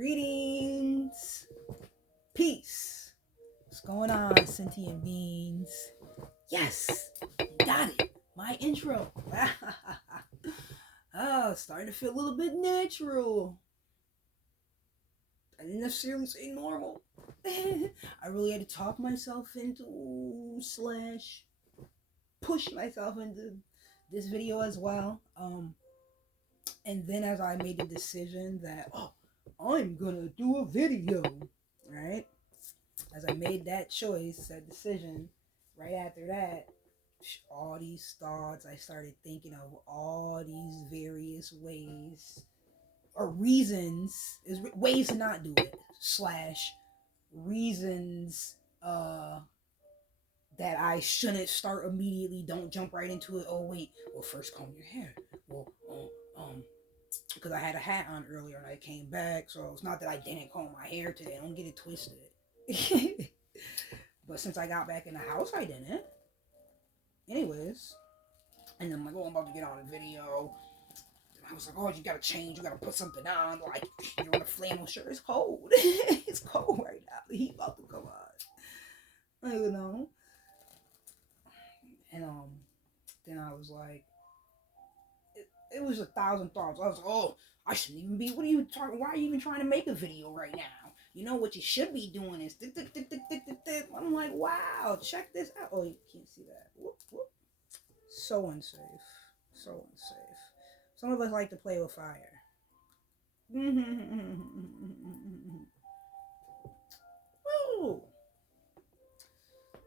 Greetings. Peace. What's going on, sentient beings? Yes, got it. My intro. Oh, starting to feel a little bit natural. I didn't necessarily say normal. I really had to talk myself into slash push myself into this video as well. And then as I made the decision that I'm gonna do a video, right? As I made that choice, that decision, right after that, all these thoughts, I started thinking of all these various ways or reasons, is ways to not do it, slash reasons that I shouldn't start immediately. Don't jump right into it. Oh wait, well first comb your hair. Well, because I had a hat on earlier and I came back, so it's not that I didn't comb my hair today. Don't get it twisted. But since I got back in the house, I didn't. Anyways, and I'm like, I'm about to get on a video. And I was like, you gotta change. You gotta put something on. Like, you're in a flannel shirt. It's cold. It's cold right now. The heat about to come on. You know. And then I was like, it was 1,000 thoughts. I was like, I shouldn't even be. What are you talking? Why are you even trying to make a video right now? You know what you should be doing is. I'm like, wow, check this out. Oh, you can't see that. Whoop, whoop. So unsafe. So unsafe. Some of us like to play with fire. Woo!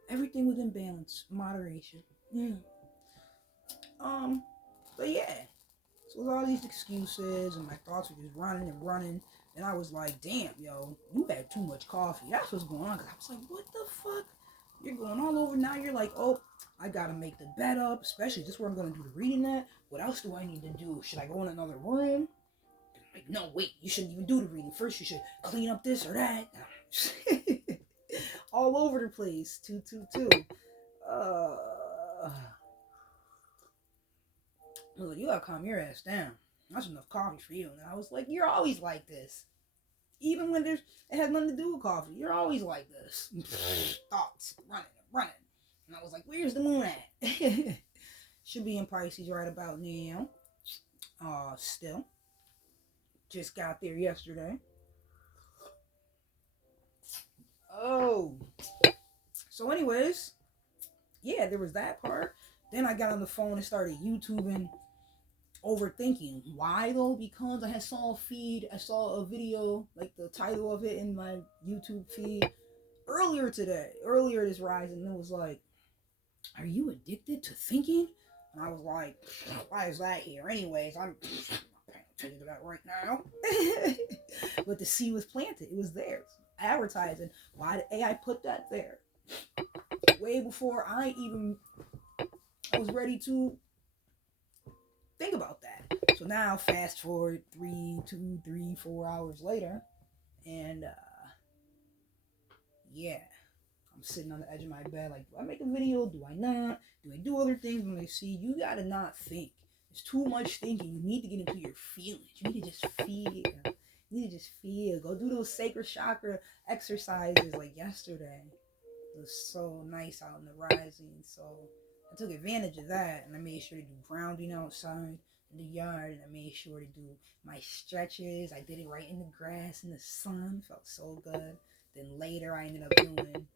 Everything within balance, moderation. Yeah. But yeah. So with all these excuses and my thoughts were just running and running, and I was like, damn, yo, you had too much coffee. That's what's going on. Cause I was like, what the fuck? You're going all over now. You're like, I gotta make the bed up, especially this where I'm gonna do the reading at. What else do I need to do? Should I go in another room? Like, no, wait, you shouldn't even do the reading. First, you should clean up this or that. All over the place. Two. I was like, you gotta calm your ass down. That's enough coffee for you. And I was like, you're always like this. Even when it has nothing to do with coffee. You're always like this. Thoughts, running. And I was like, where's the moon at? Should be in Pisces right about now. Still. Just got there yesterday. Oh. So anyways, yeah, there was that part. Then I got on the phone and started YouTubing overthinking. Why though? Because I saw a video, like the title of it in my YouTube feed earlier this rising, and it was like, are you addicted to thinking? And I was like, why is that here? Anyways, I'm not paying attention to that right now. But the seed was planted. It was there. Advertising. Why did AI put that there? Way before I was ready to think about that. So now fast forward 4 hours later, and yeah, I'm sitting on the edge of my bed like, do I make a video? Do I not? Do I do other things? When they see, you gotta not think. There's too much thinking. You need to get into your feelings. You need to just feel. Go do those sacred chakra exercises like yesterday. It was so nice out in the rising. So I took advantage of that, and I made sure to do grounding outside in the yard, and I made sure to do my stretches. I did it right in the grass in the sun. Felt so good. Then later I ended up doing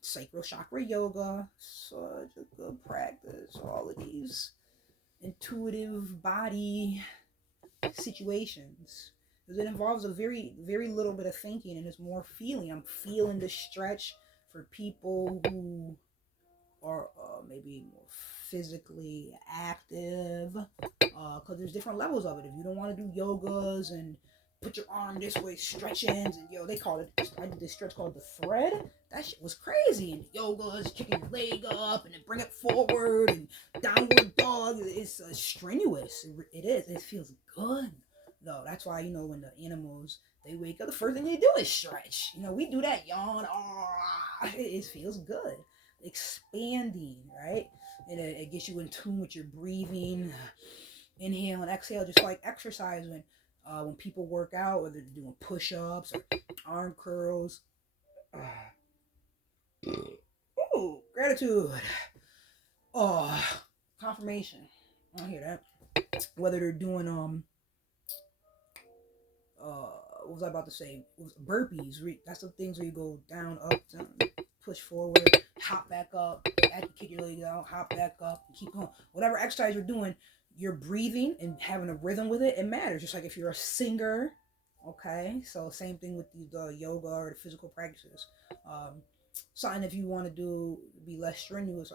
sacral chakra yoga. Such a good practice. All of these intuitive body situations. Because it involves a very, very little bit of thinking, and it's more feeling. I'm feeling the stretch for people who are maybe more physically active, because there's different levels of it. If you don't want to do yogas and put your arm this way, stretch-ins, and they call it, I did this stretch called the thread. That shit was crazy. And yoga is kicking your leg up and then bring it forward and downward dog. It's strenuous. It is. It feels good though. That's why, when the animals, they wake up, the first thing they do is stretch. We do that yawn. It feels good. Expanding, right? And it gets you in tune with your breathing. Inhale and exhale, just like exercise. When When people work out, whether they're doing push-ups or arm curls. Ooh, gratitude. Oh, confirmation. I hear that. Whether they're doing what was I about to say? Burpees. That's the things where you go down, up, down, push forward, hop back up, after you kick your legs out, hop back up, and keep going. Whatever exercise you're doing, you're breathing and having a rhythm with it. It matters. Just like if you're a singer, okay. So same thing with the yoga or the physical practices. Something if you want to do be less strenuous.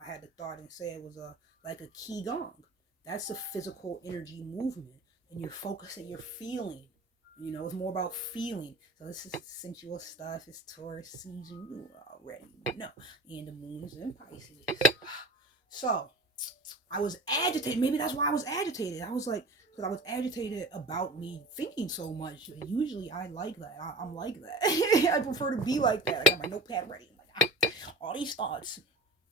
I had the thought and say it was like a qigong. That's a physical energy movement, and you're focusing, you're feeling. It's more about feeling. So this is sensual stuff. It's Taurus season. You already know. And the moon is in Pisces. So I was agitated. Maybe that's why I was agitated. I was like, because I was agitated about me thinking so much. Usually I like that. I'm like that. I prefer to be like that. I got my notepad ready. I'm like, all these thoughts.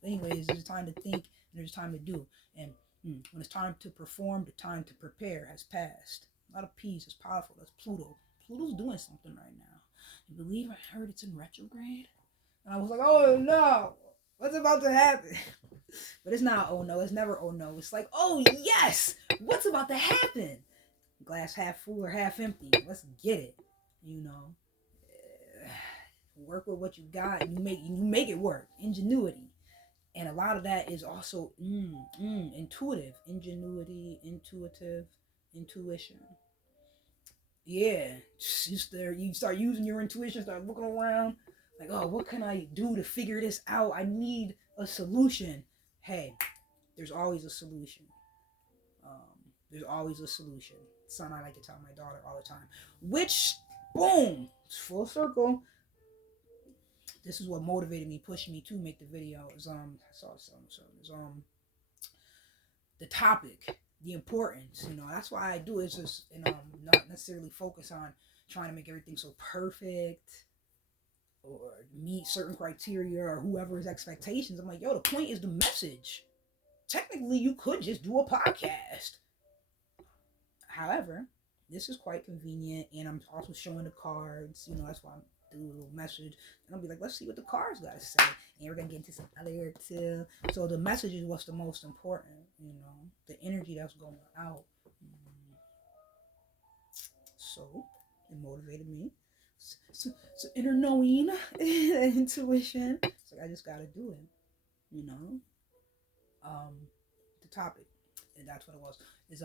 Anyways, there's time to think and there's time to do. And when it's time to perform, the time to prepare has passed. A lot of peace is powerful. That's Pluto. Pluto's doing something right now. You believe I heard it's in retrograde? And I was like, oh no, what's about to happen? But it's not oh no. It's never oh no. It's like, oh yes, what's about to happen? Glass half full or half empty. Let's get it. Work with what you got and you make it work. Ingenuity. And a lot of that is also intuitive. Ingenuity, intuition. Yeah. You start using your intuition, start looking around. Like, oh, what can I do to figure this out? I need a solution. Hey, there's always a solution. There's always a solution. Something I like to tell my daughter all the time. Which, boom, it's full circle. This is what motivated me, pushed me to make the video. Is I saw something. So it's the topic, the importance. That's why I do it. It's just not necessarily focus on trying to make everything so perfect or meet certain criteria or whoever's expectations. I'm like, yo, the point is the message. Technically, you could just do a podcast. However, this is quite convenient, and I'm also showing the cards. That's why I'm doing a little message, and I'll be like, let's see what the cards gotta say, and we're gonna get into some other too. So the message is what's the most important. The energy that's going out. So it motivated me. So inner knowing, intuition. It's like I just gotta do it. The topic, and that's what it was. Is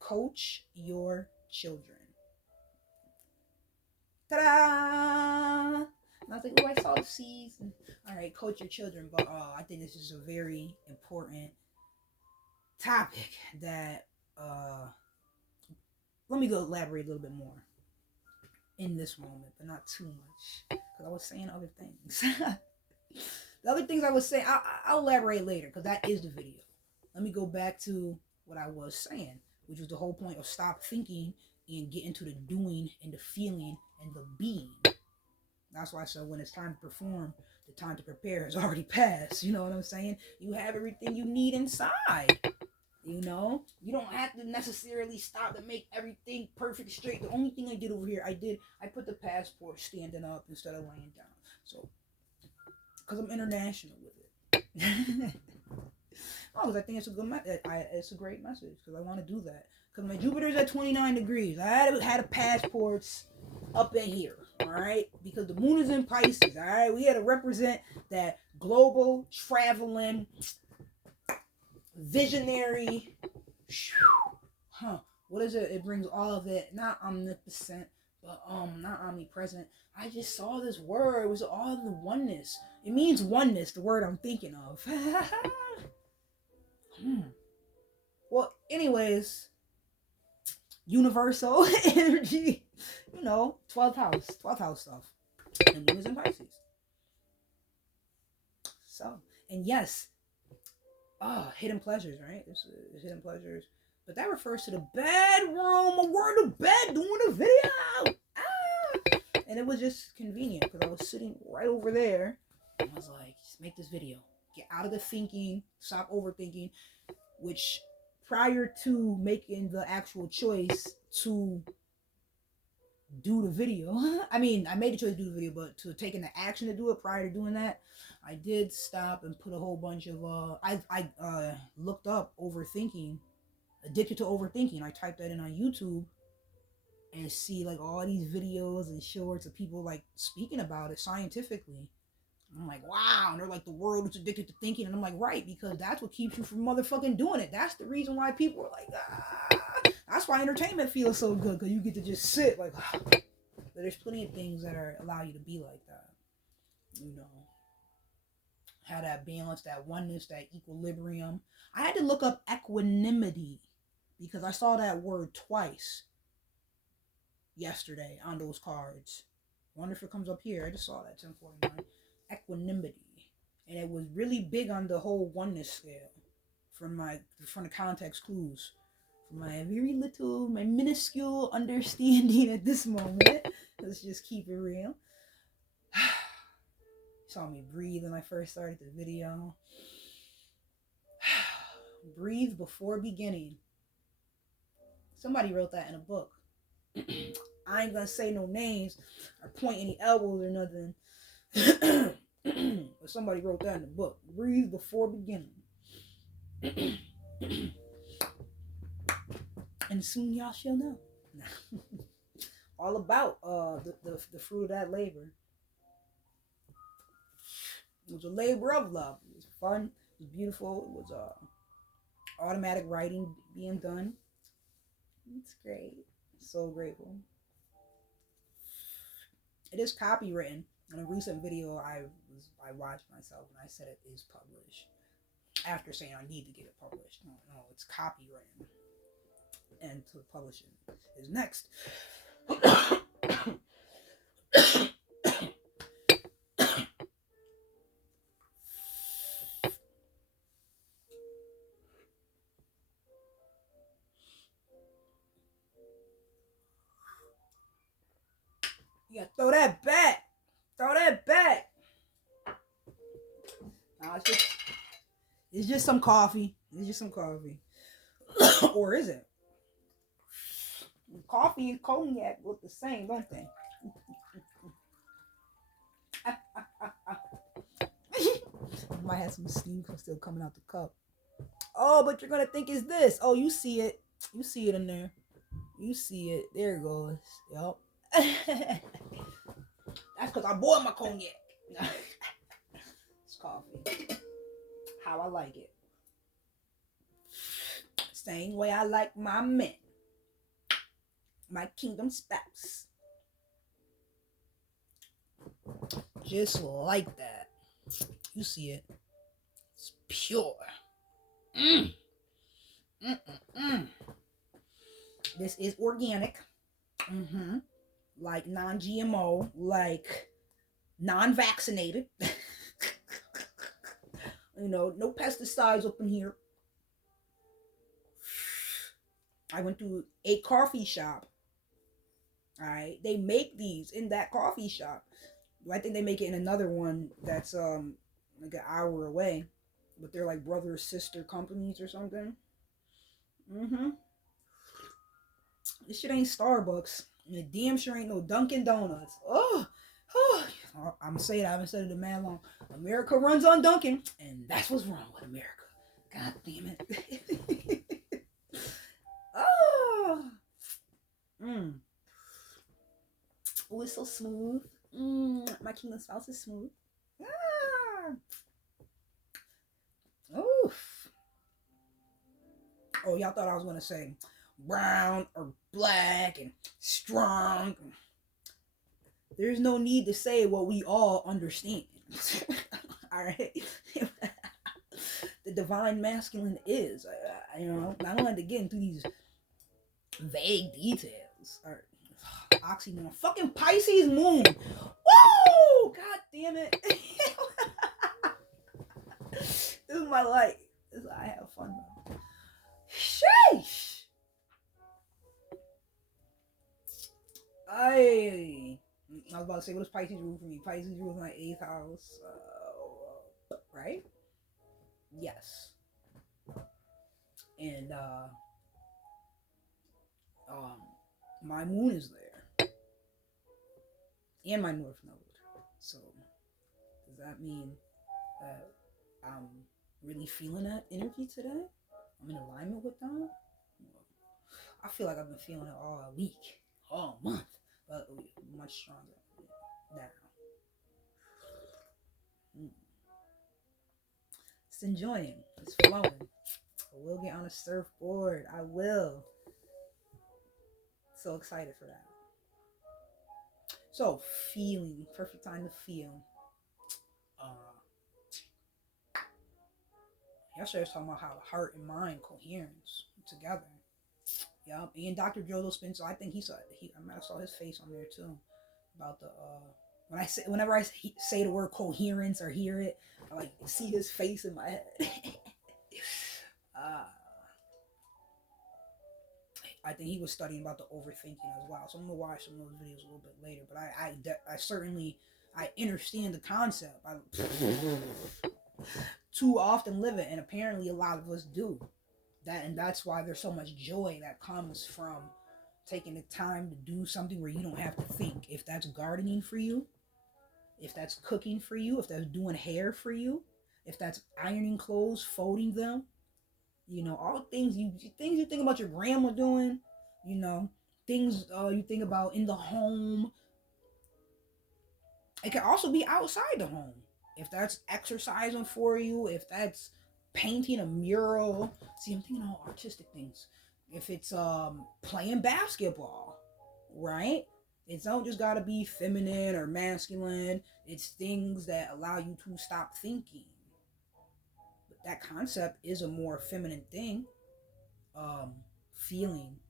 coach your children. Ta-da! And I was like, oh, I saw the seeds. And, all right, coach your children. But I think this is a very important topic that, let me go elaborate a little bit more in this moment, but not too much. Because I was saying other things. The other things I was saying, I'll elaborate later because that is the video. Let me go back to what I was saying, which was the whole point of stop thinking and get into the doing and the feeling and the being. That's why I said when it's time to perform, the time to prepare has already passed. You know what I'm saying? You have everything you need inside. You don't have to necessarily stop to make everything perfect straight. The only thing I did over here, I put the passport standing up instead of laying down. So, because I'm international with it. Because I think it's a good it's a great message because I want to do that. Because my Jupiter's at 29 degrees. I had a passports up in here, all right? Because the moon is in Pisces, all right? We had to represent that global traveling visionary. What is it? It brings all of it, not omnipotent, but not omnipresent. I just saw this word. It was all in the oneness. It means oneness, the word I'm thinking of. Well, anyways, universal energy, 12th house stuff. And moon is in Pisces. So, and yes, hidden pleasures, right? It's hidden pleasures. But that refers to the bedroom. We're in the bed doing a video. And it was just convenient because I was sitting right over there. And I was like, just make this video. Get out of the thinking. Stop overthinking. Which prior to making the actual choice to do the video. I mean, I made the choice to do the video, but to taking the action to do it prior to doing that, I did stop and put a whole bunch of I looked up overthinking, addicted to overthinking. I typed that in on YouTube and see like all these videos and shorts of people like speaking about it scientifically. I'm like, wow. And they're like, the world is addicted to thinking. And I'm like, right, because that's what keeps you from motherfucking doing it. That's the reason why people are like, ah. That's why entertainment feels so good, because you get to just sit like, ah. But there's plenty of things that allow you to be like that. You know, have that balance, that oneness, that equilibrium. I had to look up equanimity because I saw that word twice yesterday on those cards. Wonder if it comes up here. I just saw that 1049. Equanimity, and it was really big on the whole oneness scale from the context clues, from my minuscule understanding at this moment. Let's just keep it real. Saw me breathe when I first started the video. Breathe before beginning. Somebody wrote that in a book. I ain't gonna say no names or point any elbows or nothing. But somebody wrote that in the book. Breathe before beginning. And soon y'all shall know. All about the fruit of that labor. It was a labor of love. It was fun. It was beautiful. It was automatic writing being done. It's great. So grateful. It is copywritten. In a recent video, I watched myself and I said it is published. After saying I need to get it published. No, it's copywritten. And to publish it is next. You gotta throw that back. Throw that back. No, it's just some coffee. It's just some coffee. Or is it? Coffee and cognac look the same, don't they? Might have some steam still coming out the cup. Oh, but you're gonna think it's this. Oh, you see it. You see it in there. You see it. There it goes. Yup. That's because I boiled my cognac. It's coffee. How I like it. Same way I like my men. My kingdom spouse. Just like that. You see it. It's pure. This is organic. Like non-GMO. Like non-vaccinated. You know, no pesticides up in here. I went to a coffee shop. Alright, they make these in that coffee shop. I think they make it in another one that's like an hour away, but they're like brother or sister companies or something. This shit ain't Starbucks, and it damn sure ain't no Dunkin' Donuts. I'm gonna say it. I haven't said it in man long. America runs on Dunkin', and that's what's wrong with America. God damn it. Oh, it's so smooth. My kingdom spouse is smooth. Oof. Oh, y'all thought I was gonna say brown or black and strong. There's no need to say what we all understand. Alright? The divine masculine is. I don't like to get into these vague details. Alright. Oxymoron. Fucking Pisces moon. Woo! God damn it. This is my life. This is I have fun though. Sheesh. I was about to say, what does Pisces rule for me? Pisces rules my 8th house. Right? Yes. And my moon is there, and my north node. So does that mean that I'm really feeling that energy today? I'm in alignment with that. I feel like I've been feeling it all week, all month, but much stronger now. It's enjoying. It's flowing. I will get on a surfboard. I will. So excited for that. So feeling, perfect time to feel. Yesterday I was talking about how the heart and mind coherence together. Yeah, and Dr. Joe Dispenza, I think I might have saw his face on there too, about the whenever I say the word coherence or hear it, I like see his face in my head. I think he was studying about the overthinking as well. So I'm gonna watch some of those videos a little bit later. But I certainly understand the concept. I too often live it, and apparently a lot of us do. That's why there's so much joy that comes from taking the time to do something where you don't have to think. If that's gardening for you, if that's cooking for you, if that's doing hair for you, if that's ironing clothes, folding them, all things you think about your grandma doing, things you think about in the home. It can also be outside the home. If that's exercising for you, if that's painting a mural. See, I'm thinking all artistic things. If it's playing basketball, right? It's don't just gotta be feminine or masculine. It's things that allow you to stop thinking. But that concept is a more feminine thing. Feeling,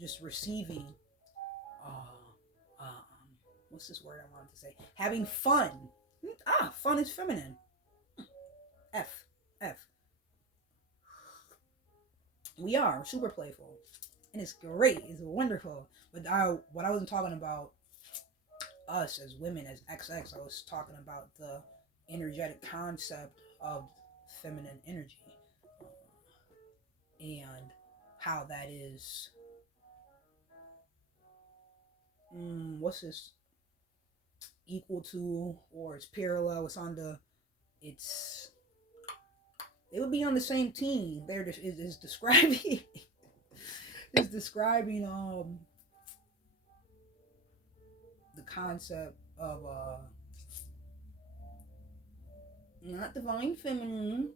just receiving. What's this word I wanted to say? Having fun. Fun is feminine. F. We are super playful, and it's great. It's wonderful. But what I wasn't talking about us as women, as XX. I was talking about the energetic concept of feminine energy, and how that is. What's this? Equal to, or it's parallel. They would be on the same team. Is describing is describing the concept of not divine feminine.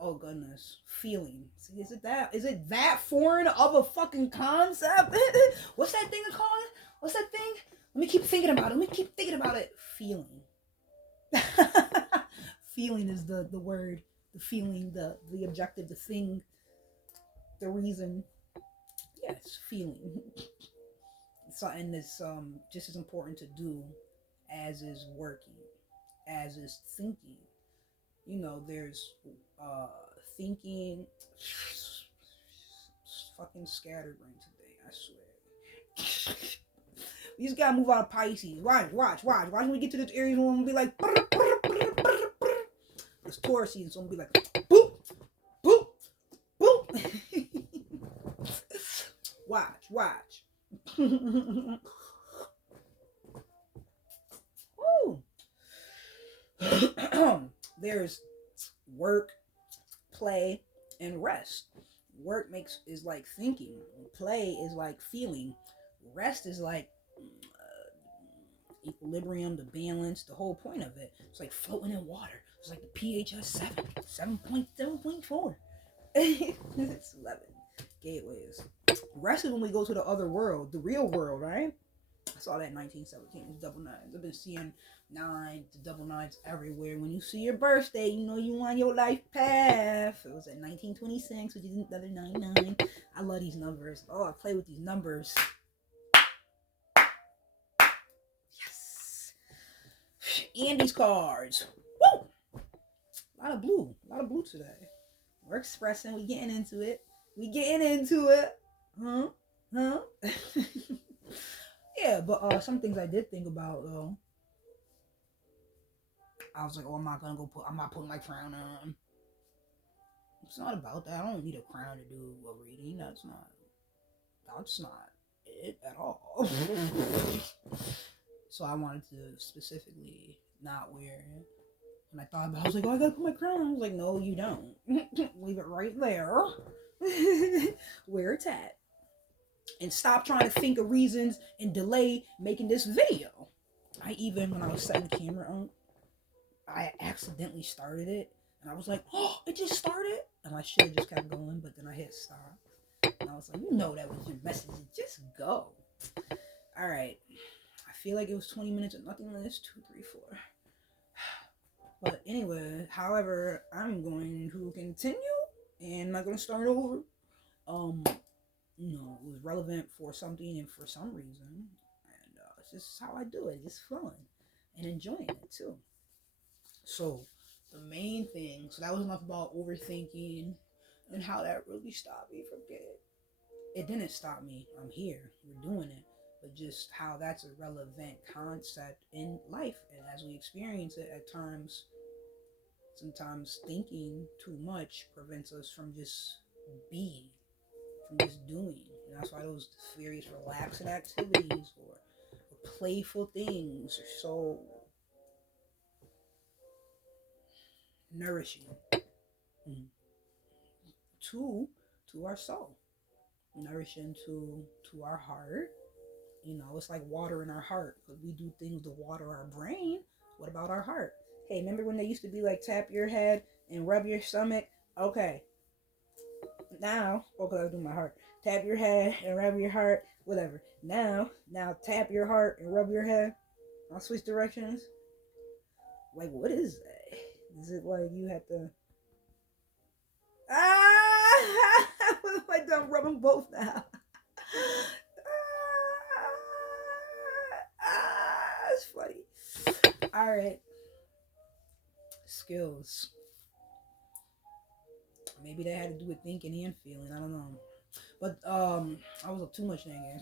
Oh goodness, feeling. See, is it that foreign of a fucking concept? What's that thing called? What's that thing? Let me keep thinking about it. Feeling. Feeling is the word. The feeling, the objective, the thing, the reason. Yes, feeling. Something that's just as important to do as is working, as is thinking. There's thinking. Fucking scatterbrain today, I swear. We just gotta move out of Pisces. Watch. When we get to this area, we're gonna be like, it's Taurus season, so I'm gonna be like, boop, boop, boop. Watch. Woo. There's work, play, and rest. Work is like thinking. Play is like feeling. Rest is like equilibrium, the balance, the whole point of it. It's like floating in water. It's like the pH is 7.4. It's 11 gateways. Rest is when we go to the other world, the real world, right? I saw that in 1917. It's double nines. I've been seeing double nines everywhere. When you see your birthday, you know you on your life path. It was at 1926, which is another 99. I love these numbers. Oh, I play with these numbers. Yes. And these cards. Woo! A lot of blue today. We're expressing. We getting into it. Huh? Yeah, but some things I did think about though. I was like, oh, I'm not putting my crown on. It's not about that. I don't need a crown to do a reading. That's not it at all. So I wanted to specifically not wear it. And I thought about it, I was like, oh, I gotta put my crown on. I was like, no, you don't. Leave it right there. Where it's at. And stop trying to think of reasons and delay making this video. When I was setting the camera on, I accidentally started it. And I was like, oh, it just started. And I should have just kept going, but then I hit stop. And I was like, that was your message. Just go. All right. I feel like it was 20 minutes of nothing less. 2, 3, 4. But anyway, however, I'm going to continue. And I'm not going to start over. It was relevant for something and for some reason. And it's just how I do it. It's fun. And enjoying it too. So, the main thing, so that was enough about overthinking and how that really stopped me from getting it. It didn't stop me. I'm here. We're doing it. But just how that's a relevant concept in life. And as we experience it at times, sometimes thinking too much prevents us from just being, from just doing. And that's why those various relaxing activities or playful things are so nourishing to our soul, nourishing to our heart. It's like water in our heart, because we do things to water our brain. What about our heart? Hey, remember when they used to be like, tap your head and rub your stomach? Okay, now, because I was doing my heart, tap your head and rub your heart, whatever. Now tap your heart and rub your head. I'll switch directions. Like, what is that? Is it like you have to... What have I done? Rubbing both now. It's funny. All right. Skills. Maybe that had to do with thinking and feeling. I don't know. But I was up too much thinking.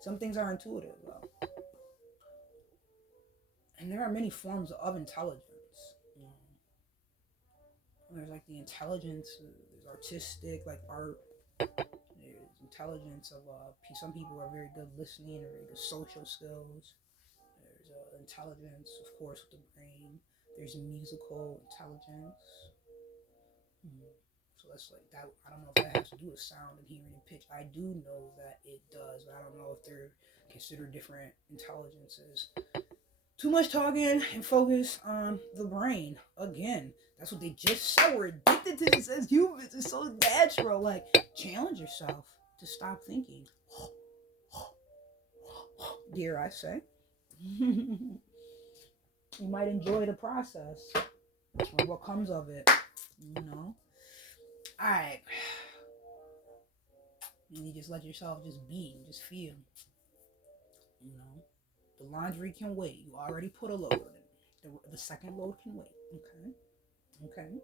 Some things are intuitive, though. And there are many forms of intelligence. There's like the intelligence, there's artistic, like art. There's intelligence of some people are very good listening or very good social skills. There's intelligence, of course, with the brain. There's musical intelligence. So that's like that. I don't know if that has to do with sound and hearing and pitch. I do know that it does, but I don't know if they're considered different intelligences. Too much talking and focus on the brain. Again, that's what they just said. We're addicted to this as humans. It's so natural. Like, challenge yourself to stop thinking. Dare I say. You might enjoy the process. Or what comes of it. Alright. And you just let yourself just be, just feel. The laundry can wait. You already put a load in it. The second load can wait. Okay.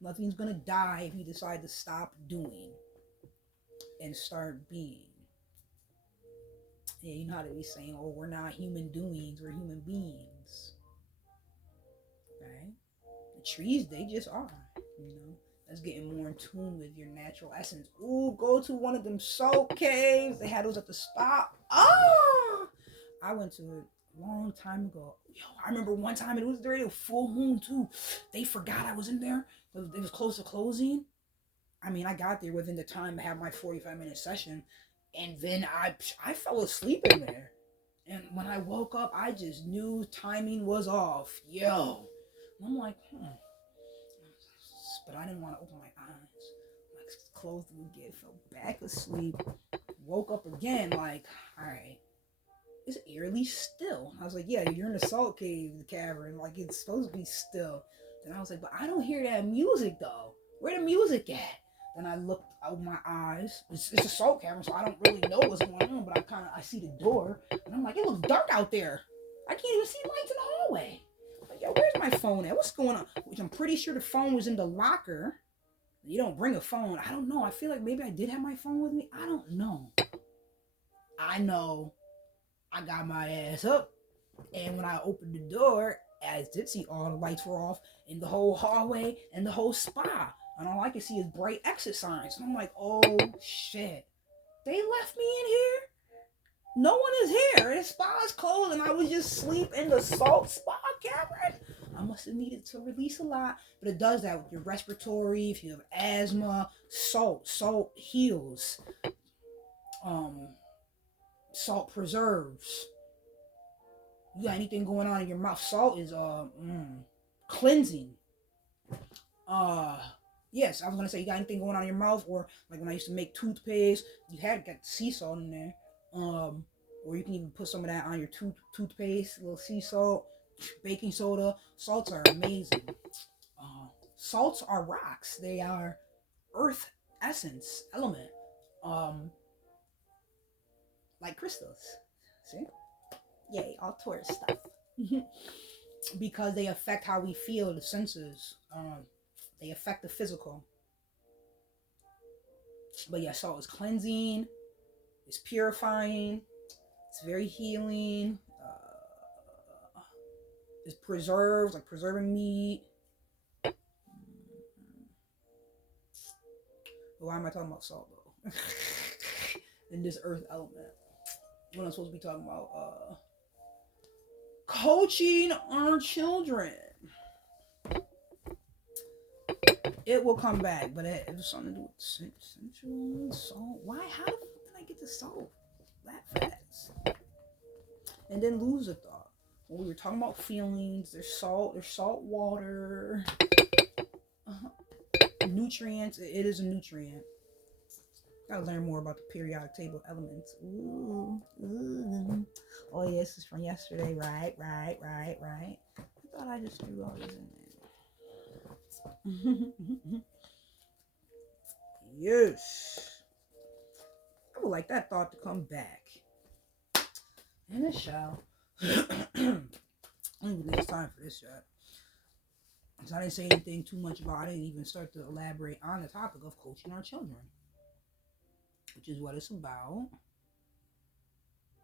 Nothing's gonna die if you decide to stop doing and start being. Yeah, you know how they be saying, oh, we're not human doings, we're human beings. Right? The trees, they just are. That's getting more in tune with your natural essence. Ooh, go to one of them salt caves. They had those at the stop. Oh! I went to it a long time ago. Yo, I remember one time it was during a full moon too. They forgot I was in there. It was close to closing. I mean, I got there within the time to have my 45-minute session. And then I fell asleep in there. And when I woke up, I just knew timing was off. Yo. And I'm like, But I didn't want to open my eyes. Like, closed the again, fell back asleep. Woke up again, like, alright. It's eerily still. I was like, yeah, you're in the salt cave, the cavern. Like, it's supposed to be still. Then I was like, but I don't hear that music, though. Where the music at? Then I looked out my eyes. It's a salt cavern, so I don't really know what's going on, but I see the door. And I'm like, it looks dark out there. I can't even see lights in the hallway. Like, yo, where's my phone at? What's going on? Which I'm pretty sure the phone was in the locker. You don't bring a phone. I don't know. I feel like maybe I did have my phone with me. I don't know. I know I got my ass up. And when I opened the door, I did see all the lights were off in the whole hallway and the whole spa. And all I could see is bright exit signs. And I'm like, oh shit. They left me in here? No one is here. The spa is closed and I was just asleep in the salt spa, Cameron. I must have needed to release a lot. But it does that with your respiratory, if you have asthma, salt heals. Salt preserves. You got anything going on in your mouth? Salt is cleansing. Yes, I was gonna say, you got anything going on in your mouth, or like when I used to make toothpaste, you had got sea salt in there. Or you can even put some of that on your toothpaste, a little sea salt, baking soda. Salts are amazing. Salts are rocks. They are earth essence element. Like crystals. See? Yay, all tourist stuff. Because they affect how we feel, the senses. They affect the physical. But yeah, salt is cleansing. It's purifying. It's very healing. It's preserves, like preserving meat. Why am I talking about salt though? In this earth element. When I'm supposed to be talking about coaching our children. It will come back, but it was something to do with sensual salt. Why? How the fuck did I get to salt that fast? And then lose a thought. When we were talking about feelings, there's salt water, nutrients. It is a nutrient. Gotta learn more about the periodic table of elements. Ooh. Oh, yeah, this is from yesterday. Right. I thought I just threw all this in there. Yes. I would like that thought to come back. And it shall. I don't even think it's time for this yet. So I didn't say anything too much about it. I didn't even start to elaborate on the topic of coaching our children, which is what it's about.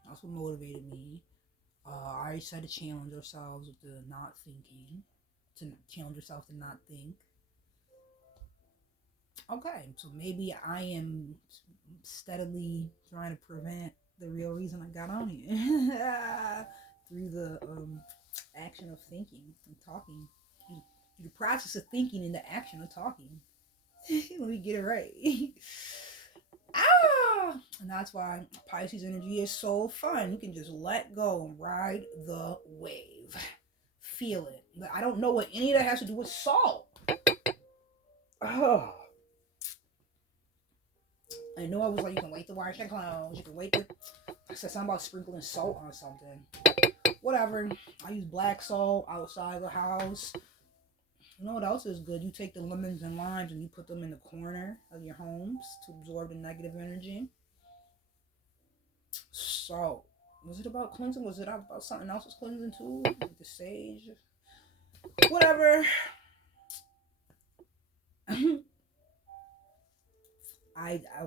That's what motivated me. I already said to challenge ourselves with the not thinking. To challenge yourself to not think. Okay, so maybe I am steadily trying to prevent the real reason I got on here. Through the action of thinking and talking. Through the process of thinking and the action of talking. Let me get it right. And that's why Pisces energy is so fun. You can just let go and ride the wave. Feel it. But I don't know what any of that has to do with salt. Oh. I know I was like, you can wait to wash your clothes. You can wait to... I said something about sprinkling salt on something. Whatever. I use black salt outside the house. You know what else is good? You take the lemons and limes and you put them in the corner of your homes to absorb the negative energy. Salt. Was it about cleansing? Was it about something else was cleansing too? Like the sage? Whatever.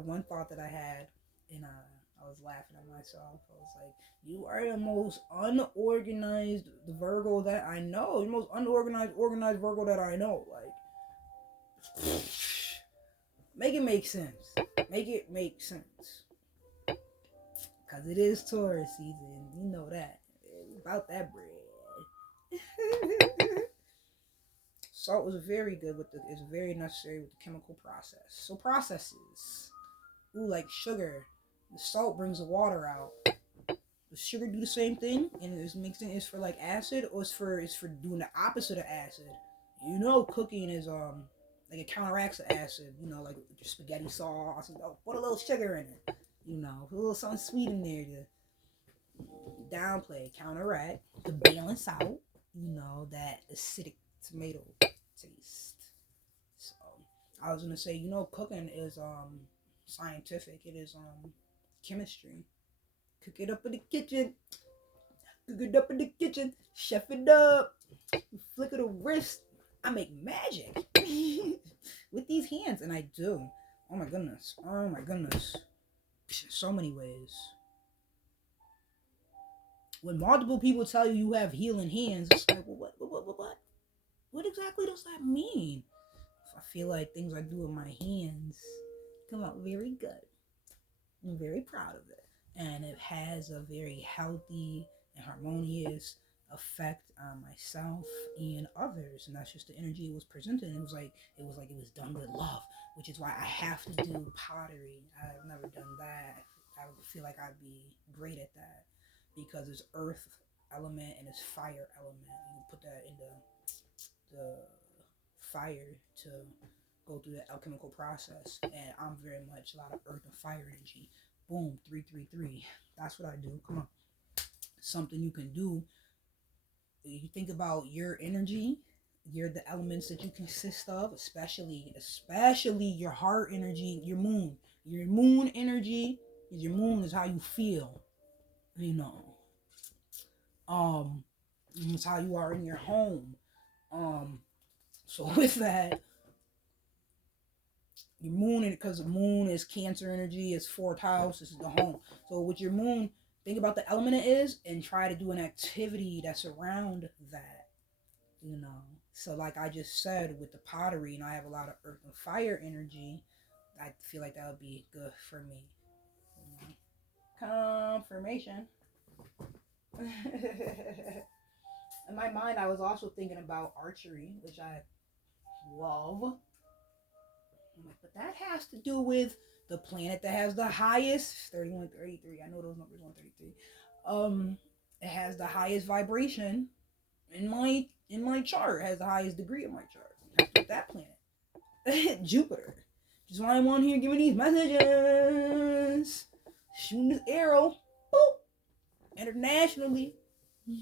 One thought that I had, and I was laughing at myself. I was like, you are the most unorganized Virgo that I know. The most organized Virgo that I know. Like, make it make sense. Make it make sense. Because it is Taurus season. You know that. It's about that bread. Salt was very good it's very necessary with the chemical process. So processes. Ooh, like sugar. The salt brings the water out. Does sugar do the same thing? And it's mixing is for like acid, or it's for doing the opposite of acid. You know, cooking is like it counteracts the acid. You know, like with your spaghetti sauce. Put a little sugar in it. You know, put a little something sweet in there to downplay, counteract, to balance out. You know, that acidic tomato taste. So I was gonna say, you know, cooking is scientific. It is chemistry. Cook it up in the kitchen. Cook it up in the kitchen. Chef it up. Flick of the wrist. I make magic with these hands, and I do. Oh my goodness. So many ways. When multiple people tell you you have healing hands, it's like, well, what exactly does that mean? I feel like things I do with my hands come out very good. I'm very proud of it. And it has a very healthy and harmonious effect on myself and others. And that's just the energy it was presented. It was done with love, which is why I have to do pottery. I've never done that. I would feel like I'd be great at that because it's earth element and it's fire element. You put that in the fire to go through the alchemical process, and I'm very much a lot of earth and fire energy. Boom, 333. That's what I do. Come on, something you can do. You think about your energy, the elements that you consist of, especially your heart energy, your moon energy. Your moon is how you feel, you know. It's how you are in your home. So with that, your moon, because the moon is Cancer energy, it's fourth house, this is the home. So with your moon, think about the element it is and try to do an activity that's around that, you know. So like I just said with the pottery, and I have a lot of earth and fire energy, I feel like that would be good for me. Confirmation. In my mind, I was also thinking about archery, which I love. But that has to do with the planet that has the highest 3133. I know those numbers 133. It has the highest vibration in my chart. It has the highest degree of my chart. With that planet, Jupiter. Just why I'm on here giving these messages, shooting this arrow, boop, internationally. A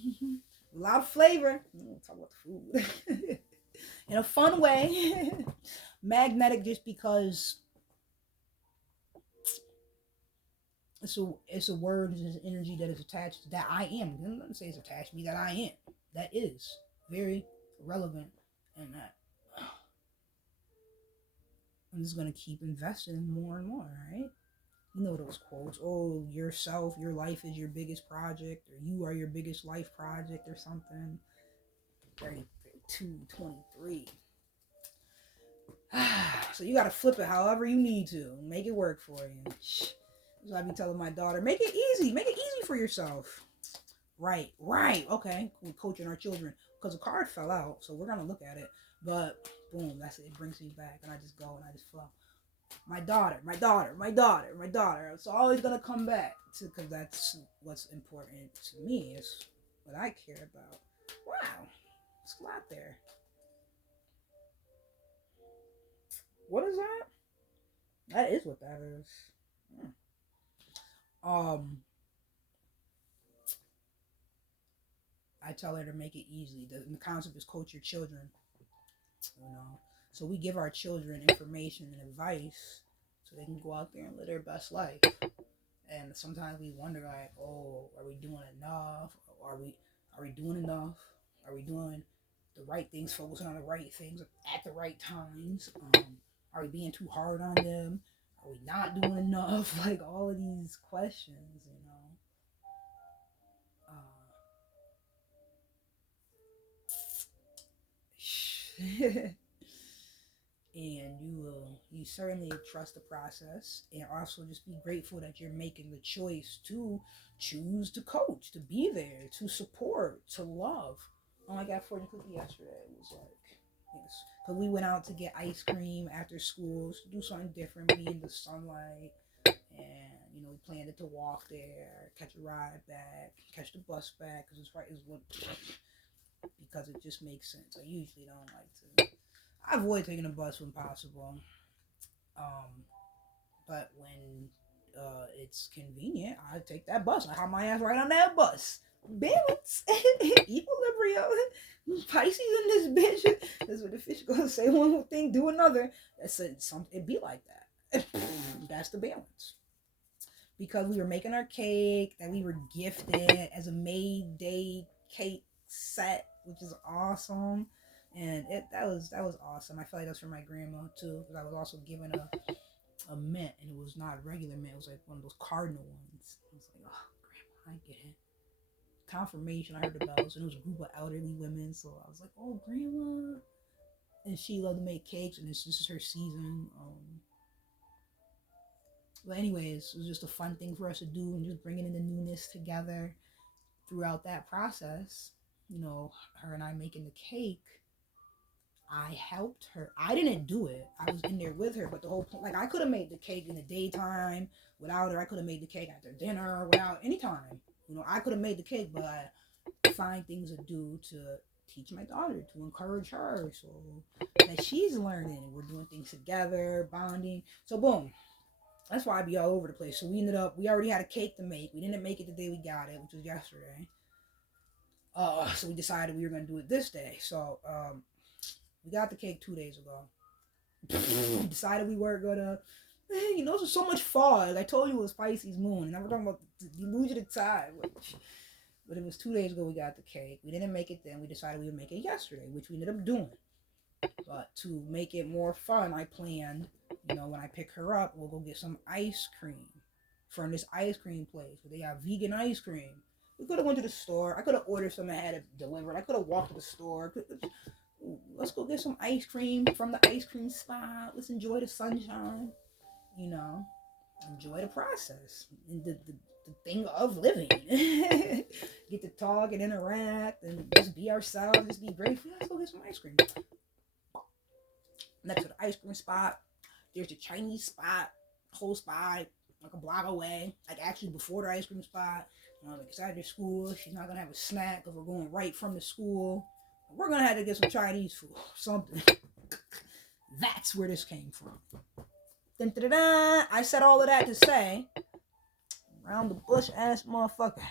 lot of flavor. We'll talk about the food in a fun way. Magnetic, just because it's a word, it's an energy that is attached, that I am. I'm not say it's attached to me, that I am. That is very relevant, and that I'm just gonna keep investing more and more, right? You know those quotes. Oh, yourself, your life is your biggest project, or you are your biggest life project, or something. 32, 23. So you gotta flip it however you need to. Make it work for you. So I be telling my daughter, make it easy for yourself. Right. Okay. We're coaching our children because the card fell out, so we're gonna look at it. But boom, that's it. It brings me back, and I just go and I just flow. My daughter. It's always gonna come back to, because that's what's important to me. It's what I care about. Wow, it's a lot there. What is that? That is what that is. Um, I tell her to make it easy. The concept is coach your children. You know, so we give our children information and advice so they can go out there and live their best life. And sometimes we wonder, like, oh, are we doing enough? Are we doing enough? Are we doing the right things, focusing on the right things at the right times? Are we being too hard on them? Are we not doing enough? Like all of these questions, you know. And you certainly trust the process, and also just be grateful that you're making the choice to choose to coach, to be there, to support, to love. Oh, I got fortune cookie yesterday. It was like, yes, because we went out to get ice cream after school, to do something different, be in the sunlight, and we planned it to walk there, catch a ride back, catch the bus back, because it's right, because it just makes sense. I usually don't like to. I avoid taking a bus when possible. But when it's convenient, I take that bus. I have my ass right on that bus. Balance, equilibrium, Pisces in this bitch. That's what the fish gonna say. One thing, do another. That's it. It be like that. That's the balance. Because we were making our cake that we were gifted as a May Day cake set, which is awesome. And that was awesome. I feel like that's for my grandma too, because I was also given a mint, and it was not regular mint. It was like one of those cardinal ones. I was like, oh, grandma, I get it. confirmation. I heard the bells, and it was a group of elderly women. So I was like, "Oh, grandma!" And she loved to make cakes, and this is her season. But anyways, it was just a fun thing for us to do, and just bringing in the newness together throughout that process. You know, her and I making the cake. I helped her. I didn't do it. I was in there with her, but the whole point, like, I could have made the cake in the daytime without her. I could have made the cake after dinner without any time. You know, I could have made the cake, but I find things to do to teach my daughter, to encourage her, so that she's learning, and we're doing things together, bonding. So boom, that's why I be all over the place. So we already had a cake to make. We didn't make it the day we got it, which was yesterday. So we decided we were gonna do it this day. So we got the cake 2 days ago. We decided we weren't gonna. You know, there's so much fog. I told you it was Pisces moon, and we're talking about the illusion of time. But it was 2 days ago we got the cake. We didn't make it then. We decided we would make it yesterday, which we ended up doing. But to make it more fun, I planned, you know, when I pick her up, we'll go get some ice cream from this ice cream place where they have vegan ice cream. We could have went to the store. I could have ordered some and had it delivered. I could have walked to the store. Let's go get some ice cream from the ice cream spot. Let's enjoy the sunshine. You know, enjoy the process and the thing of living. Get to talk and interact and just be ourselves, just be grateful. Let's go get some ice cream. Next to the ice cream spot, there's the Chinese spot, close by, like a block away. Like actually before the ice cream spot. Like it's after school. She's not gonna have a snack because we're going right from the school. We're gonna have to get some Chinese food, something. That's where this came from. Dun, dun, dun, dun. I said all of that to say, around the bush ass motherfucker.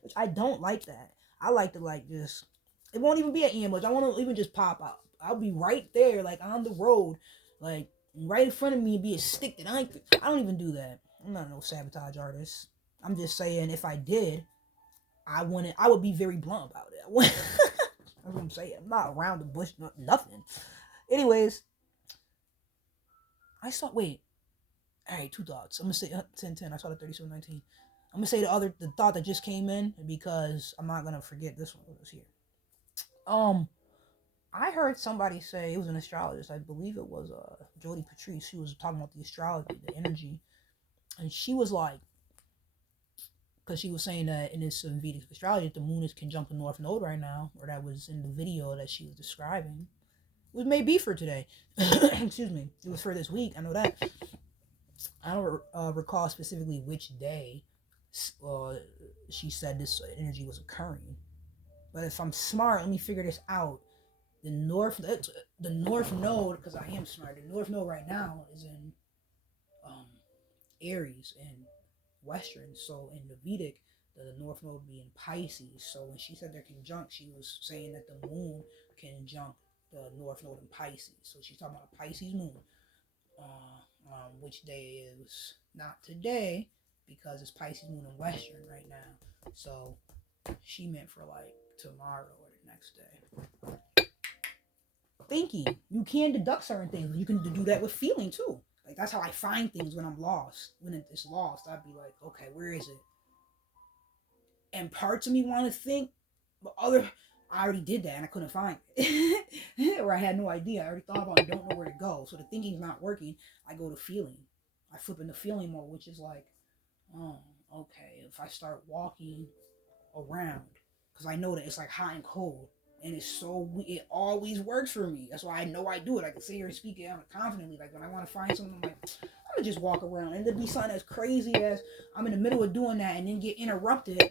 Which I don't like that. I like to like just, it won't even be an ambush. I want to even just pop out. I'll be right there, like on the road, like right in front of me and be a stick that I don't even do that. I'm not no sabotage artist. I'm just saying if I did, I would be very blunt about it. That's what I'm saying. I'm not around the bush, nothing. Anyways, alright, two thoughts. I'm gonna say 10:10. I saw the 37:19. I'm gonna say the thought that just came in because I'm not gonna forget this one that was here. I heard somebody say, it was an astrologist, I believe it was Jody Patrice. She was talking about the astrology, the energy, and she was like, because she was saying that in this Vedic astrology, the moon is conjunct the North Node right now, or that was in the video that she was describing. It was maybe for today. Excuse me. It was for this week. I know that. I don't recall specifically which day she said this energy was occurring. But if I'm smart, let me figure this out. The North Node, because I am smart, the North Node right now is in Aries and Western. So in the Vedic, the North Node would be in Pisces. So when she said they're conjunct, she was saying that the moon conjunct the North Node in Pisces. So she's talking about a Pisces moon. Which day is not today because it's Pisces moon in Western right now. So she meant for like tomorrow or the next day. Thinking. You can deduct certain things, but you can do that with feeling too. Like that's how I find things when I'm lost. When it's lost, I'd be like, okay, where is it? And parts of me want to think, but I already did that and I couldn't find it. Or I had no idea. I already thought about it, don't know where to go. So the thinking's not working. I go to feeling. I flip into feeling mode, which is like, oh, okay, if I start walking around, because I know that it's like hot and cold, and it always works for me. That's why I know I do it. I can sit here and speak it out confidently. Like when I want to find something, I'm like, I'm gonna just walk around, and there'd be something as crazy as I'm in the middle of doing that and then get interrupted.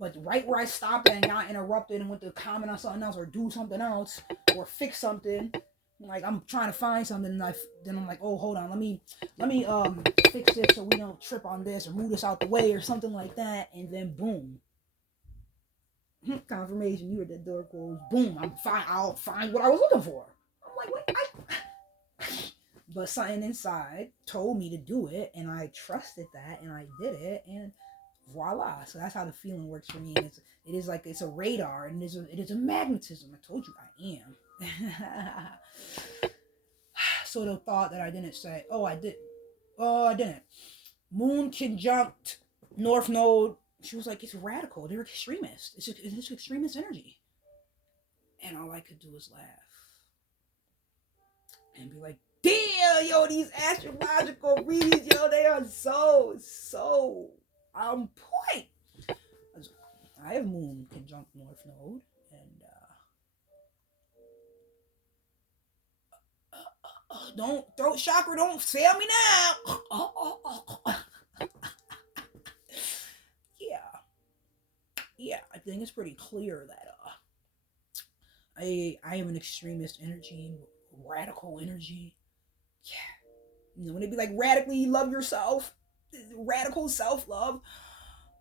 But right where I stopped and got interrupted and went to comment on something else or do something else or fix something, like I'm trying to find something, and then I'm like, oh, hold on, let me fix this so we don't trip on this or move this out the way or something like that, and then boom, confirmation, you heard that door close, boom, I'll find what I was looking for. I'm like, wait, but something inside told me to do it, and I trusted that, and I did it, and voila. So that's how the feeling works for me. And it is like it's a radar, and it is a magnetism. I told you I am. So the thought that I didn't say, I didn't. Moon conjunct North Node. She was like, it's radical. They're extremists. It's extremist energy. And all I could do was laugh and be like, damn, yo, these astrological readings, yo, they are so on point. I have Moon conjunct North Node, and don't throat chakra, don't fail me now. Yeah, I think it's pretty clear that I am an extremist energy, radical energy. Yeah, when it be like radically love yourself, radical self love.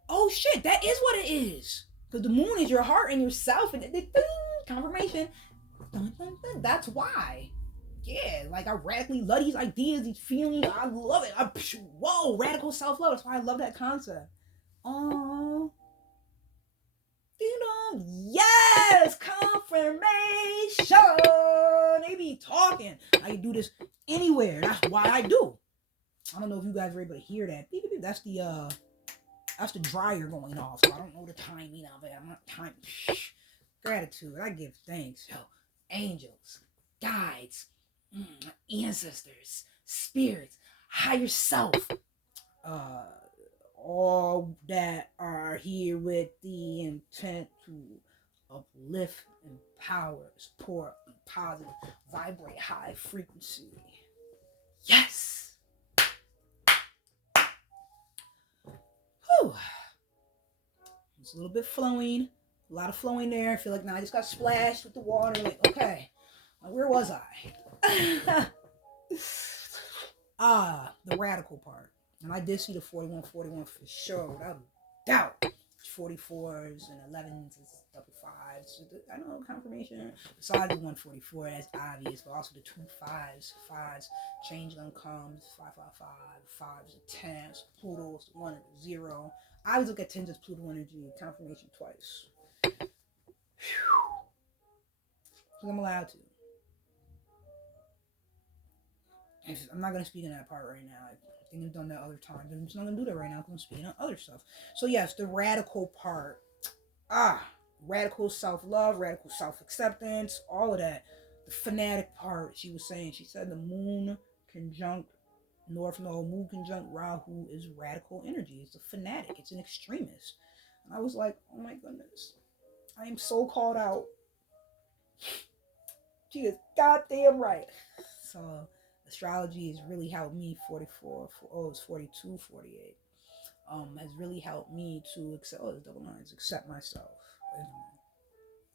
Oh shit, that is what it is. Because the moon is your heart and yourself, and confirmation. That's why. Yeah, like I radically love these ideas, these feelings. I love it. Whoa, radical self love. That's why I love that concept. Oh, yes, confirmation. They be talking. I can do this anywhere. That's why I do. I don't know if you guys were able to hear that. That's the dryer going off. So I don't know the timing of it. I'm not time. Gratitude. I give thanks. Yo, angels, guides, ancestors, spirits, higher self. All that are here with the intent to uplift, empower, support, be positive, vibrate high frequency. Yes. Whew. It's a little bit flowing, a lot of flowing there. I feel like now I just got splashed with the water. Like, okay, where was I? The radical part. And I did see the 4141 for sure, without a doubt. 44s and 11s and double fives. I know confirmation. Besides the 144, that's obvious, but also the 2 5s, change comes, 555, 5s and 10s, Pluto's 1 and 0. I always look at 10s as Pluto energy, confirmation twice. Because I'm allowed to. I'm not going to speak in that part right now. I think I've done that other times. I'm just not going to do that right now because I'm speaking on other stuff. So yes, the radical part. Radical self-love, radical self-acceptance, all of that. The fanatic part, she was saying. She said the moon conjunct North Node, moon conjunct Rahu is radical energy. It's a fanatic. It's an extremist. And I was like, oh my goodness. I am so called out. She is goddamn right. So astrology has really helped me. 44, it's 42, 48. Has really helped me to accept, it's double nines, accept myself.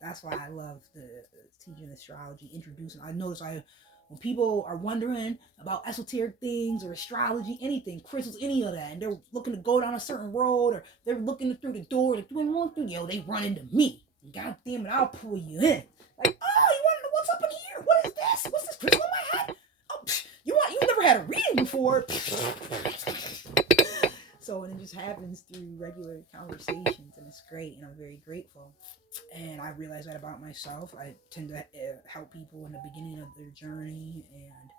That's why I love the teaching astrology, introducing. I notice when people are wondering about esoteric things or astrology, anything, crystals, any of that, and they're looking to go down a certain road, or they're looking through the door, they're doing one thing, they run into me. God damn it, I'll pull you in. Like, oh, you want to know what's up in here? What is this? What's this crystal in my head? Oh, you never had a reading before. So, and it just happens through regular conversations, and it's great, and I'm very grateful. And I realize that about myself. I tend to help people in the beginning of their journey, and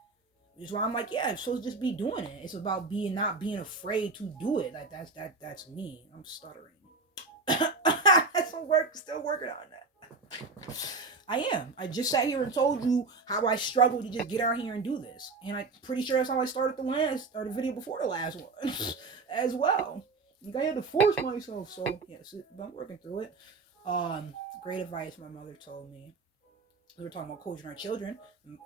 which is why I'm like, yeah, I'm supposed to just be doing it. It's about not being afraid to do it. Like that's me. I'm stuttering. Still working on that. I am. I just sat here and told you how I struggled to just get out here and do this. And I'm pretty sure that's how I started the video before the last one as well. Like I had to force myself. So, yes, I'm working through it. Great advice my mother told me. We were talking about coaching our children.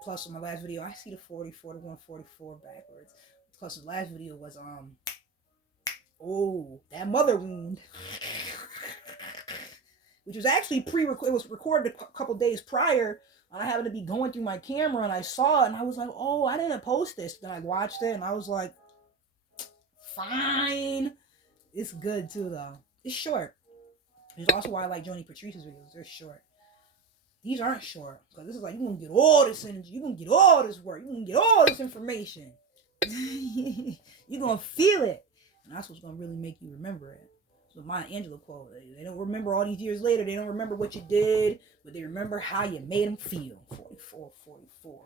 Plus, in my last video, I see the 40, 41, 44 backwards. Plus, the last video was, that mother wound. Which was actually pre-recorded. It was recorded a couple days prior. I happened to be going through my camera and I saw it and I was like, oh, I didn't post this. Then I watched it and I was like, fine. It's good too, though. It's short. Which is also why I like Joni Patrice's videos. They're short. These aren't short. Because this is like, you're going to get all this energy. You're going to get all this work. You're going to get all this information. You're going to feel it. And that's what's going to really make you remember it. So Maya Angelou quote, they don't remember all these years later. They don't remember what you did. But they remember how you made them feel. 44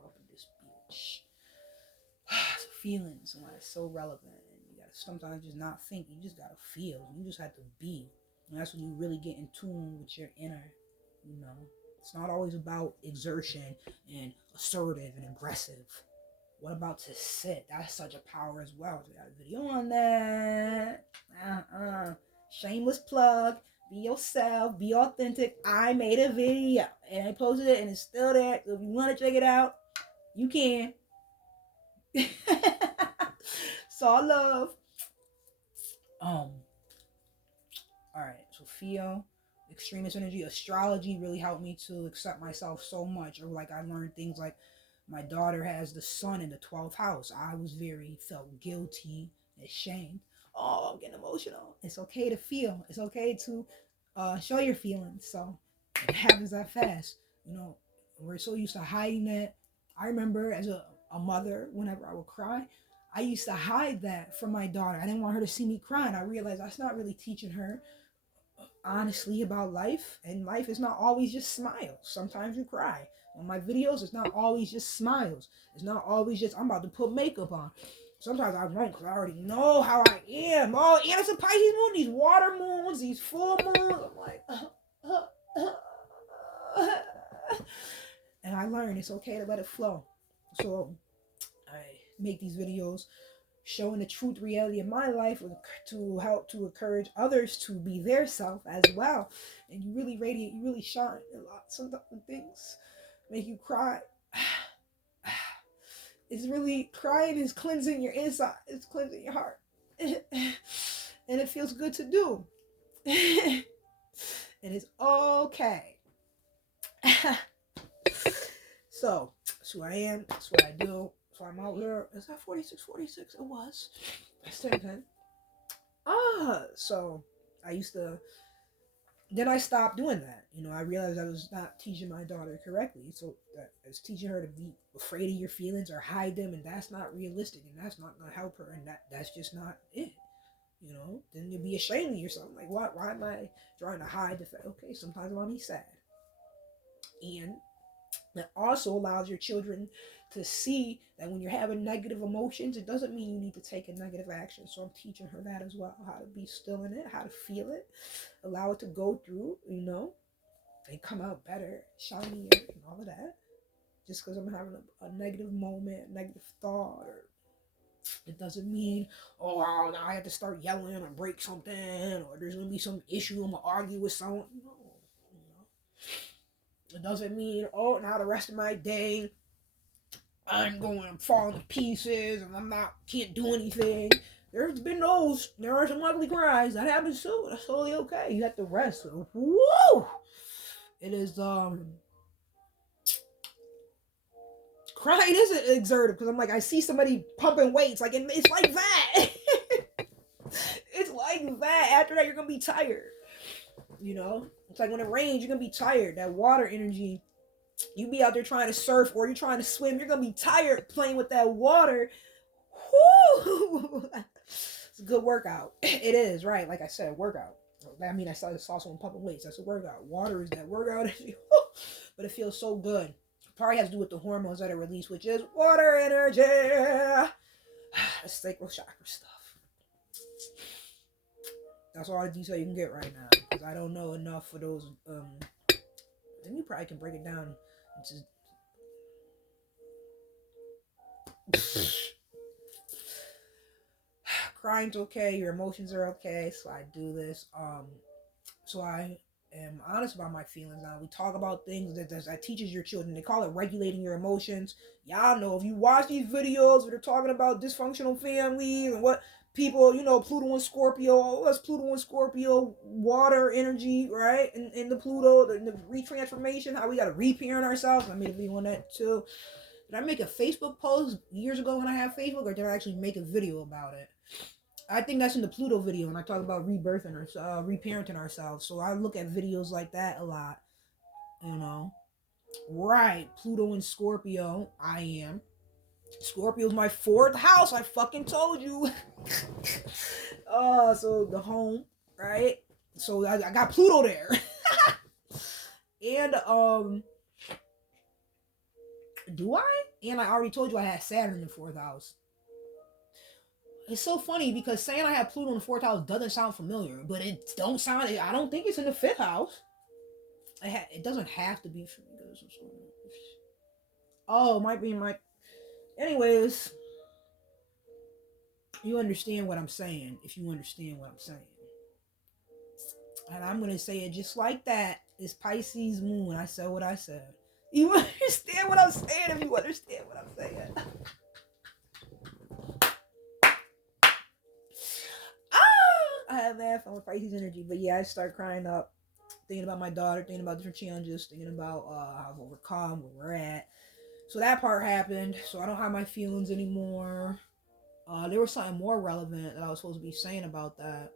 up in this bitch. So feelings, why it's so relevant. And you got sometimes just not think. You just gotta feel. You just have to be. And that's when you really get in tune with your inner, you know. It's not always about exertion and assertive and aggressive. What about to sit? That's such a power as well. So I got a video on that. Shameless plug. Be yourself. Be authentic. I made a video and I posted it and it's still there. So if you want to check it out, you can. So I love. All right. So Theo, extremist energy, astrology really helped me to accept myself so much. Or like I learned things like my daughter has the sun in the 12th house. I was felt guilty, ashamed. Oh, I'm getting emotional. It's okay to feel. It's okay to show your feelings. So it happens that fast. You know, we're so used to hiding that. I remember as a mother, whenever I would cry, I used to hide that from my daughter. I didn't want her to see me crying. I realized that's not really teaching her honestly about life, and life is not always just smiles. Sometimes you cry. On my videos, it's not always just smiles. It's not always just I'm about to put makeup on. Sometimes I won't because I already know how I am. Oh, and it's a Pisces moon, these water moons, these full moons. I'm like, and I learned it's okay to let it flow. So I make these videos showing the truth reality of my life to help to encourage others to be their self as well. And you really radiate, you really shine a lot. Some things make you cry. It's really, crying is cleansing your inside. It's cleansing your heart. And it feels good to do. And it's okay. So, that's who I am. That's what I do. So I'm out here. Is that 4646? It was. That's 10. So I used to. Then I stopped doing that. You know, I realized I was not teaching my daughter correctly. So that I was teaching her to be afraid of your feelings or hide them, and that's not realistic, and that's not gonna help her, and that's just not it. You know, then you'll be ashamed of yourself. Like, why am I trying to hide the fact? Okay, sometimes I'll be sad, and that also allows your children to see that when you're having negative emotions, it doesn't mean you need to take a negative action. So I'm teaching her that as well, how to be still in it, how to feel it, allow it to go through, you know, and come out better, shinier, and all of that. Just because I'm having a negative moment, a negative thought, or it doesn't mean, oh, now I have to start yelling or break something, or there's going to be some issue, I'm going to argue with someone. No, you know. It doesn't mean, oh, now the rest of my day, I'm going to fall to pieces and can't do anything. There are some ugly cries. That happens too. That's totally okay. You have to rest. Woo! It is, crying isn't exertive because I'm like, I see somebody pumping weights. Like, it's like that. It's like that. After that, you're going to be tired. You know? It's like when it rains, you're going to be tired. That water energy. You be out there trying to surf or you're trying to swim, you're gonna be tired playing with that water. Whoo! It's a good workout. It is, right? Like I said, workout. I mean, I saw someone pumping weights. That's a workout. Water is that workout. But it feels so good. It probably has to do with the hormones that are released, which is water energy. That's sacral chakra stuff. That's all the detail you can get right now. Because I don't know enough for those. Then you probably can break it down into crying's okay, your emotions are okay, so I do this. So I am honest about my feelings now. We talk about things that teaches your children. They call it regulating your emotions. Y'all know if you watch these videos where they're talking about dysfunctional families and what people, you know, Pluto and Scorpio, what's Pluto and Scorpio, water energy, right? And the Pluto, the retransformation, how we got to reparent ourselves. I made a video on that too. Did I make a Facebook post years ago when I had Facebook, or did I actually make a video about it? I think that's in the Pluto video when I talk about rebirthing or reparenting ourselves. So I look at videos like that a lot, you know. Right, Pluto and Scorpio, I am. Scorpio's my 4th house, I fucking told you. So the home, right? So I got Pluto there. And, do I? And I already told you I had Saturn in the 4th house. It's so funny because saying I have Pluto in the fourth house doesn't sound familiar, but it don't sound. I don't think it's in the fifth house. It doesn't have to be for me. Oh, it might be my. Anyways, you understand what I'm saying. If you understand what I'm saying, and I'm gonna say it just like that. It's Pisces moon. I said what I said. You understand what I'm saying? If you understand what I'm saying. I have that fun with Pisces energy, but yeah, I start crying up, thinking about my daughter, thinking about different challenges, thinking about how I've overcome, where we're at. So that part happened. So I don't have my feelings anymore. There was something more relevant that I was supposed to be saying about that.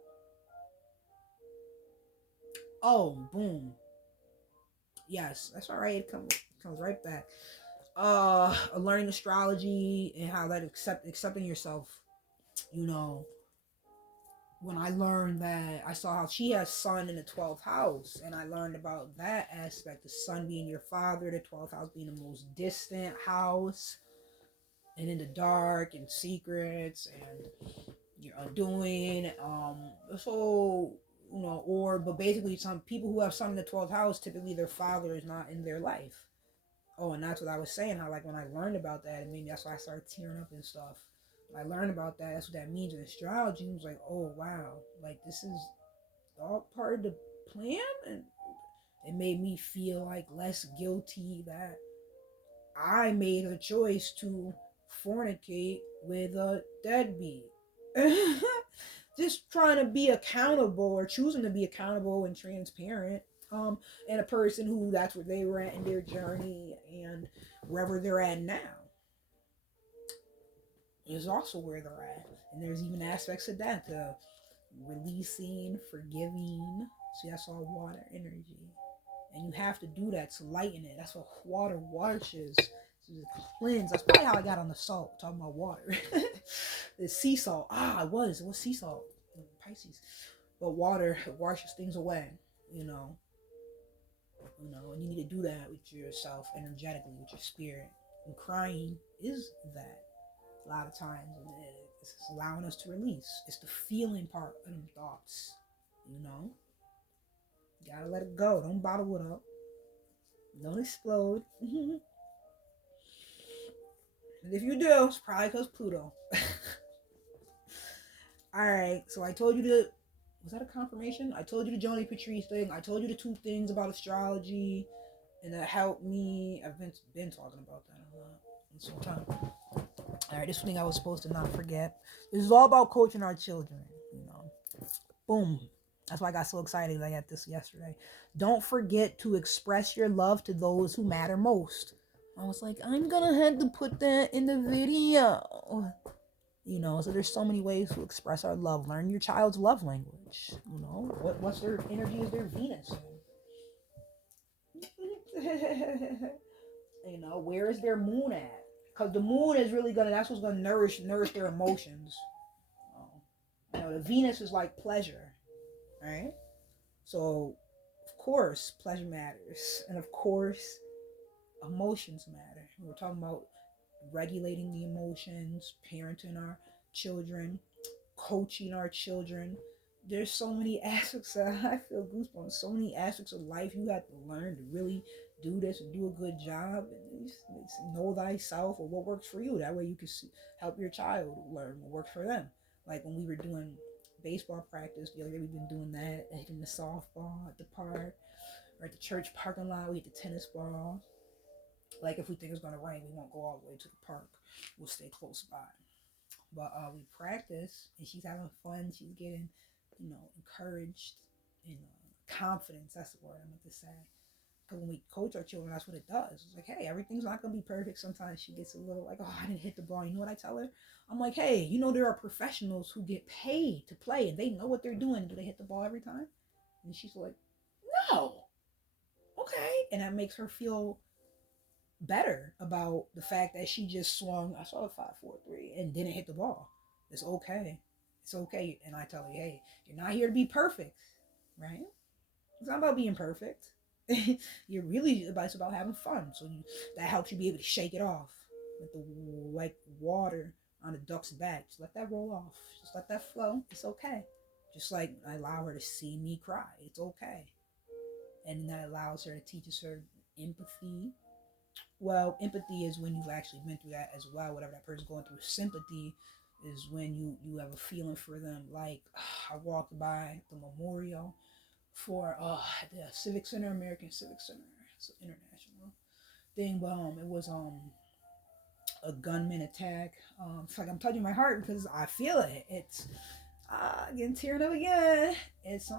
Oh, boom. Yes, that's all right. It comes right back. Learning astrology and how that accepting yourself. You know, when I learned that, I saw how she has sun in the 12th house, and I learned about that aspect, the sun being your father, the 12th house being the most distant house, and in the dark and secrets and your undoing. So but basically, some people who have sun in the 12th house, typically their father is not in their life. Oh, and that's what I was saying, how like when I learned about that, and maybe that's why I started tearing up and stuff. When I learned about that, that's what that means in astrology. It was like, oh wow, like this is all part of the plan, and it made me feel like less guilty that I made a choice to fornicate with a deadbeat. Just trying to be accountable, or choosing to be accountable and transparent. And a person who that's where they were at in their journey, and wherever they're at now is also where they're at. And there's even aspects of that, the releasing, forgiving. See, that's all water energy. And you have to do that to lighten it. That's what water washes. To cleanse. That's probably how I got on the salt, talking about water. The sea salt. It was sea salt. Pisces. But water washes things away, you know. And you need to do that with yourself energetically, with your spirit. And crying is that a lot of times. And it's allowing us to release. It's the feeling part of them thoughts, you know. You gotta let it go. Don't bottle it up. Don't explode. And if you do, it's probably because Pluto. Alright, so I told you was that a confirmation? I told you the Joni Patrice thing. I told you the 2 things about astrology, and that helped me. I've been talking about that a lot in some time. Alright, this thing I was supposed to not forget. This is all about coaching our children, Boom. That's why I got so excited I got this yesterday. Don't forget to express your love to those who matter most. I was like, I'm gonna have to put that in the video. So there's so many ways to express our love. Learn your child's love language. What's their energy is their Venus. Where is their moon at? Because the moon is really that's what's gonna nourish their emotions. The Venus is like pleasure, right? So of course pleasure matters, and of course emotions matter. We're talking about regulating the emotions, parenting our children, coaching our children. There's so many aspects that I feel goosebumps. So many aspects of life you have to learn to really do this and do a good job, and know thyself or what works for you. That way you can help your child learn what works for them. Like when we were doing baseball practice the other day, we've been doing that, hitting the softball at the park, or at the church parking lot, we hit the tennis ball. Like if we think it's gonna rain, we won't go all the way to the park. We'll stay close by. But we practice, and she's having fun. She's getting, encouraged, and confidence. That's the word I meant to say. Because when we coach our children, that's what it does. It's like, hey, everything's not gonna be perfect. Sometimes she gets a little like, oh, I didn't hit the ball. You know what I tell her? I'm like, hey, there are professionals who get paid to play, and they know what they're doing. Do they hit the ball every time? And she's like, no. Okay, and that makes her feel better about the fact that she just swung. I saw a 5-4-3 and didn't hit the ball. It's okay. It's okay. And I tell her, hey, you're not here to be perfect, right? It's not about being perfect. You're really it's about having fun. So that helps you be able to shake it off with the water on a duck's back. Just let that roll off. Just let that flow. It's okay. Just like I allow her to see me cry. It's okay. And that allows her, to teaches her empathy. Well, empathy is when you've actually been through that as well, whatever that person's going through. Sympathy is when you have a feeling for them. Like, I walked by the memorial for the Civic Center, American Civic Center. It's an international thing, but it was a gunman attack. It's like I'm touching my heart because I feel it. It's getting teared up again. It's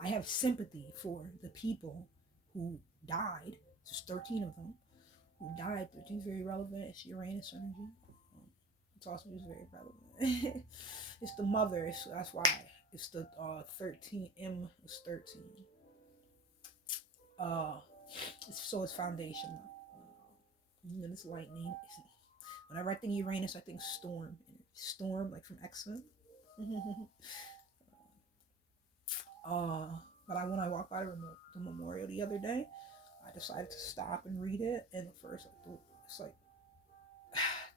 I have sympathy for the people who died. There's 13 of them who died. 13 is very relevant. It's Uranus energy. It's also just very relevant. It's the mother. That's why. It's the 13. M is 13. So it's foundation. And then it's lightning. Whenever I think Uranus, I think storm. Storm, like from X-Men. But when I walked by the memorial the other day, I decided to stop and read it. And the first, it's like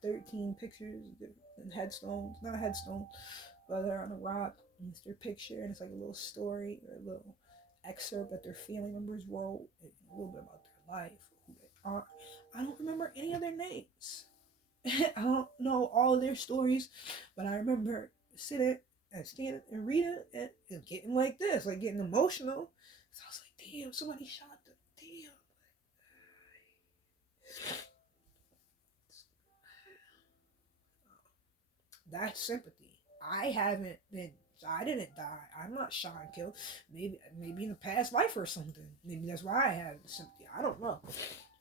13 pictures and headstones. Not a headstone, but they're on a rock. And it's their picture, and it's like a little story or a little excerpt that their family members wrote, a little bit about their life, who they are. I don't remember any of their names. I don't know all of their stories, but I remember sitting and standing and reading and getting like this, like getting emotional. So I was like, damn, somebody shot them. Damn. That's sympathy. I didn't die. I'm not shot and killed. Maybe in a past life or something. Maybe that's why I have sympathy. I don't know.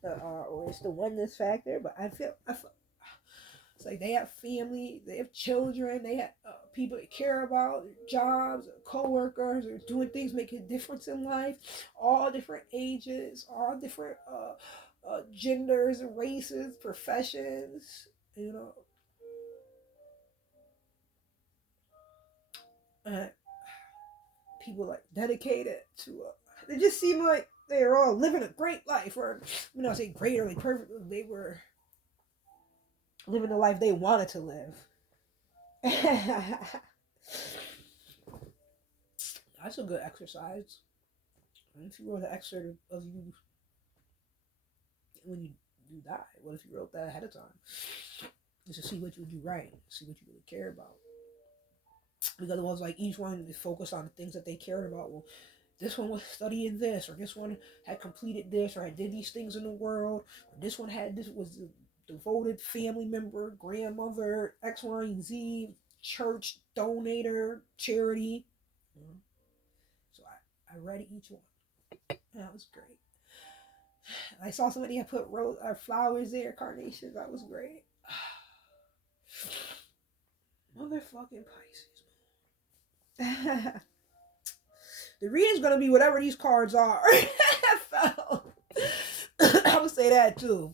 Or it's the oneness factor. But I feel it's like they have family, they have children, they have people they care about, their jobs, co-workers, they're doing things making a difference in life. All different ages, all different genders, races, professions. People like dedicated to they just seem like they're all living a great life, or I say great or like perfect. They were living the life they wanted to live. That's a good exercise. And if you wrote an excerpt of you when you die, what if you wrote that ahead of time? Just to see what you write, see what you really care about. Because it was like each one is focused on the things that they cared about. Well, this one was studying this, or this one had completed this, or I did these things in the world, or this one had this was a devoted family member, grandmother, X, Y, and Z, church donator, charity. So I read each one. And that was great. I saw somebody had put flowers there, carnations. That was great. Motherfucking Pisces. The reading's gonna be whatever these cards are. So, I would say that too.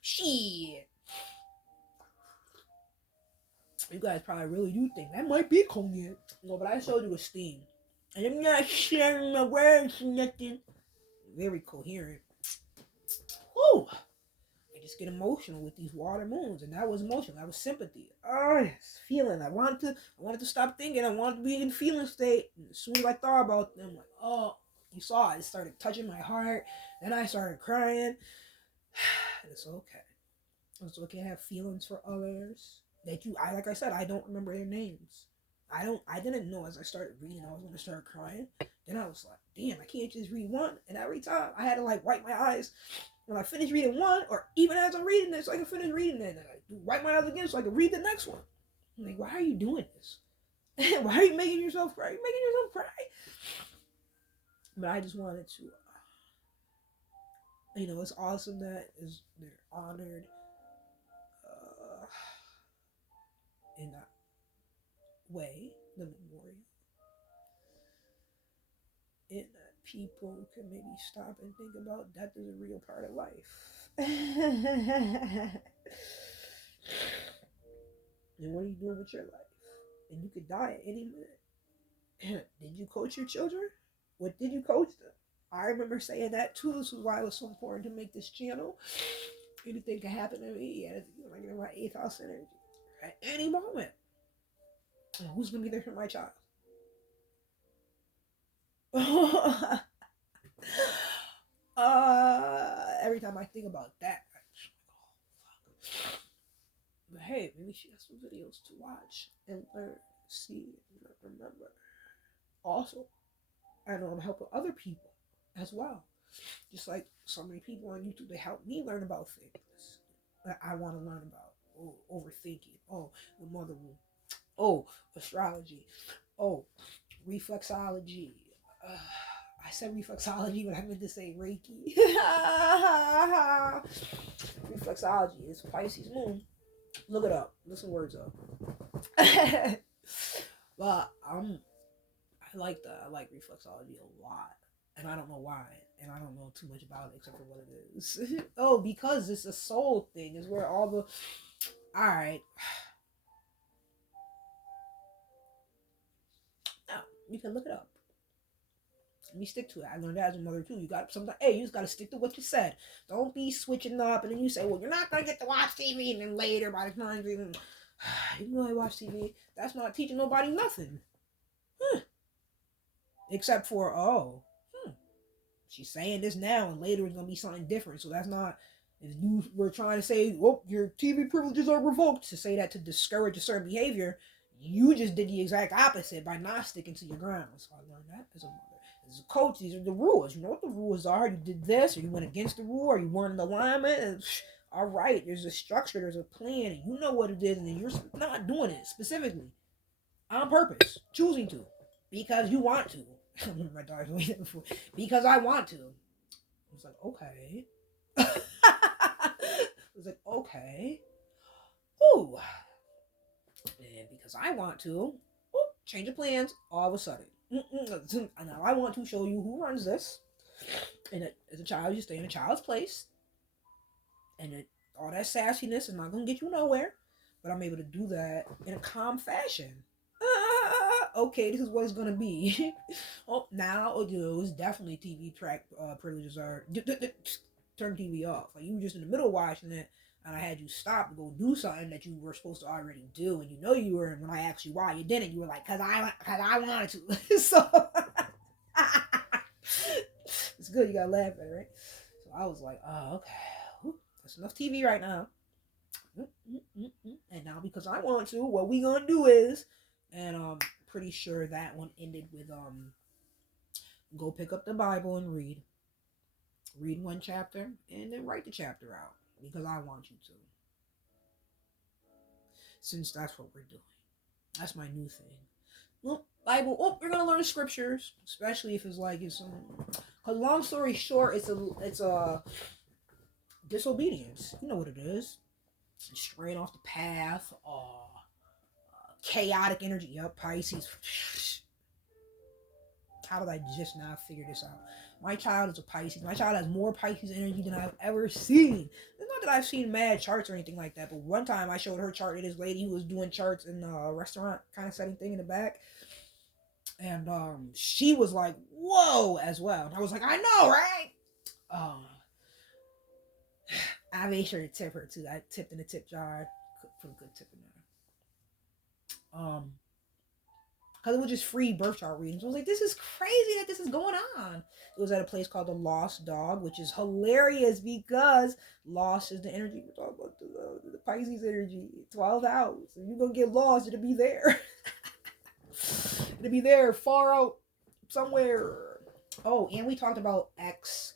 Shit. You guys probably really do think that might be cognac. No, but I showed you a steam. And I'm not sharing my words or nothing. Very coherent. Whew. I just get emotional with these water moons, and that was emotional. That was sympathy. Yes, feeling. I wanted to stop thinking. I wanted to be in feeling state. And as soon as I thought about them, like, oh, you saw it. It started touching my heart. Then I started crying. It's okay. It's okay to have feelings for others that like I said, I don't remember their names. I didn't know as I started reading I was going to start crying. Then I was like, damn, I can't just read one. And every time I had to like wipe my eyes when I finish reading one, or even as I'm reading it, so I can finish reading it. And I wipe my eyes again so I can read the next one. I'm like, why are you doing this? Why are you making yourself cry? You're making yourself cry. But I just wanted to, it's awesome that they're honored in that way, the memorial. And that people can maybe stop and think about death is a real part of life. And what are you doing with your life? And you could die at any minute. Did you coach your children? What did you coach them? I remember saying that too. This is why it was so important to make this channel. Anything can happen to me. Yeah, it's like in my 8th house energy at any moment. And who's gonna be there for my child? Every time I think about that, but hey, maybe she has some videos to watch and learn, see, and remember. Also, I know I'm helping other people as well. Just like so many people on YouTube, they help me learn about things that I want to learn about. Oh, overthinking. Oh, the mother womb. Oh, astrology. Oh, reflexology. Uh, I said reflexology, but I meant to say Reiki. Reflexology is Pisces moon. Look it up. Look some words up. But I like that. I like reflexology a lot. And I don't know why. And I don't know too much about it except for what it is. Oh, because it's a soul thing. Is where all the... Alright. Now, you can look it up. Let me stick to it. I learned that as a mother too. You got sometimes, hey, you just gotta stick to what you said. Don't be switching up and then you say, well, you're not gonna get to watch TV, and then later by the time you know I watch TV, that's not teaching nobody nothing. Except for, she's saying this now and later it's gonna be something different. So that's not, if you were trying to say, well, your TV privileges are revoked, to say that to discourage a certain behavior, you just did the exact opposite by not sticking to your grounds. So I learned that as a mother. As a coach, these are the rules. You know what the rules are. You did this, or you went against the rule, or you weren't in alignment. And, all right, there's a structure, there's a plan, and you know what it is, and you're not doing it specifically on purpose, choosing to, because you want to. My daughter's waiting before. Because I want to. I was like, okay. I was like, okay. Ooh. And because I want to, change of plans all of a sudden. Now I want to show you who runs this. And as a child, you stay in a child's place. And all that sassiness is not going to get you nowhere. But I'm able to do that in a calm fashion. Okay, this is what it's going to be. Now it was definitely TV track privileges are... Turn TV off. Like, you were just in the middle of watching it, and I had you stop to go do something that you were supposed to already do, and you know you were, and when I asked you why you didn't, you were like, cause I wanted to. So it's good, you gotta laugh at it, right? So I was like, oh, okay, that's enough TV right now. And now because I want to, what we gonna do is, and pretty sure that one ended with go pick up the Bible and read one chapter, and then write the chapter out. Because I want you to. Since that's what we're doing. That's my new thing. Well, Bible, we're gonna learn scriptures. Especially if it's like cause long story short, it's a disobedience. You know what it is. Straight off the path, chaotic energy. Yep, Pisces. How did I just now figure this out? My child is a Pisces. My child has more Pisces energy than I've ever seen. It's not that I've seen mad charts or anything like that, but one time I showed her chart to this lady who was doing charts in a restaurant kind of setting thing in the back. And she was like, whoa, as well. And I was like, I know, right? I made sure to tip her too. I tipped in the tip jar. Put a good tip in there. Because it was just free birth chart readings. I was like, this is crazy that this is going on. It was at a place called the Lost Dog, which is hilarious because lost is the energy. We're talking about the Pisces energy, 12th house. If you're going to get lost, it'll be there. It'll be there, far out, somewhere. Oh, and we talked about X,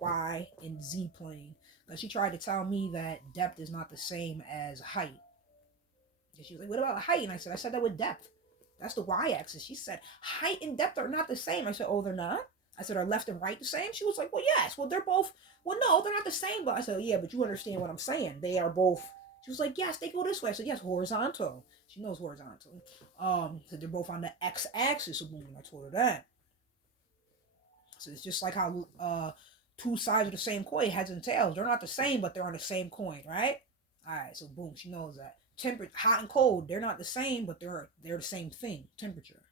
Y, and Z plane. Because she tried to tell me that depth is not the same as height. And she was like, what about height? And I said that with depth. That's the y-axis. She said, height and depth are not the same. I said, oh, they're not? I said, are left and right the same? She was like, well, yes. Well, they're both, well, no, they're not the same. But I said, yeah, but you understand what I'm saying. They are both, she was like, yes, they go this way. I said, yes, horizontal. She knows horizontal. So they're both on the x-axis. So boom, I told her that. So it's just like how two sides of the same coin, heads and tails. They're not the same, but they're on the same coin, right? All right, so boom, she knows that. Temperature, hot and cold, they're not the same, but they're the same thing. Temperature.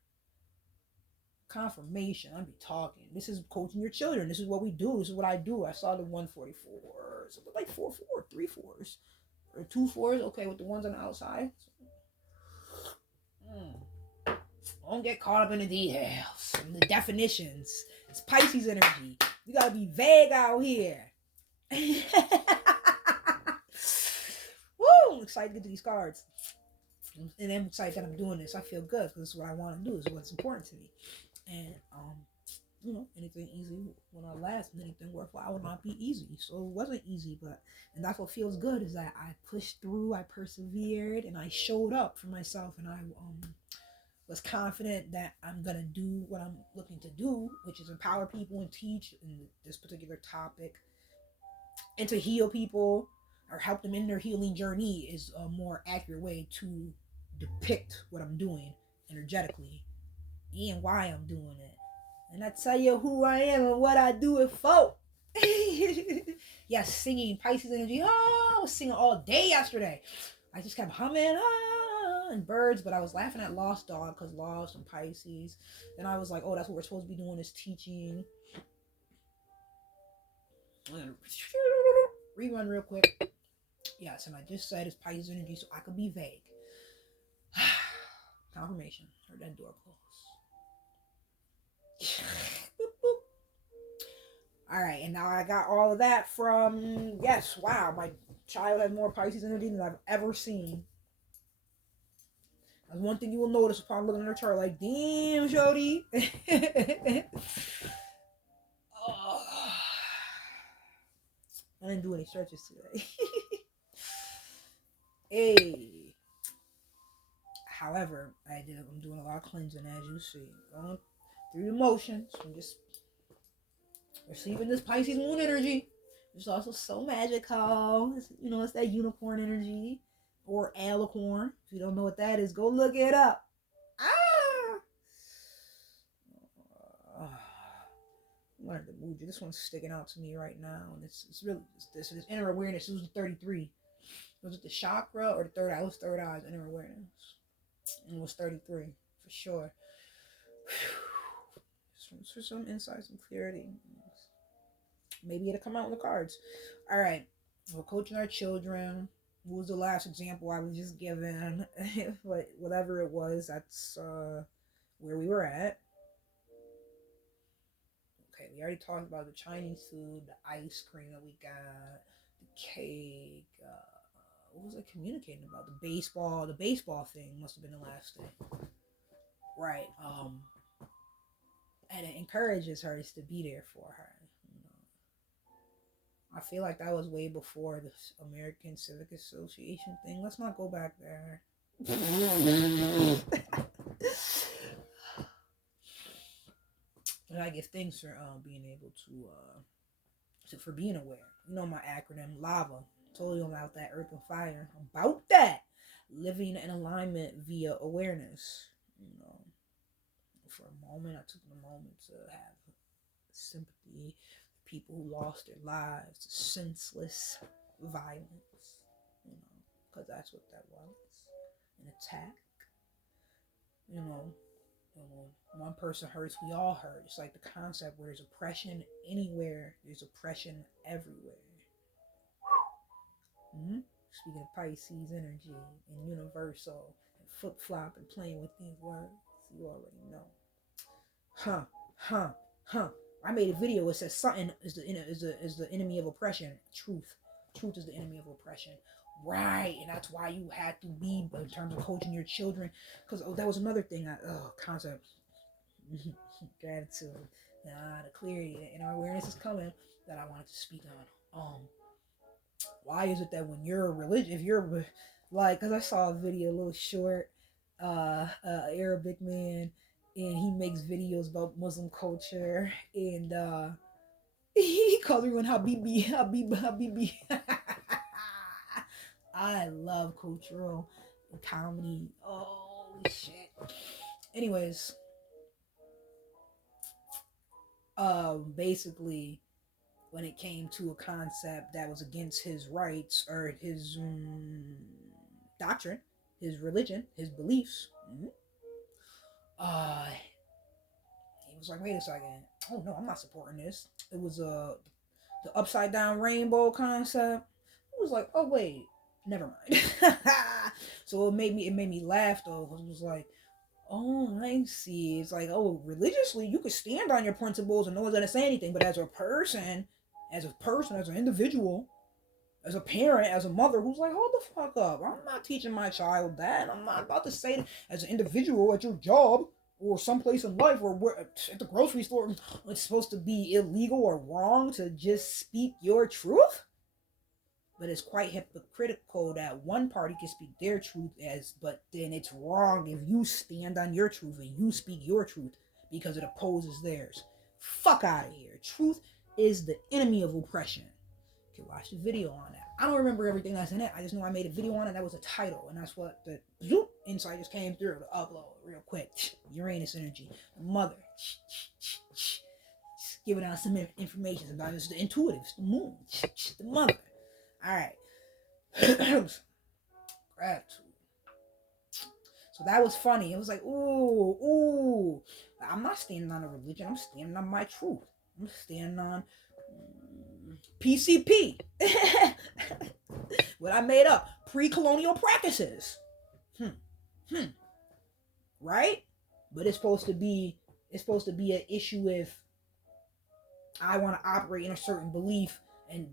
Confirmation. I'm be talking. This is coaching your children. This is what we do. This is what I do. I saw the 144. fours. It looked like 4-4, 3-4s. Or 2-4s, okay, with the ones on the outside. Don't get caught up in the details and the definitions. It's Pisces energy. You gotta be vague out here. Woo! I'm excited to get to these cards. And I'm excited that I'm doing this. I feel good because it's what I want to do. It's what's important to me. And anything easy will not last, and anything worthwhile will not be easy. So it wasn't easy, and that's what feels good, is that I pushed through, I persevered, and I showed up for myself, and I was confident that I'm gonna do what I'm looking to do, which is empower people and teach in this particular topic, and to heal people or help them in their healing journey is a more accurate way to depict what I'm doing energetically and why I'm doing it. And I tell you who I am and what I do it for. Yes, singing Pisces energy. Oh, I was singing all day yesterday. I just kept humming and birds, but I was laughing at Lost Dog because Lost and Pisces. Then I was like, oh, that's what we're supposed to be doing, is teaching. Rerun real quick. Yes, and I just said it's Pisces energy, so I could be vague. Confirmation. Heard that door close. All right, and now I got all of that from, yes, wow, my child has more Pisces energy than I've ever seen. That's one thing you will notice upon looking at her chart, like, damn, Jody. Oh, I didn't do any stretches today. Hey. However, I'm doing a lot of cleansing, as you see. Going through the motions. I'm just receiving this Pisces moon energy. It's also so magical. It's that unicorn energy. Or alicorn. If you don't know what that is, go look it up. Learn the mood. This one's sticking out to me right now. And it's really this inner awareness. It was the 33. Was it the chakra or the third eye? It was third eye's inner awareness. And it was 33 for sure. Just for some insight, some clarity. Maybe it'll come out in the cards. All right. We're coaching our children. What was the last example I was just given? But whatever it was, that's where we were at. Okay, we already talked about the Chinese food, the ice cream that we got, the cake. What was I communicating about? The baseball thing must have been the last thing. Right. And it encourages her to be there for her. I feel like that was way before the American Civic Association thing. Let's not go back there. And I give thanks for being able for being aware. My acronym, LAVA. Told you about that, Earth and Fire. About that. Living in alignment via awareness. For a moment, I took the moment to have sympathy for people who lost their lives to senseless violence. Because that's what that was. An attack. One person hurts, we all hurt. It's like the concept where there's oppression anywhere, there's oppression everywhere. Speaking of Pisces energy and universal and flip-flop and playing with these words, you already know. I made a video that says something is the enemy of oppression. Truth is the enemy of oppression. Right, and that's why you had to be in terms of coaching your children. Because that was another thing. Concept, gratitude, the clarity, the inner awareness is coming that I wanted to speak on. Why is it that when you're religious, if you're like, because I saw a video, a little short, Arabic man, and he makes videos about Muslim culture, and he calls everyone Habibi. I love cultural comedy. Oh shit. Anyways, basically, when it came to a concept that was against his rights or his doctrine, his religion, his beliefs, he was like, wait a second. Oh no, I'm not supporting this. It was the upside down rainbow concept. I was like, oh wait, never mind. So it made me laugh though, because it was like, oh, I see. It's like, oh, religiously, you could stand on your principles and no one's gonna say anything, but as an individual, as a parent, as a mother who's like, hold the fuck up. I'm not teaching my child that. I'm not about to say, as an individual at your job or someplace in life or where, at the grocery store, it's supposed to be illegal or wrong to just speak your truth. But it's quite hypocritical that one party can speak their truth but then it's wrong if you stand on your truth and you speak your truth because it opposes theirs. Fuck out of here. Truth is the enemy of oppression. You can watch the video on that. I don't remember everything that's in it. I just know I made a video on it. That was a title, and that's what the zoop insight just came through to upload real quick. Uranus energy, the mother, just giving out some information about it's the intuitive, it's the moon, the mother. All right. Gratitude. So that was funny. It was like, ooh. I'm not standing on a religion. I'm standing on my truth. I'm standing on PCP. What I made up. Pre-colonial practices. Right? But it's supposed to be an issue if I want to operate in a certain belief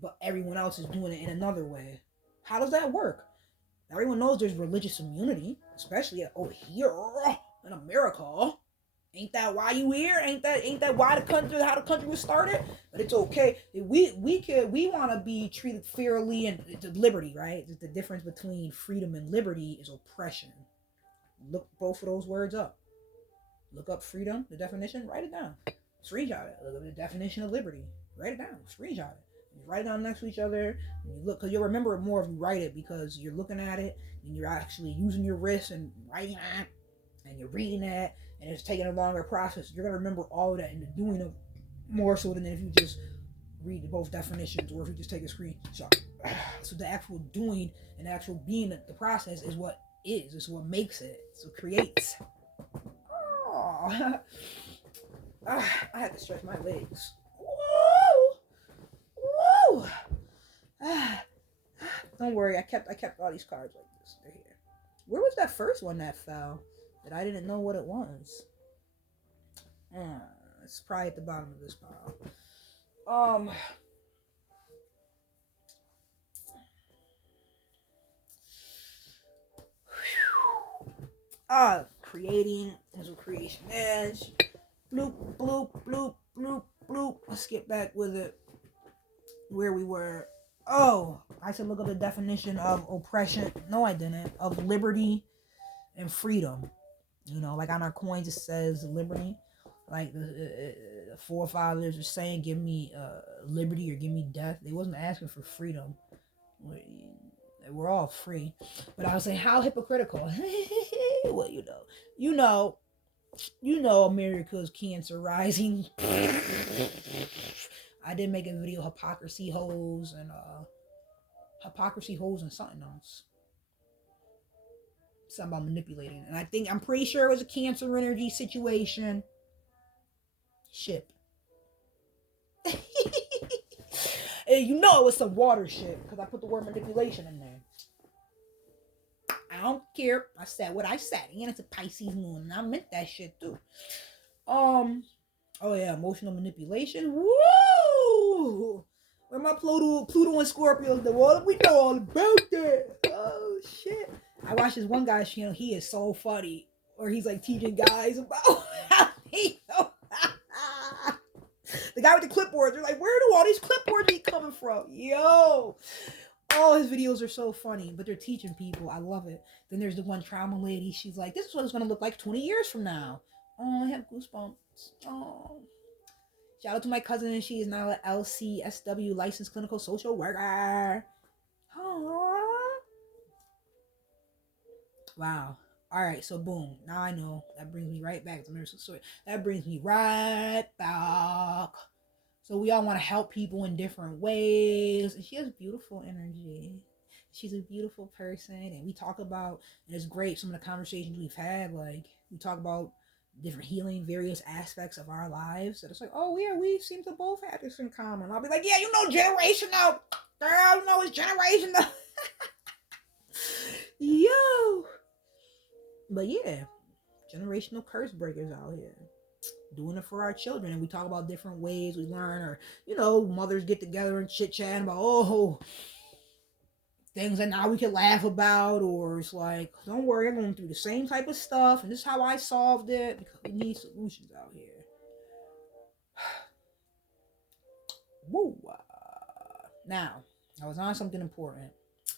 but everyone else is doing it in another way. How does that work? Everyone knows there's religious immunity, especially over here in America. Ain't that why you here? Ain't that why how the country was started? But it's okay. We want to be treated fairly and it's liberty, right? The difference between freedom and liberty is oppression. Look both of those words up. Look up freedom, the definition, write it down. Screenshot it. Look up the definition of liberty. Write it down. Screenshot it. You write it down next to each other. And you look, because you'll remember it more if you write it, because you're looking at it and you're actually using your wrist and writing it, and you're reading that, and it's taking a longer process. You're gonna remember all of that and the doing of more so than if you just read both definitions or if you just take a screenshot. So the actual doing and the actual being the process is what is. It's what makes it. So creates. Oh. I had to stretch my legs. Woo! Don't worry, I kept all these cards like this. They're here. Where was that first one that fell that I didn't know what it was? It's probably at the bottom of this pile. Creating is what creation is. Bloop, bloop, bloop, bloop, bloop. Let's get back with it. Where we were. Oh, I said look up the definition of oppression. No, I didn't. Of liberty and freedom. You know, like on our coins it says liberty. Like the forefathers are saying, give me liberty or give me death. They wasn't asking for freedom. We're all free. But I was saying, how hypocritical. Well, you know America's cancer rising. I did make a video, hypocrisy holes and something else. Something about manipulating. And I'm pretty sure it was a cancer energy situation. Ship. And you know it was some water shit because I put the word manipulation in there. I don't care. I said what I said. And it's a Pisces moon, and I meant that shit too. Oh yeah, emotional manipulation. Woo! Where my Pluto and Scorpios? We know all about that. Oh shit! I watched this one guy's channel. He is so funny. Or he's like teaching guys about how he knows. The guy with the clipboards. They're like, where do all these clipboards be coming from? Yo! All his videos are so funny, but they're teaching people. I love it. Then there's the one trauma lady. She's like, this is what it's going to look like 20 years from now. Oh, I have goosebumps. Oh. Shout out to my cousin. She is now an LCSW licensed clinical social worker. Oh. Wow. All right, so boom. Now I know. That brings me right back to Marissa's story. That brings me right back. So we all want to help people in different ways. And she has beautiful energy. She's a beautiful person. And we talk about, and it's great, some of the conversations we've had. Like, we talk about different healing, various aspects of our lives. That it's like, oh yeah, we seem to both have this in common. I'll be like, yeah, generational, girl, it's generational. Yo. But yeah, generational curse breakers out here doing it for our children. And we talk about different ways we learn, or mothers get together and chit chat about things that now we can laugh about, or it's like, don't worry, I'm going through the same type of stuff and this is how I solved it, because we need solutions out here. Woo. Now, I was on something important.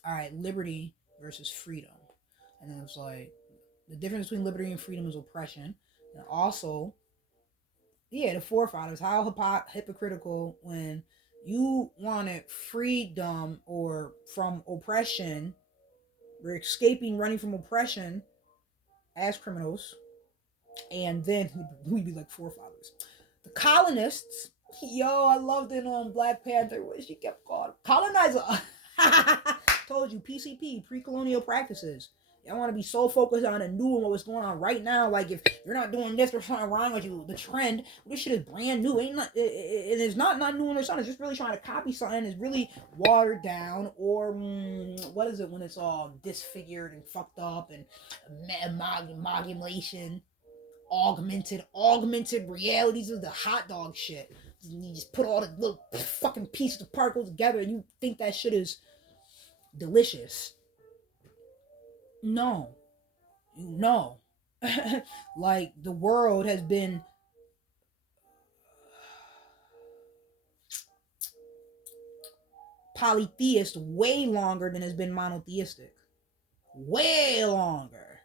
All right, liberty versus freedom. And then it was like, the difference between liberty and freedom is oppression. And also, the forefathers, how hypocritical when you wanted freedom or from oppression, we're escaping, running from oppression as criminals, and then we'd be like forefathers. The colonists, I loved it on Black Panther where she kept calling colonizer. Told you, PCP, pre-colonial practices. I want to be so focused on and doing what was going on right now. Like, if you're not doing this, there's something wrong with you. The trend, this shit is brand new. It's not new under the sun. It's just really trying to copy something. It's really watered down, or what is it when it's all disfigured and fucked up and amalgamation, augmented realities of the hot dog shit. You just put all the little fucking pieces of particles together and you think that shit is delicious. No. Like, the world has been polytheist way longer than has been monotheistic. Way longer.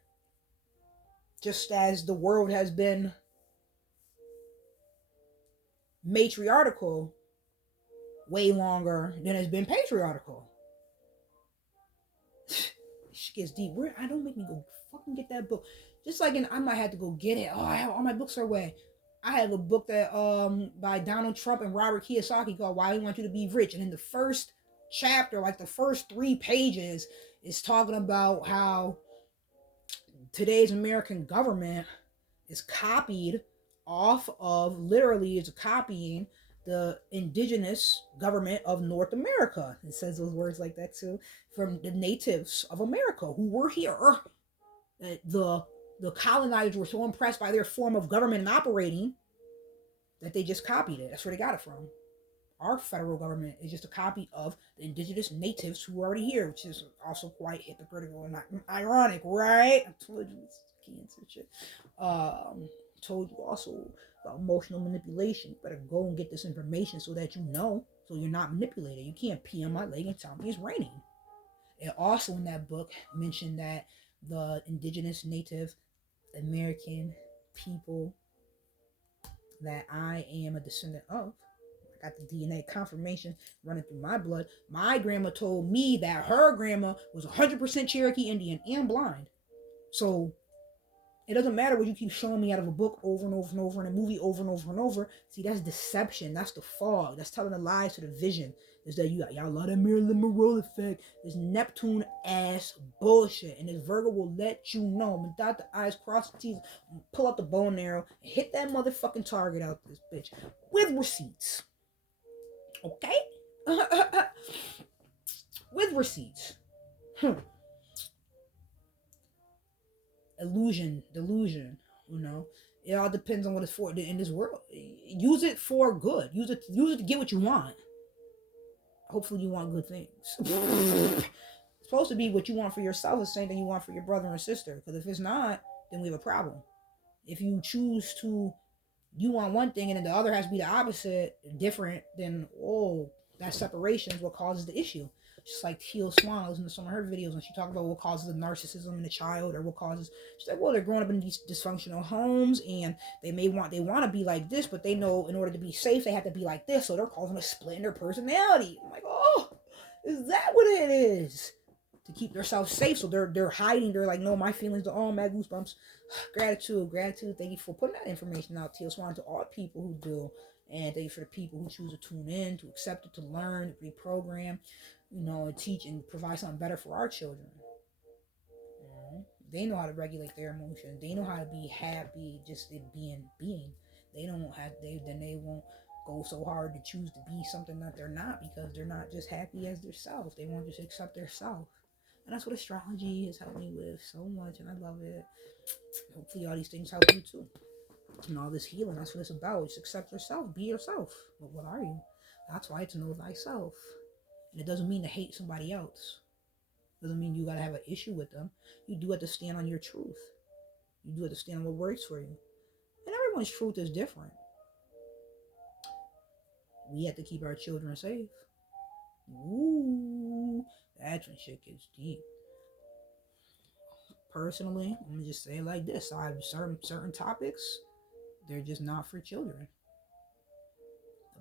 Just as the world has been matriarchal way longer than has been patriarchal. Shit gets deep. Don't make me go fucking get that book. Just like, I might have to go get it. I have all my books are away. I have a book that by Donald Trump and Robert Kiyosaki called Why We Want You to Be Rich. And in the first chapter, like the first 3 pages, is talking about how today's American government is copied off of, literally is copying the indigenous government of North America. It says those words like that too, from the natives of America who were here. The colonizers were so impressed by their form of government and operating that they just copied it. That's where they got it from. Our federal government is just a copy of the indigenous natives who were already here, which is also quite hypocritical and ironic, right? I told you it's cancer shit. Told you also about emotional manipulation. You better go and get this information so that so you're not manipulated. You can't pee on my leg and tell me it's raining. It also in that book mentioned that the indigenous Native American people that I am a descendant of, I got the DNA confirmation running through my blood. My grandma told me that her grandma was 100% Cherokee Indian and blind. So it doesn't matter what you keep showing me out of a book over and over and over, and a movie over and over and over. See, that's deception. That's the fog. That's telling the lies to the vision. Is that y'all love that Marilyn Monroe effect. This Neptune ass bullshit. And this Virgo will let you know. Dot the I's, cross the T's, pull out the bow and arrow, and hit that motherfucking target out this bitch. With receipts. Okay? With receipts. Illusion, delusion, it all depends on what it's for in this world. Use it for good. Use it to get what you want. Hopefully you want good things. It's supposed to be what you want for yourself is the same thing you want for your brother or sister. Because if it's not, then we have a problem. If you choose to, you want one thing and then the other has to be the opposite, different, then that separation is what causes the issue. Just like Teal Swan, I listen to some of her videos and she talked about what causes the narcissism in the child, or what causes, she's like, they're growing up in these dysfunctional homes and they want to be like this, but they know in order to be safe, they have to be like this. So they're causing a split in their personality. I'm like, is that what it is? To keep themselves safe. So they're hiding. They're like, no, my feelings are all mad goosebumps. Gratitude. Thank you for putting that information out, Teal Swan, to all people who do. And thank you for the people who choose to tune in, to accept it, to learn, to reprogram, and teach and provide something better for our children. They know how to regulate their emotions. They know how to be happy just in being. They don't have they won't go so hard to choose to be something that they're not, because they're not just happy as their self. They won't just accept their self. And that's what astrology has helped me with so much, and I love it. Hopefully all these things help you too. And all this healing, that's what it's about. Just accept yourself. Be yourself. But what are you? That's why it's know thyself. And it doesn't mean to hate somebody else. It doesn't mean you gotta have an issue with them. You do have to stand on your truth. You do have to stand on what works for you. And everyone's truth is different. We have to keep our children safe. Ooh, that's when shit gets deep. Personally, I'm gonna just say it like this: I have certain topics, they're just not for children.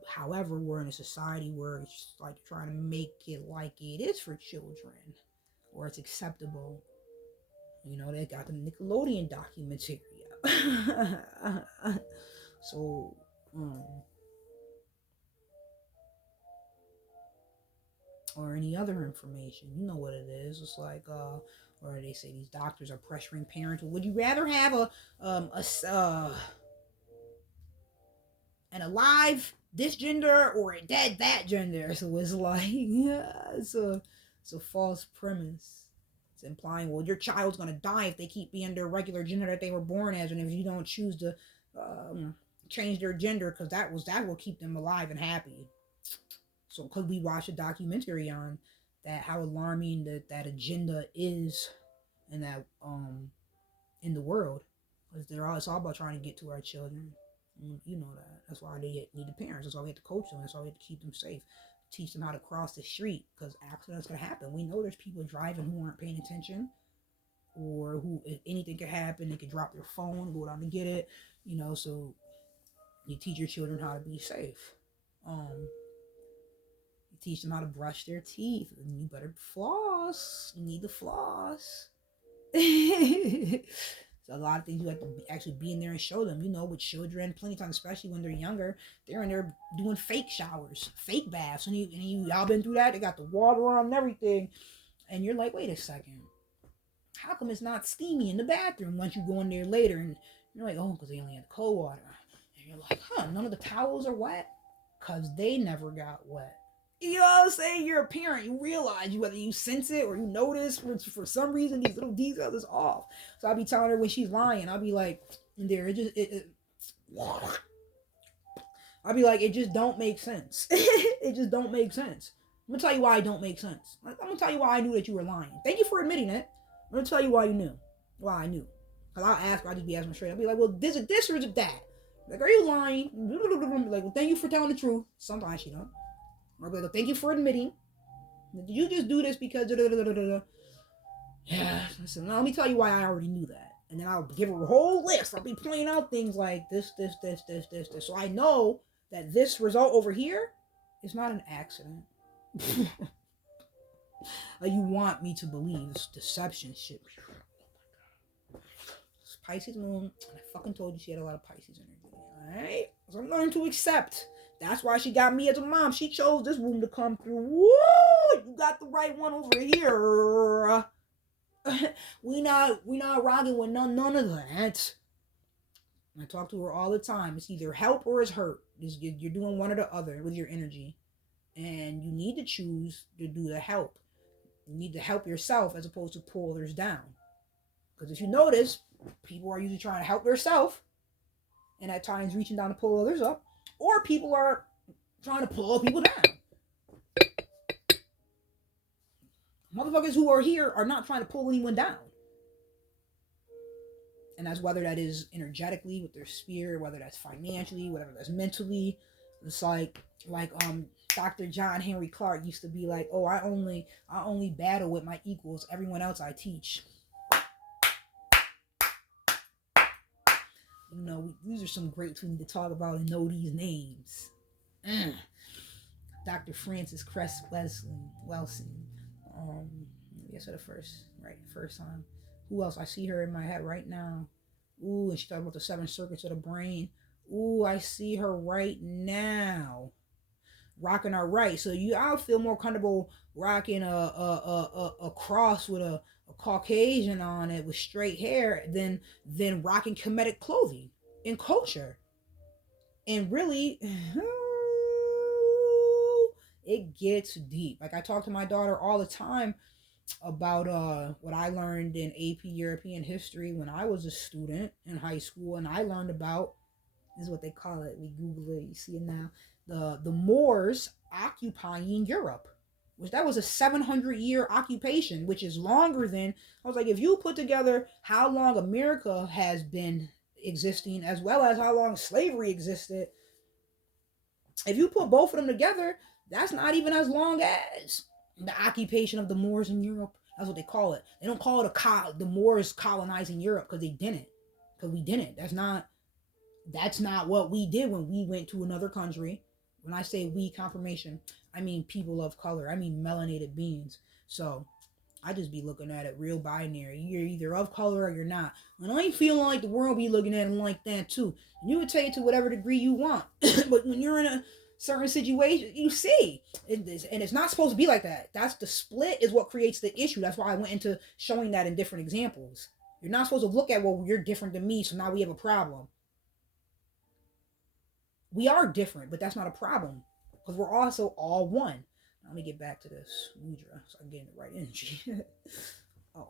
However, we're in a society where it's like trying to make it like it is for children, or it's acceptable. You know, they got the Nickelodeon documentary out. So, or any other information, you know what it is. It's like, or they say these doctors are pressuring parents. Would you rather have an alive this gender or a dead that gender? So it's like, yeah, it's a false premise. It's implying, well, your child's gonna die if they keep being their regular gender that they were born as, and if you don't choose to change their gender, because that will keep them alive and happy. So, because we watched a documentary on that, how alarming that agenda is, and that in the world, because it's all about trying to get to our children. You know that. That's why they need the parents. That's why we have to coach them. That's why we have to keep them safe. Teach them how to cross the street, because accidents can happen. We know there's people driving who aren't paying attention, or who, if anything could happen, they could drop their phone, go down to get it. You know, so you teach your children how to be safe. You teach them how to brush their teeth, and you better floss. You need to floss. So a lot of things you have to actually be in there and show them. You know, with children, plenty of times, especially when they're younger, they're in there doing fake showers, fake baths, and y'all been through that. They got the water on and everything, and you're like, wait a second, how come it's not steamy in the bathroom once you go in there later? And you're like, oh, because they only had cold water. And you're like, huh, none of the towels are wet? Because they never got wet. You know what I'm saying? You're a parent. You realize, whether you sense it or you notice, for some reason these little details is off. So I'll be telling her when she's lying. I'll be like, I'll be like, it just don't make sense. It just don't make sense. I'm gonna tell you why it don't make sense. I'm gonna tell you why I knew that you were lying. Thank you for admitting it. I'm gonna tell you why you knew. Why I knew. Because I'll just be asking straight. I'll be like, well, is it this or is it that? Like, are you lying? Like, well, thank you for telling the truth. Sometimes she don't. Or be like, thank you for admitting. Did you just do this because yeah, listen, let me tell you why I already knew that. And then I'll give her a whole list. I'll be pointing out things like this. So I know that this result over here is not an accident. Like, you want me to believe this deception shit. It's Pisces moon, and I fucking told you she had a lot of Pisces energy. Alright? So I'm learning to accept. That's why she got me as a mom. She chose this womb to come through. Woo! You got the right one over here. we not rocking with none of that. I talk to her all the time. It's either help or it's hurt. You're doing one or the other with your energy. And you need to choose to do the help. You need to help yourself as opposed to pull others down. Because if you notice, people are usually trying to help themselves, and at times reaching down to pull others up. Or people are trying to pull people down. Motherfuckers who are here are not trying to pull anyone down. And that's whether that is energetically with their spirit, whether that's financially, whatever that's mentally. It's like Dr. John Henry Clark used to be like, oh, I only battle with my equals. Everyone else I teach. You know, these are some greats we need to talk about and know these names. Dr. Frances Cress Welsing. Maybe I said it first time. Who else? I see her in my head right now. Ooh, and she talked about the 7 circuits of the brain. Ooh, I see her right now. rocking our right. So I'll feel more comfortable rocking a cross with a Caucasian on it with straight hair than rocking Kemetic clothing in culture. And really, it gets deep. Like I talk to my daughter all the time about what I learned in AP European history when I was a student in high school, and I learned about, this is what they call it. We Google it, you see it now. The Moors occupying Europe, which that was a 700-year occupation, which is longer than, I was like, if you put together how long America has been existing as well as how long slavery existed, if you put both of them together, that's not even as long as the occupation of the Moors in Europe. That's what they call it. They don't call it the Moors colonizing Europe because they didn't. Because we didn't. That's not what we did when we went to another country. When I say we, confirmation, I mean people of color. I mean melanated beings. So I just be looking at it real binary. You're either of color or you're not. And I ain't feeling like the world be looking at it like that too. And you would take it to whatever degree you want. But when you're in a certain situation, you see. And it's not supposed to be like that. That's the split is what creates the issue. That's why I went into showing that in different examples. You're not supposed to look at, well, you're different than me, so now we have a problem. We are different, but that's not a problem. Because we're also all one. Let me get back to this mudra so I can get in the right energy. Oh.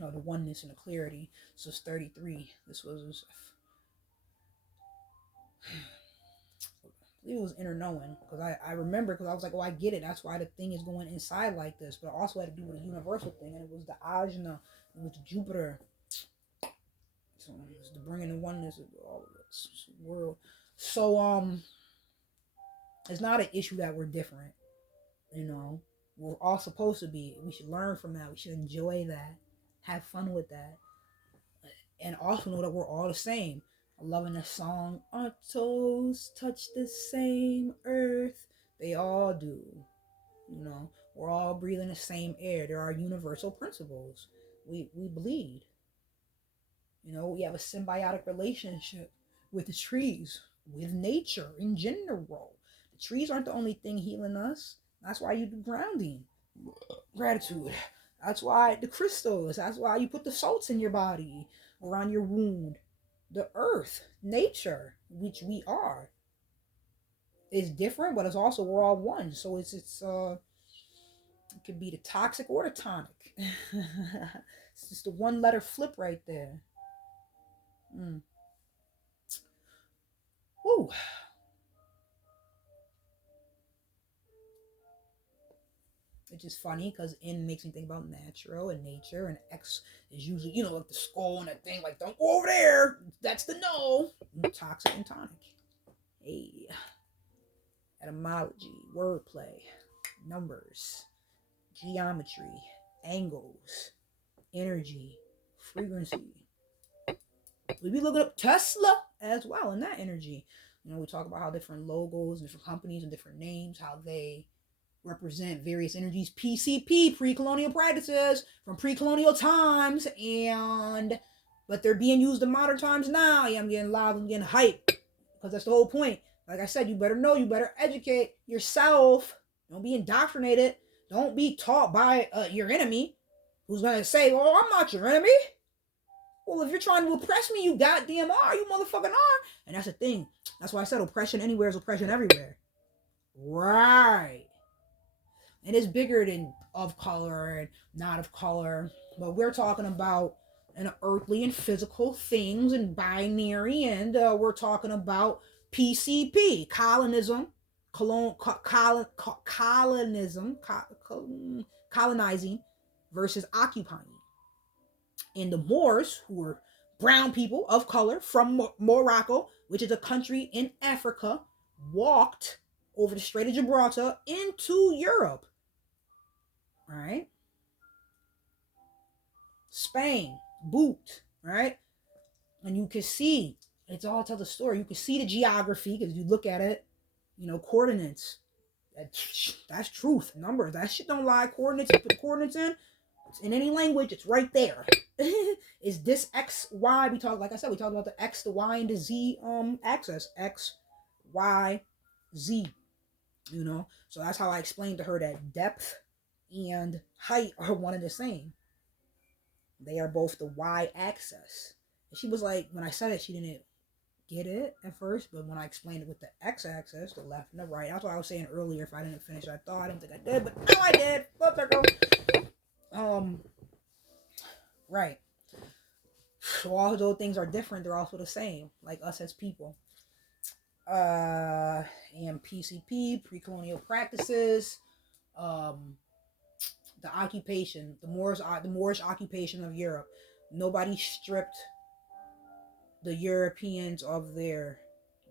No, the oneness and the clarity. So it's 33. This was... it was inner knowing. Because I remember, because I was like, oh, I get it. That's why the thing is going inside like this. But it also had to do with a universal thing. And it was the Ajna. It was Jupiter. So it's the bringing the oneness of all of this world. So, it's not an issue that we're different. You know, we're all supposed to be. We should learn from that. We should enjoy that. Have fun with that. And also know that we're all the same. I'm loving the song, our toes touch the same earth. They all do. You know, we're all breathing the same air. There are universal principles. We bleed. You know, we have a symbiotic relationship with the trees, with nature in general. The trees aren't the only thing healing us. That's why you do grounding, gratitude. That's why the crystals. That's why you put the salts in your body or on your wound. The earth, nature, which we are, is different, but it's also we're all one. So it could be the toxic or the tonic. It's just a one letter flip right there. Woo. It's just funny because in makes me think about natural and nature, and X is usually, you know, like the skull and that thing, like, don't go over there. That's the no. Toxic and tonic. Hey. Etymology, wordplay, numbers, geometry, angles, energy, frequency. We be looking up Tesla as well in that energy. You know, we talk about how different logos, different companies, and different names, how they represent various energies. PCP, pre-colonial practices from pre-colonial times, but they're being used in modern times now. Yeah, I'm getting loud, I'm getting hyped, because that's the whole point. Like I said, you better know, you better educate yourself. Don't be indoctrinated. Don't be taught by your enemy, who's gonna say, "Oh, I'm not your enemy." Well, if you're trying to oppress me, you goddamn are. You motherfucking are. And that's the thing. That's why I said oppression anywhere is oppression everywhere. Right. And it's bigger than of color and not of color. But we're talking about an earthly and physical things and binary. And we're talking about PCP, colonism, colonizing versus occupying. And the Moors, who were brown people of color from Morocco, which is a country in Africa, walked over the Strait of Gibraltar into Europe. Right? Spain, boot, right? And you can see, it's all tell the story. You can see the geography because you look at it, you know, coordinates. That's truth. Numbers. That shit don't lie. Coordinates, you put the coordinates in any language, it's right there. Is this X, Y? We talk, like I said, we talked about the X, the Y, and the Z axis. X, Y, Z. you know. So that's how I explained to her that depth and height are one and the same. They are both the y-axis. And she was like, when I said it, she didn't get it at first, but when I explained it with the x-axis, the left and the right, that's what I was saying earlier. If I didn't finish that thought, I didn't think I did, but now I did. Full circle. Right. So although things are different, they're also the same, like us as people. And PCP, pre-colonial practices, um, the occupation, the Moorish occupation of Europe. Nobody stripped the Europeans of their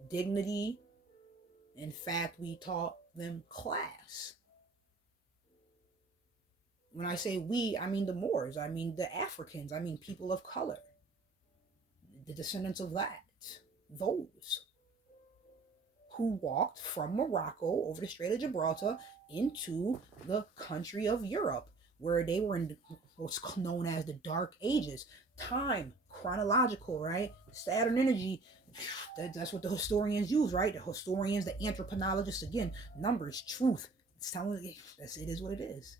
dignity. In fact, we taught them class. When I say we, I mean the Moors, I mean the Africans, I mean people of color, the descendants of that, those who walked from Morocco over the Strait of Gibraltar into the country of Europe, where they were in what's known as the Dark Ages. Time, chronological, right? Saturn energy. That's what the historians use, right? The historians, the anthropologists, again, numbers, truth. It's telling you, it is what it is.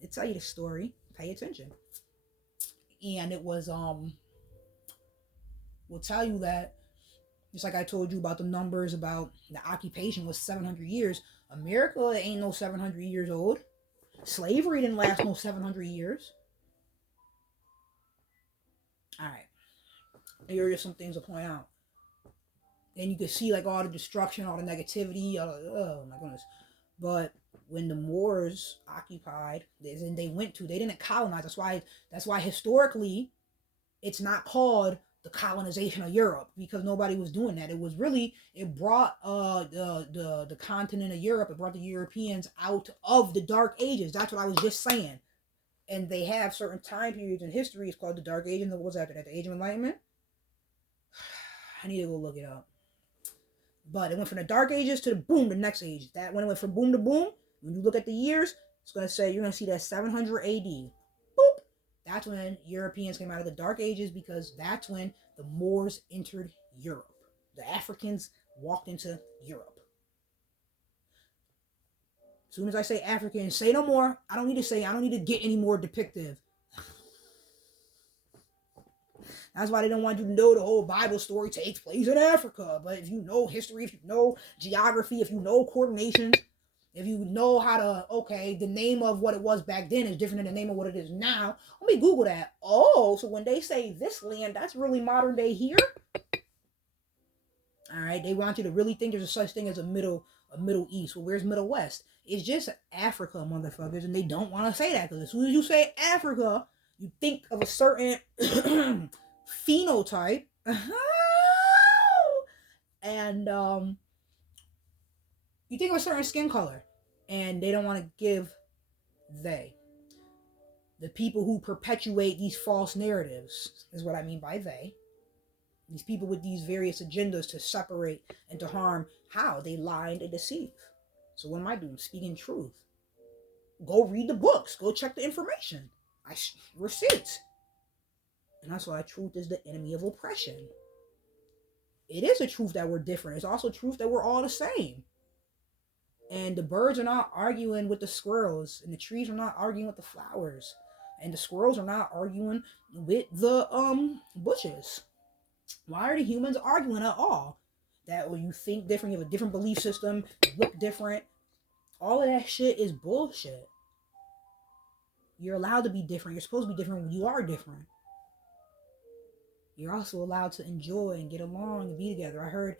It tell you the story. Pay attention. And it was will tell you that, just like I told you about the numbers about the occupation was 700 years. America ain't no 700 years old. Slavery didn't last no 700 years. All right. Here are just some things to point out. And you can see like all the destruction, all the negativity. Oh my goodness. But when the Moors occupied, they didn't colonize. That's why historically it's not called the colonization of Europe, because nobody was doing that. It was really, it brought the continent of Europe, it brought the Europeans out of the Dark Ages. That's what I was just saying. And they have certain time periods in history. It's called the Dark Ages. And what was after that? The Age of Enlightenment? I need to go look it up. But it went from the Dark Ages to the next age. That when it went from boom to boom, when you look at the years, it's gonna say you're gonna see that 700 AD. Boop. That's when Europeans came out of the Dark Ages, because that's when the Moors entered Europe. The Africans walked into Europe. As soon as I say African, say no more. I don't need to get any more depictive. That's why they don't want you to know the whole Bible story takes place in Africa. But if you know history, if you know geography, if you know coordinations, if you know how to, okay, the name of what it was back then is different than the name of what it is now. Let me Google that. Oh, so when they say this land, that's really modern day here? All right, they want you to really think there's a such thing as a Middle East. Well, where's Middle West? It's just Africa, motherfuckers, and they don't want to say that, because as soon as you say Africa, you think of a certain phenotype, and you think of a certain skin color, and they don't want to give the people who perpetuate these false narratives is what I mean by they. These people with these various agendas to separate and to harm. How? They lie and they deceive. So what am I doing? Speaking truth. Go read the books. Go check the information. Receipts. And that's why truth is the enemy of oppression. It is a truth that we're different. It's also truth that we're all the same. And the birds are not arguing with the squirrels, and the trees are not arguing with the flowers, and the squirrels are not arguing with the bushes. Why are the humans arguing at all? That when you think different, you have a different belief system, you look different. All of that shit is bullshit. You're allowed to be different. You're supposed to be different when you are different. You're also allowed to enjoy and get along and be together. I heard,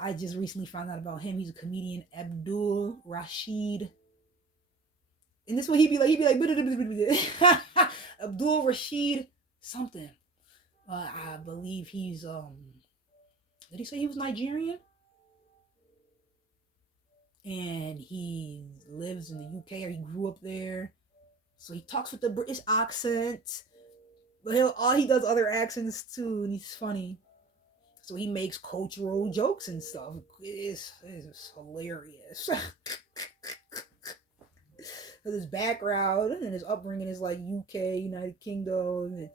I just recently found out about him. He's a comedian, Abdul Rashid. And this is what he'd be like, Abdul Rashid something. I believe he's, did he say he was Nigerian? And he lives in the UK, or he grew up there. So he talks with the British accent. But he does other accents too, and he's funny. So he makes cultural jokes and stuff. It's hilarious. His background and his upbringing is like UK, United Kingdom,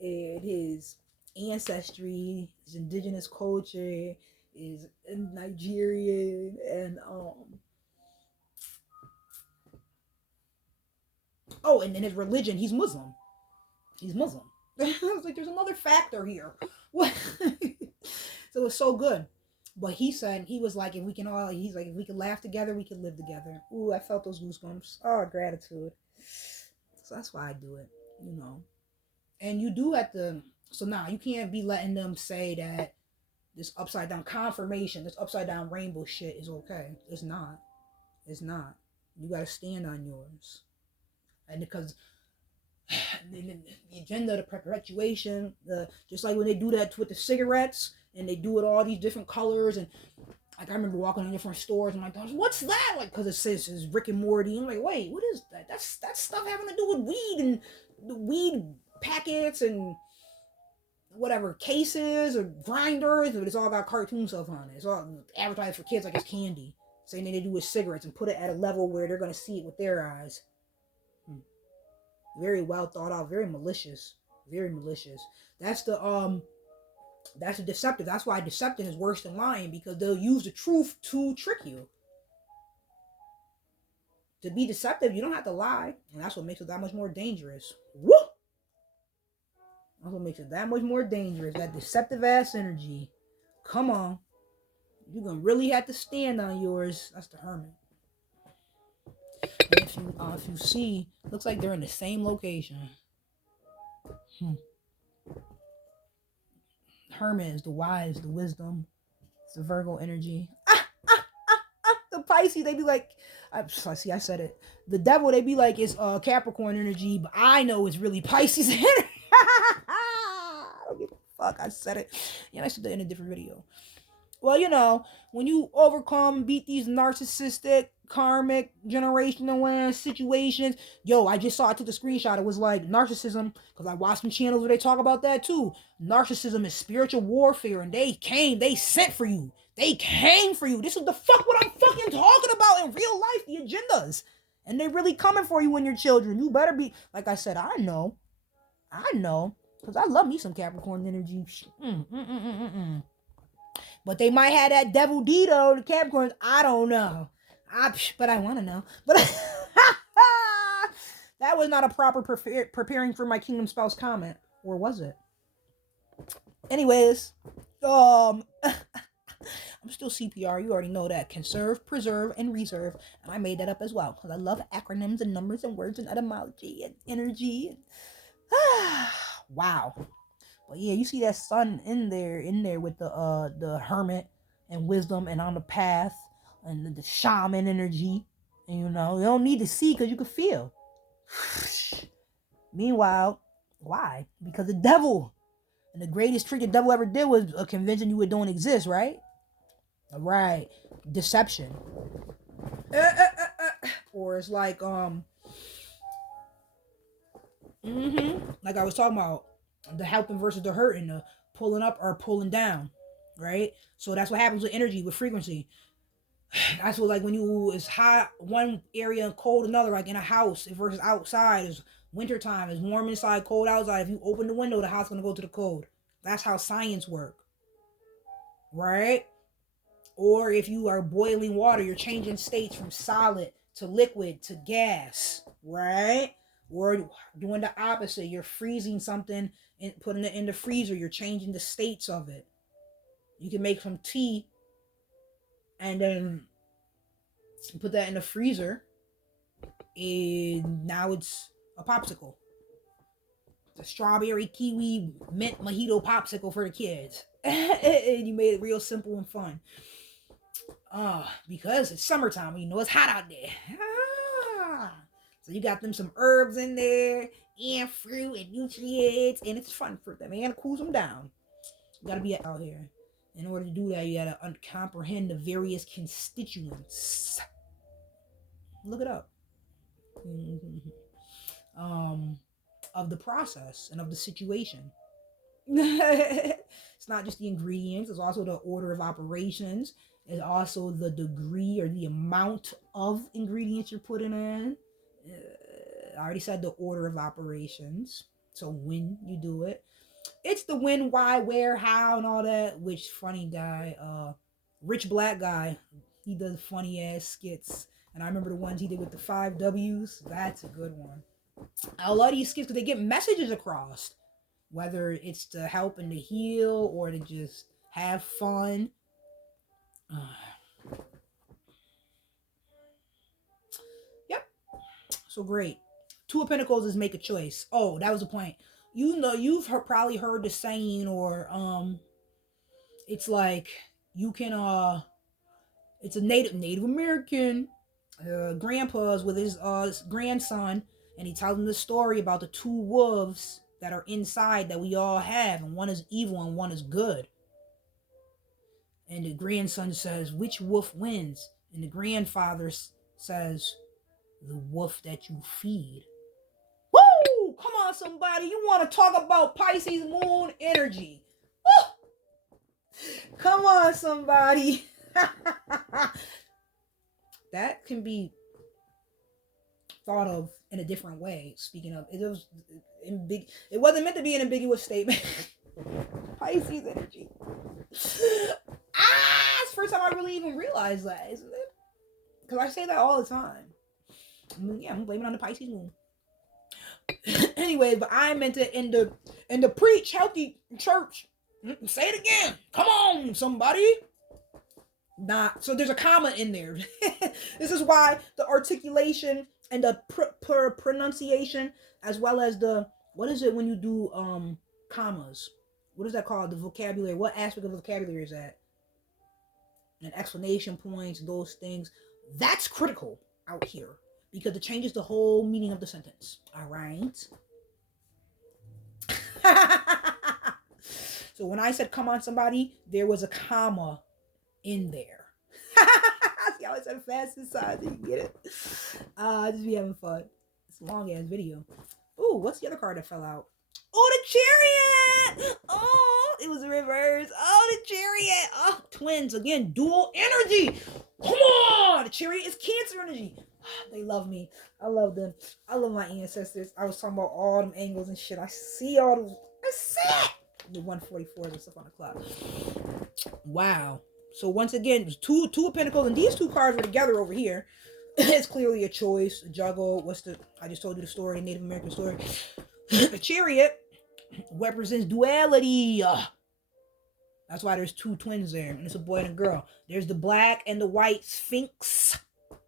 and his ancestry, his indigenous culture is Nigerian, and Oh, and in his religion, he's Muslim. He's Muslim. I was like, there's another factor here. What? So it's so good. But he said, he was like, if we can all, he's like, if we can laugh together, we can live together. Ooh, I felt those goosebumps. Oh, gratitude. So that's why I do it, you know. And you do have to, so now you can't be letting them say that this upside down confirmation, this upside down rainbow shit is okay. It's not. It's not. You got to stand on yours. And because the agenda, the perpetuation, just like when they do that with the cigarettes and they do it all these different colors, and like I remember walking in different stores and my like, what's that? Like, because it says it's Rick and Morty. I'm like, wait, what is that? That's stuff having to do with weed and the weed packets and whatever cases or grinders, but it's all got cartoon stuff on it. It's all advertised for kids like it's candy. Saying they do with cigarettes and put it at a level where they're gonna see it with their eyes. Very well thought out, very malicious. Very malicious. That's the deceptive. That's why deceptive is worse than lying, because they'll use the truth to trick you. To be deceptive, you don't have to lie. And that's what makes it that much more dangerous. Woo! That's what makes it that much more dangerous. That deceptive ass energy. Come on. You're gonna really have to stand on yours. That's the Hermit. And if you see, looks like they're in the same location. Hermit is the wise, the wisdom. It's the Virgo energy. The Pisces, they be like, I said it. The devil, they be like, it's Capricorn energy, but I know it's really Pisces energy. I don't give a fuck. I said it. Yeah, I said that in a different video. Well, you know, when you overcome, beat these narcissistic, karmic, generational situations. Yo, I just saw, I took the screenshot. It was like narcissism, because I watched some channels where they talk about that too. Narcissism is spiritual warfare, and they sent for you. They came for you. This is the fuck what I'm fucking talking about in real life, the agendas. And they really coming for you and your children. You better be, like I said, I know. Because I love me some Capricorn energy. But they might have that devil Dito, the Capricorns. I don't know. But I want to know. But that was not a proper preparing for my Kingdom Spouse comment. Or was it? Anyways. I'm still CPR. You already know that. Conserve, preserve, and reserve. And I made that up as well. Because I love acronyms and numbers and words and etymology and energy. Wow. But yeah, you see that sun in there with the hermit and wisdom and on the path and the shaman energy. And you know, you don't need to see because you can feel. Meanwhile, why? Because the devil, and the greatest trick the devil ever did was a convincing you it don't exist, right? Right. Deception. Or it's like like I was talking about, the helping versus the hurting, the pulling up or pulling down, right? So that's what happens with energy, with frequency. That's what, like, when you is hot one area and cold another, like in a house versus outside. Is wintertime, is warm inside, cold outside. If you open the window, the house gonna go to the cold. That's how science work, right? Or if you are boiling water, you're changing states from solid to liquid to gas, right? Or doing the opposite, you're freezing something and putting it in the freezer, you're changing the states of it. You can make some tea and then put that in the freezer, and now it's a popsicle. It's a strawberry kiwi mint mojito popsicle for the kids. And you made it real simple and fun. Because it's summertime, you know it's hot out there. So you got them some herbs in there, and fruit and nutrients, and it's fun for them, and it cools them down. You gotta be out here. In order to do that, you gotta comprehend the various constituents. Look it up. Of the process and of the situation. It's not just the ingredients, it's also the order of operations. It's also the degree or the amount of ingredients you're putting in. I already said the order of operations. So when you do it, it's the when, why, where, how, and all that. Which funny guy, rich black guy, he does funny ass skits. And I remember the ones he did with the 5 W's. That's a good one. I love these skits because they get messages across, whether it's to help and to heal or to just have fun. Yep. So great. Two of Pentacles is make a choice. Oh, that was the point. You know, probably heard the saying, or it's like you can it's a Native American grandpa's with his grandson, and he tells him the story about the two wolves that are inside that we all have, and one is evil and one is good. And the grandson says, which wolf wins? And the grandfather says, the wolf that you feed. Woo! Come on, somebody. You want to talk about Pisces moon energy. Woo! Come on, somebody. That can be thought of in a different way. Speaking of, it wasn't meant to be an ambiguous statement. Pisces energy. It's the first time I really even realized that, isn't it? Because I say that all the time. I'm blaming on the Pisces moon. Anyway, but I meant to in the preach healthy church. Say it again. Come on, somebody. So there's a comma in there. This is why the articulation and the pronunciation, as well as the, what is it when you do commas? What is that called? The vocabulary. What aspect of vocabulary is that? And explanation points, those things. That's critical out here because it changes the whole meaning of the sentence. All right. So when I said come on somebody, there was a comma in there. See how I said fast inside, so you get it. Just be having fun. It's a long ass video. Ooh, what's the other card that fell out? Oh, the Chariot! Oh, it was reversed. Oh, the Chariot. Oh, twins again, dual energy. Come on, the Chariot is Cancer energy. They love me. I love them. I love my ancestors. I was talking about all them angles and shit. I see all those. I see it. The 144 and stuff on the clock. Wow. So once again, two of Pentacles, and these two cards were together over here. It's clearly a choice, a juggle. I just told you the story, the Native American story. The Chariot represents duality. That's why there's two twins there, and it's a boy and a girl. There's the black and the white Sphinx.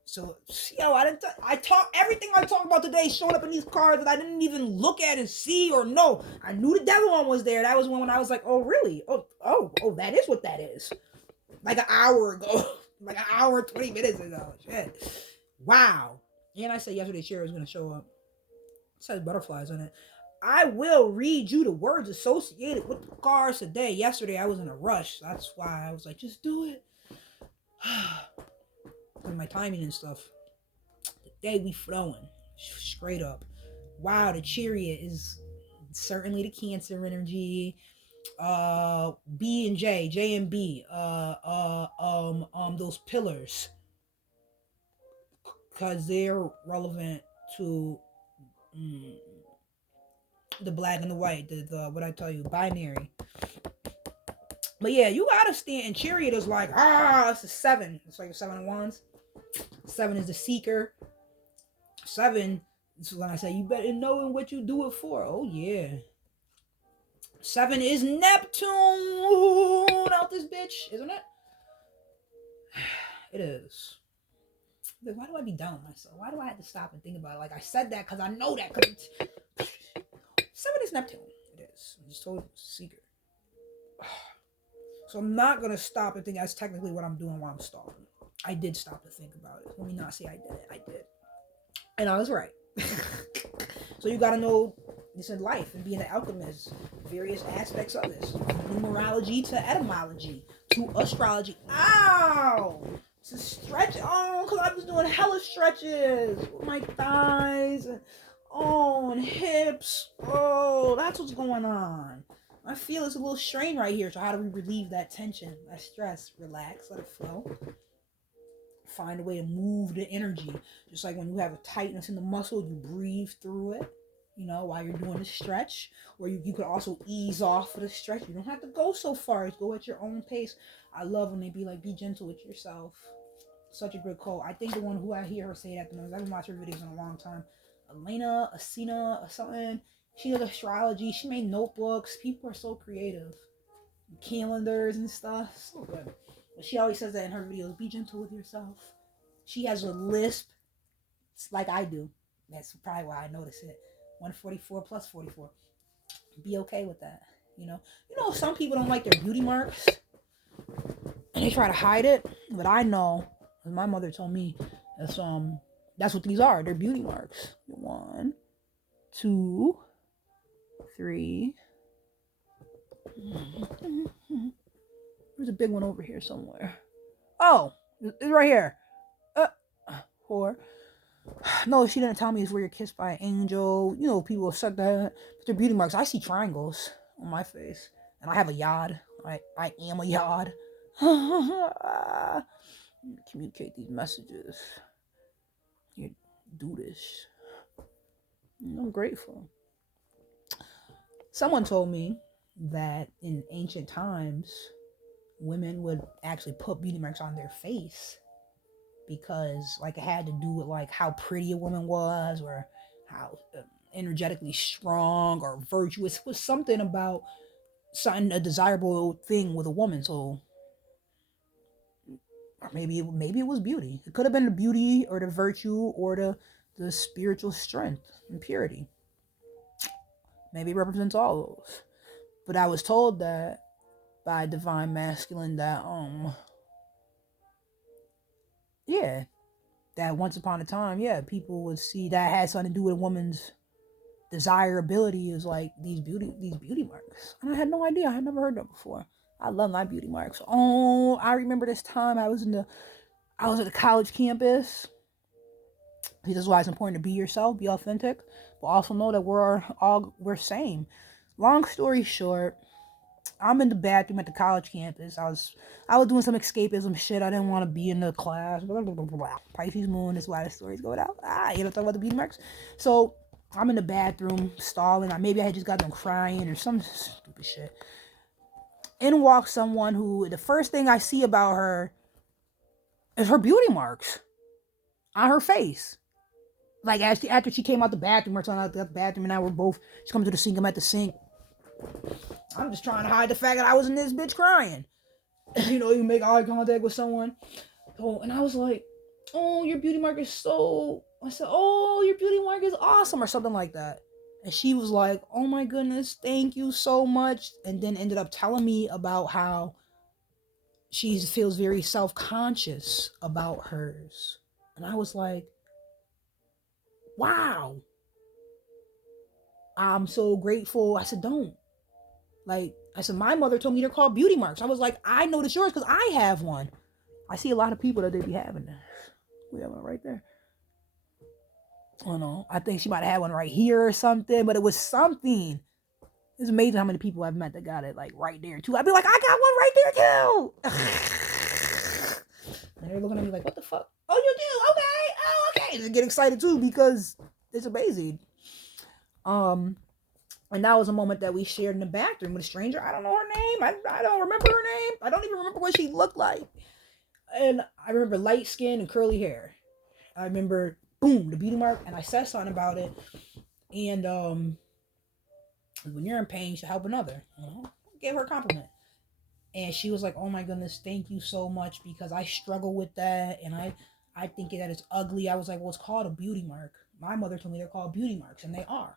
So, yo, I talk everything I talk about today showing up in these cards that I didn't even look at and see or know. I knew the devil one was there. That was when I was like, oh, really? Oh, that is what that is. Like an hour ago. Like an hour and 20 minutes ago. Shit. Wow. And I said yesterday Cherry was going to show up. It says butterflies on it. I will read you the words associated with the cards today. Yesterday I was in a rush. That's why I was like, just do it. And my timing and stuff. Today we flowing. Straight up. Wow, the Chariot is certainly the Cancer energy. B and J and B, those pillars, because they're relevant to the black and the white, the what I tell you, binary. But yeah, you gotta stand. And Chariot is like, it's a 7. It's like a 7 of Wands. 7 is the seeker. 7 is when I say you better know what you do it for. Oh yeah. 7 is Neptune out this bitch, isn't it? It is. Why do I be down on myself? Why do I have to stop and think about it? Like I said that because I know that. 7 is Neptune. It is. I just told you, Seeker. So I'm not gonna stop and think that's technically what I'm doing while I'm stalking. I did stop to think about it. Let me not say I did it. I did, and I was right. So you gotta know this in life and being an alchemist, various aspects of this, numerology to etymology to astrology. Ow! To stretch on, because I was doing hella stretches with my thighs and and hips. Oh, that's what's going on. I feel it's a little strain right here. So how do we relieve that tension, that stress? Relax, let it flow. Find a way to move the energy. Just like when you have a tightness in the muscle, you breathe through it, while you're doing the stretch. Or you could also ease off of the stretch. You don't have to go so far. Just go at your own pace. I love when they be like, be gentle with yourself. Such a good quote. I think the one who I hear her say that the most, I haven't watched her videos in a long time. Elena, Asina, or something. She does astrology. She made notebooks. People are so creative. Calendars and stuff. So good. But she always says that in her videos. Be gentle with yourself. She has a lisp. It's like I do. That's probably why I notice it. 144 plus 44. Be okay with that. Some people don't like their beauty marks and they try to hide it. But I know, as my mother told me, that's what these are. They're beauty marks. 1, 2, 3. There's a big one over here somewhere. Oh, it's right here. 4. No, she didn't tell me it's where you're kissed by an angel. People have said that. But they're beauty marks. I see triangles on my face. And I have a yod. I am a yod. Communicate these messages. You do this. I'm grateful. Someone told me that in ancient times, women would actually put beauty marks on their face because it had to do with how pretty a woman was or how energetically strong or virtuous. It was something about a desirable thing with a woman. So, or maybe it was beauty. It could have been the beauty or the virtue or the spiritual strength and purity. Maybe it represents all those. But I was told that by divine masculine that that once upon a time, people would see that had something to do with a woman's desirability is these beauty marks. And I had no idea. I had never heard that before. I love my beauty marks. Oh, I remember this time I was at the college campus. This is why it's important to be yourself, be authentic, but also know that we're same. Long story short, I'm in the bathroom at the college campus. I was doing some escapism shit. I didn't want to be in the class. Blah, blah, blah, blah. Pisces moon is why the story's going out. Talk about the beauty marks. So I'm in the bathroom stalling. Maybe I had just got them crying or some stupid shit. In walks someone who the first thing I see about her is her beauty marks on her face. After she came out the bathroom, we're talking about the bathroom, and now she comes to the sink. I'm at the sink. I'm just trying to hide the fact that I was in this bitch crying. You make eye contact with someone. Oh, and I was like, oh, your beauty mark is so... I said, oh, your beauty mark is awesome, or something like that. And she was like, oh my goodness, thank you so much. And then ended up telling me about how she feels very self-conscious about hers. And I was like, wow. I'm so grateful. I said, don't. I said, my mother told me they're called beauty marks. I was like, I noticed yours because I have one. I see a lot of people that they be having this. We have one right there. Oh no, I think she might have had one right here or something, but it was something. It's amazing how many people I've met that got it right there too. I'd be like, I got one right there too. And they're looking at me like, what the fuck? Oh, you do? Okay. Oh, okay. And they get excited too because it's amazing. And that was a moment that we shared in the bathroom with a stranger. I don't know her name. I don't remember her name. I don't even remember what she looked like. And I remember light skin and curly hair. I remember, boom, the beauty mark. And I said something about it. And when you're in pain, you should help another. Gave her a compliment. And she was like, oh my goodness, thank you so much. Because I struggle with that. And I think that it's ugly. I was like, well, it's called a beauty mark. My mother told me they're called beauty marks. And they are.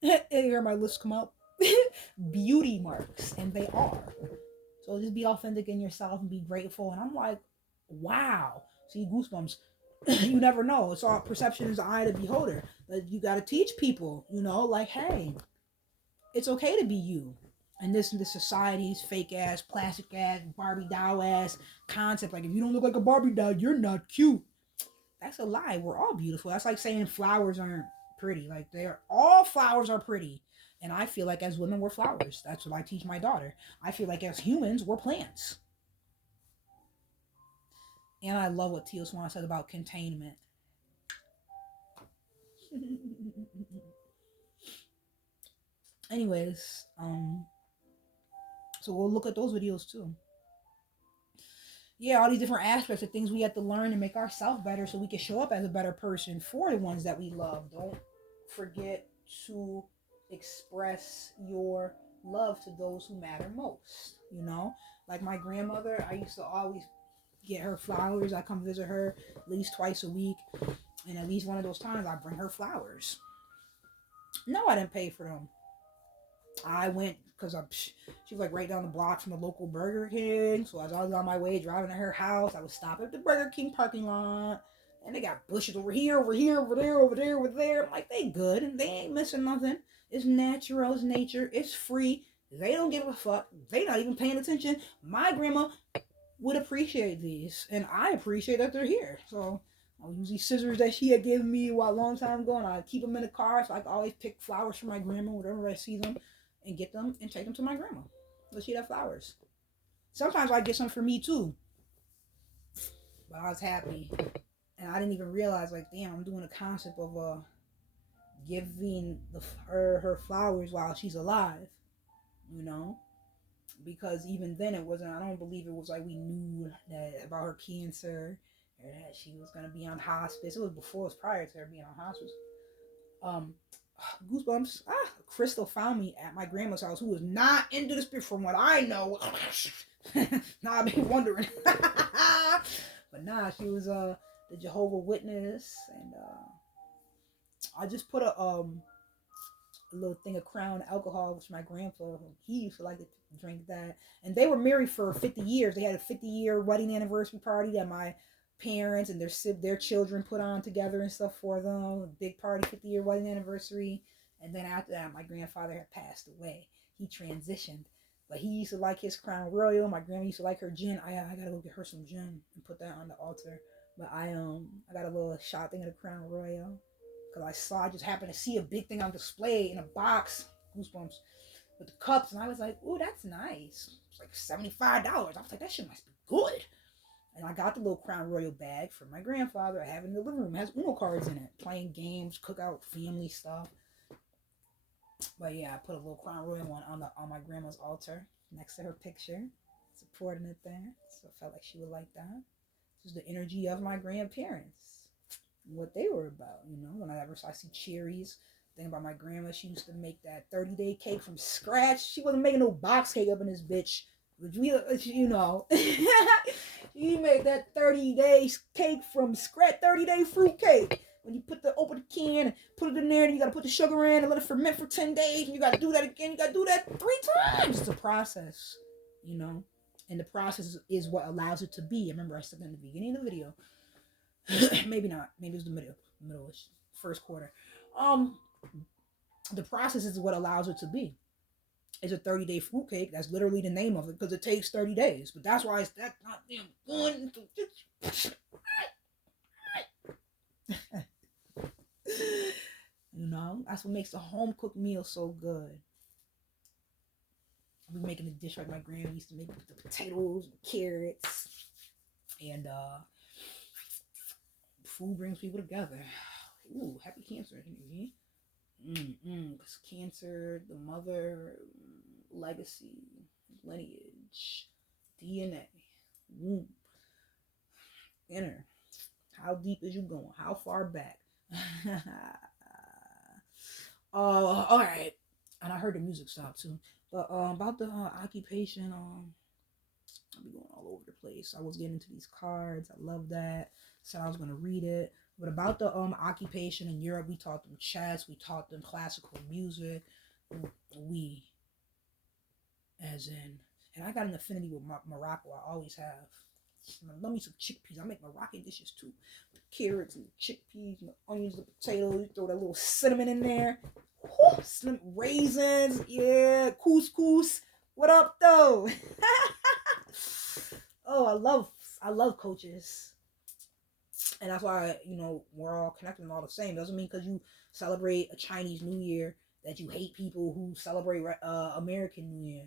And hear my list come up. Beauty marks. And they are. So just be authentic in yourself and be grateful. And I'm like, wow. See, goosebumps. You never know. It's all perception is the eye of the beholder. But you got to teach people, hey, it's okay to be you. And this society's fake ass, plastic ass, Barbie doll ass concept. If you don't look like a Barbie doll, you're not cute. That's a lie. We're all beautiful. That's like saying flowers aren't pretty. All flowers are pretty. And I feel like as women, we're flowers. That's what I teach my daughter. I feel like as humans, we're plants. And I love what Teal Swan said about containment. Anyways, so we'll look at those videos too. Yeah, all these different aspects of things we have to learn to make ourselves better so we can show up as a better person for the ones that we love. forget to express your love to those who matter most. You know, like my grandmother, I used to always get her flowers. I come visit her at least twice a week, and at least one of those times I bring her flowers. No, I didn't pay for them. I went because she was like right down the block from the local Burger King. So as I was on my way driving to her house, I would stop at the Burger King parking lot. And they got bushes over here, over here, over there, over there, over there. I'm like, they good and they ain't missing nothing. It's natural, it's nature, it's free. They don't give a fuck. They not even paying attention. My grandma would appreciate these, and I appreciate that they're here. So I'll use these scissors that she had given me a long time ago, and I keep them in the car so I can always pick flowers for my grandma whenever I see them, and get them and take them to my grandma. So she'd have flowers. Sometimes I get some for me too, but I was happy, and I didn't even realize like, damn, I'm doing a concept of giving her flowers while she's alive, you know. Because even then it wasn't, I don't believe it was like we knew that about her cancer or that she was going to be on hospice. It was before, it was prior to her being on hospice. Goosebumps. Crystal found me at my grandma's house, who was not into the spirit from what I know. Now I've been wondering. But nah, she was the Jehovah Witness, and I just put a little thing of Crown alcohol, which my grandpa, he used to like to drink that. And they were married for 50 years. They had a 50-year wedding anniversary party that my parents and their children put on together and stuff for them. A big party, 50-year wedding anniversary. And then after that, my grandfather had passed away. He transitioned. But he used to like his Crown Royal. My grandma used to like her gin. I gotta go get her some gin and put that on the altar. But I got a little shot thing of the Crown Royal. Because I just happened to see a big thing on display in a box, Goosebumps, with the cups, and I was like, ooh, that's nice. It's like $75. I was like, that shit must be good. And I got the little Crown Royal bag for my grandfather. I have it in the living room. It has Uno cards in it, playing games, cookout, family stuff. But yeah, I put a little Crown Royal one on my grandma's altar next to her picture, supporting it there. So I felt like she would like that. This is the energy of my grandparents. What they were about, you know. Whenever I see cherries, think about my grandma. She used to make that 30-day cake from scratch. She wasn't making no box cake up in this bitch. You know, she made that 30-day cake from scratch, 30-day fruit cake. When you open the can and put it in there, and you gotta put the sugar in and let it ferment for 10 days, and you gotta do that again. You gotta do that 3 times. It's a process, you know, and the process is what allows it to be. Remember, I said in the beginning of the video. Maybe not. Maybe it was the middle-ish, first quarter. The process is what allows it to be. It's a 30-day fruit cake. That's literally the name of it because it takes 30 days. But that's why it's that goddamn fun. You know, that's what makes the home-cooked meal so good. I'll be making a dish like my grandma used to make with the potatoes and carrots. And food brings people together. Ooh, happy Cancer. Because Cancer, the mother, legacy, lineage, DNA, womb, inner. How deep is you going? How far back? All right. And I heard the music stop too. But about the occupation, I'll be going all over the place. I was getting into these cards. I love that. Said I was going to read it. But about the occupation in Europe, we taught them chess. We taught them classical music. We, as in, and I got an affinity with Morocco. I always have. Love me some chickpeas. I make Moroccan dishes too. The carrots and the chickpeas and the onions, the potatoes. Throw that little cinnamon in there. Some raisins. Yeah, couscous. What up though? Oh, I love coaches. And that's why, you know, we're all connected and all the same. Doesn't mean because you celebrate a Chinese New Year that you hate people who celebrate American New Year.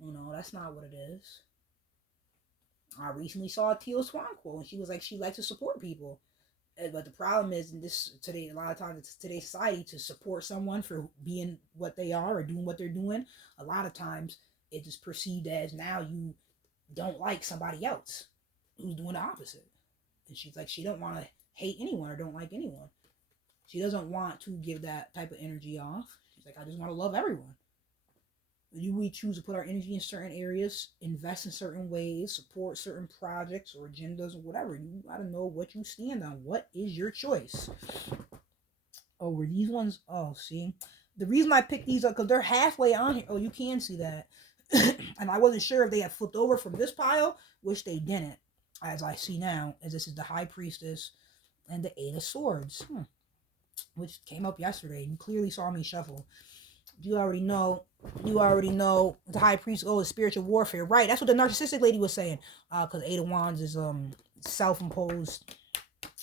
You know, that's not what it is. I recently saw Teal Swan quote, and she was like, she likes to support people. But the problem is, in today, a lot of times, it's today's society, to support someone for being what they are or doing what they're doing. A lot of times, it is perceived as now you don't like somebody else who's doing the opposite. And she's like, she don't want to hate anyone or don't like anyone. She doesn't want to give that type of energy off. She's like, I just want to love everyone. We choose to put our energy in certain areas, invest in certain ways, support certain projects or agendas or whatever. You gotta know what you stand on. What is your choice? Oh, were these ones? Oh, see, the reason I picked these up because they're halfway on here. Oh, you can see that, and I wasn't sure if they had flipped over from this pile, which they didn't, as I see now. As this is the High Priestess and the Eight of Swords, which came up yesterday. You clearly saw me shuffle. You already know the High Priest is spiritual warfare, right? That's what the narcissistic lady was saying. Because Eight of Wands is self-imposed.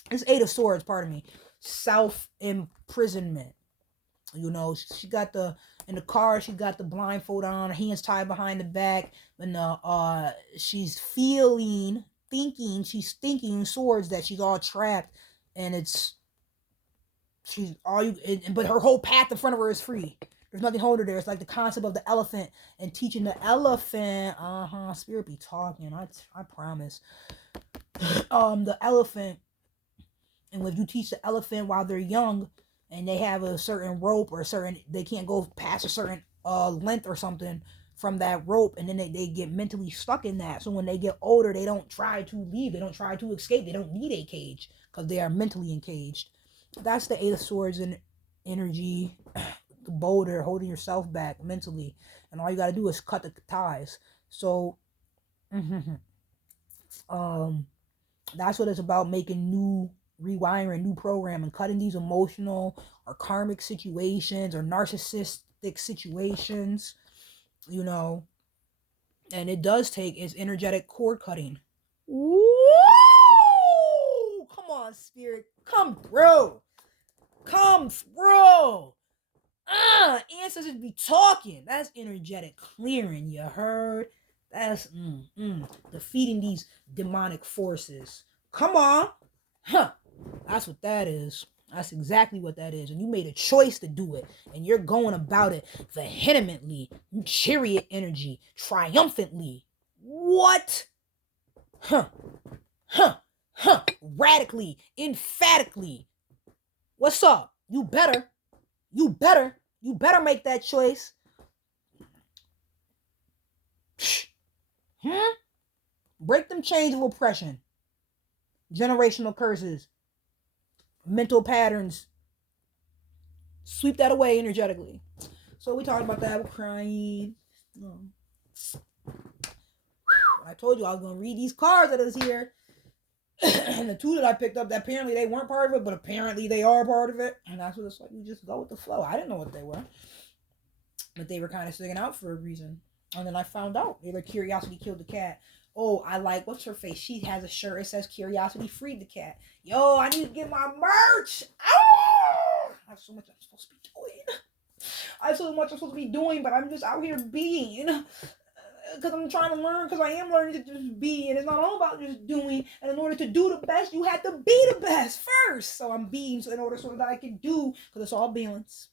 It's Eight of Swords, pardon me. Self-imprisonment. You know, she got in the car, she got the blindfold on, her hands tied behind the back, and she's thinking swords that she's all trapped, and but her whole path in front of her is free. There's nothing holding her there. It's like the concept of the elephant and teaching the elephant. Spirit be talking. I promise. The elephant, and if you teach the elephant while they're young, and they have a certain rope or they can't go past a certain length or something from that rope, and then they get mentally stuck in that. So when they get older, they don't try to leave. They don't try to escape. They don't need a cage because they are mentally encaged. That's the Eight of Swords and energy. The boulder, holding yourself back mentally, and all you got to do is cut the ties. So that's what it's about, making rewiring, new programming, cutting these emotional or karmic situations or narcissistic situations, you know. And it does take its energetic cord cutting. Woo! Come on, Spirit, come through. Ancestors be talking. That's energetic clearing, you heard? That's defeating these demonic forces. Come on. That's what that is. That's exactly what that is. And you made a choice to do it. And you're going about it vehemently. Chariot energy. Triumphantly. What? Radically. Emphatically. What's up? You better make that choice. Break them chains of oppression, generational curses, mental patterns. Sweep that away energetically. So we talked about that. We're crying. I told you I was going to read these cards that is here. And the two that I picked up, that apparently they weren't part of it, but apparently they are part of it. And that's what it's like. You just go with the flow. I didn't know what they were. But they were kind of sticking out for a reason. And then I found out. They were Curiosity Killed the Cat. Oh, I like, what's her face? She has a shirt. It says Curiosity Freed the Cat. Yo, I need to get my merch. Oh! I have so much I'm supposed to be doing. But I'm just out here being. Because I'm trying to learn, because I am learning to just be, and it's not all about just doing. And in order to do the best, you have to be the best first. So I'm being, so that I can do, because it's all balance.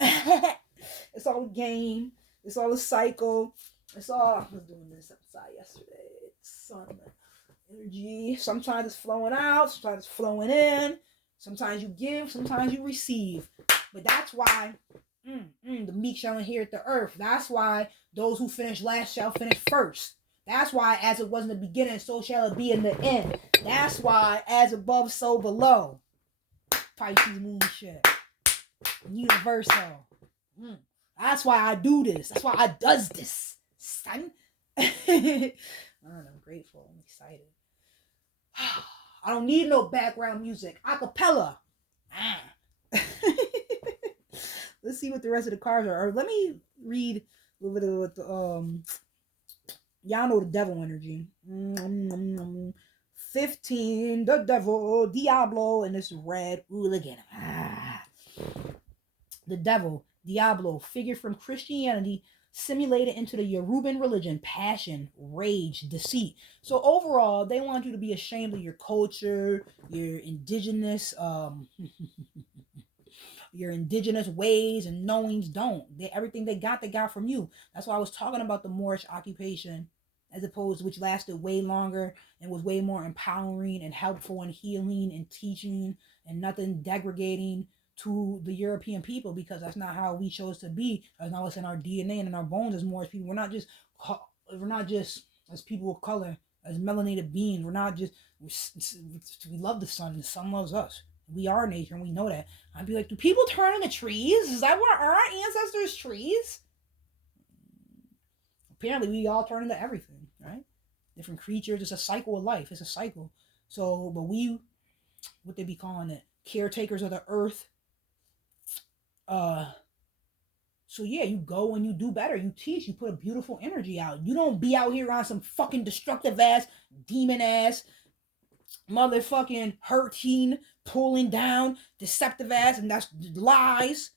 It's all a game. It's all a cycle. It's all, I was doing this outside yesterday. It's sun energy. Sometimes it's flowing out, sometimes it's flowing in. Sometimes you give, sometimes you receive. But that's why the meek shall inherit the earth. That's why those who finish last shall finish first. That's why as it was in the beginning, so shall it be in the end. That's why as above, so below. Pisces moon shit. Universal. That's why I do this. That's why I does this, son. I'm grateful. I'm excited. I don't need no background music. Acapella. Let's see what the rest of the cards are. Or let me read a little bit of what the y'all know the devil energy. 15, the devil, Diablo, and this red. Ooh, look at him. The devil, Diablo, figure from Christianity, simulated into the Yoruban religion, passion, rage, deceit. So overall, they want you to be ashamed of your culture, your indigenous your indigenous ways and knowings. Everything they got from you. That's why I was talking about the Moorish occupation, as opposed, which lasted way longer and was way more empowering and helpful and healing and teaching and nothing degrading to the European people, because that's not how we chose to be. That's not what's in our DNA and in our bones as more as people. We're not just as people of color, as melanated beings. We're not just we love the sun and the sun loves us. We are nature and we know that. I'd be like, do people turn into trees? Is that what our ancestors trees? Apparently we all turn into everything, right? Different creatures. It's a cycle of life. It's a cycle. So, but we, what they be calling it, caretakers of the earth. So yeah, you go and you do better. You teach. You put a beautiful energy out. You don't be out here on some fucking destructive ass, demon ass, motherfucking hurting, pulling down, deceptive ass, and that's lies.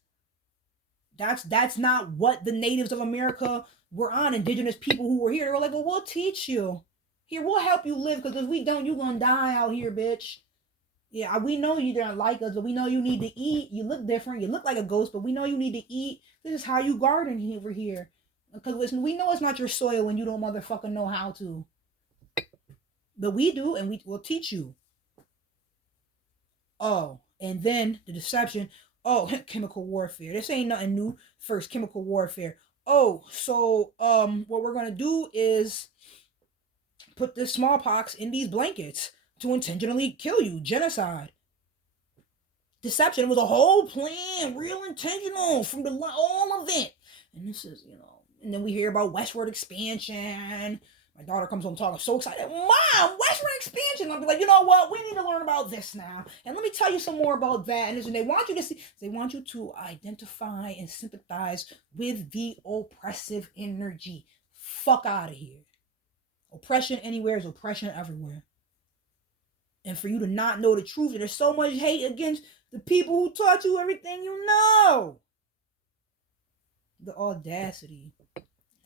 That's not what the natives of America were on. Indigenous people who were here, they were like, well, we'll teach you. Here, we'll help you live, because if we don't, you're gonna die out here, bitch. Yeah, we know you don't like us, but we know you need to eat. You look different. You look like a ghost, but we know you need to eat. This is how you garden over here. Because listen, we know it's not your soil when you don't motherfucking know how to. But we do, and we will teach you. Oh, and then the deception. Oh, chemical warfare. This ain't nothing new. First, chemical warfare. Oh, so what we're gonna do is put this smallpox in these blankets to intentionally kill you. Genocide. Deception was a whole plan, real intentional from the all of it. And this is, and then we hear about westward expansion. My daughter comes home talking so excited. Mom, westward expansion. I'll be like, you know what? We need to learn about this now. And let me tell you some more about that. And they want you to see, they want you to identify and sympathize with the oppressive energy. Fuck out of here. Oppression anywhere is oppression everywhere. And for you to not know the truth, and there's so much hate against the people who taught you everything you know. The audacity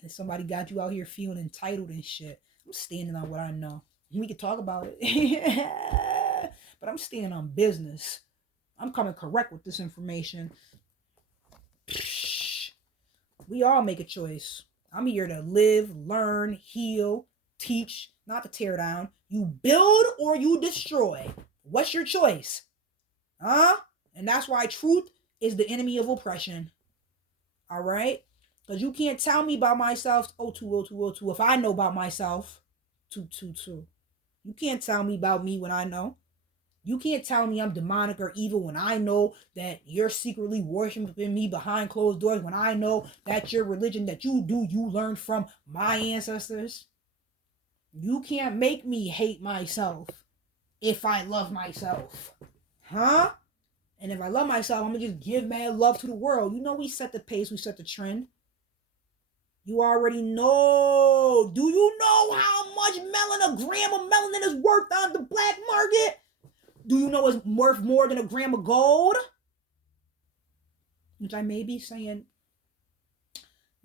that somebody got you out here feeling entitled and shit. I'm standing on what I know. We can talk about it. But I'm standing on business. I'm coming correct with this information. We all make a choice. I'm here to live, learn, heal, teach, not to tear down. You build or you destroy. What's your choice? Huh? And that's why truth is the enemy of oppression. All right? Because you can't tell me about myself, 020202, if I know about myself, 222. You can't tell me about me when I know. You can't tell me I'm demonic or evil when I know that you're secretly worshiping me behind closed doors, when I know that your religion that you do, you learned from my ancestors. You can't make me hate myself if I love myself. Huh? And if I love myself, I'm going to just give mad love to the world. You know we set the pace, we set the trend. You already know. Do you know how much a gram of melanin is worth on the black market? Do you know it's worth more than a gram of gold? Which I may be saying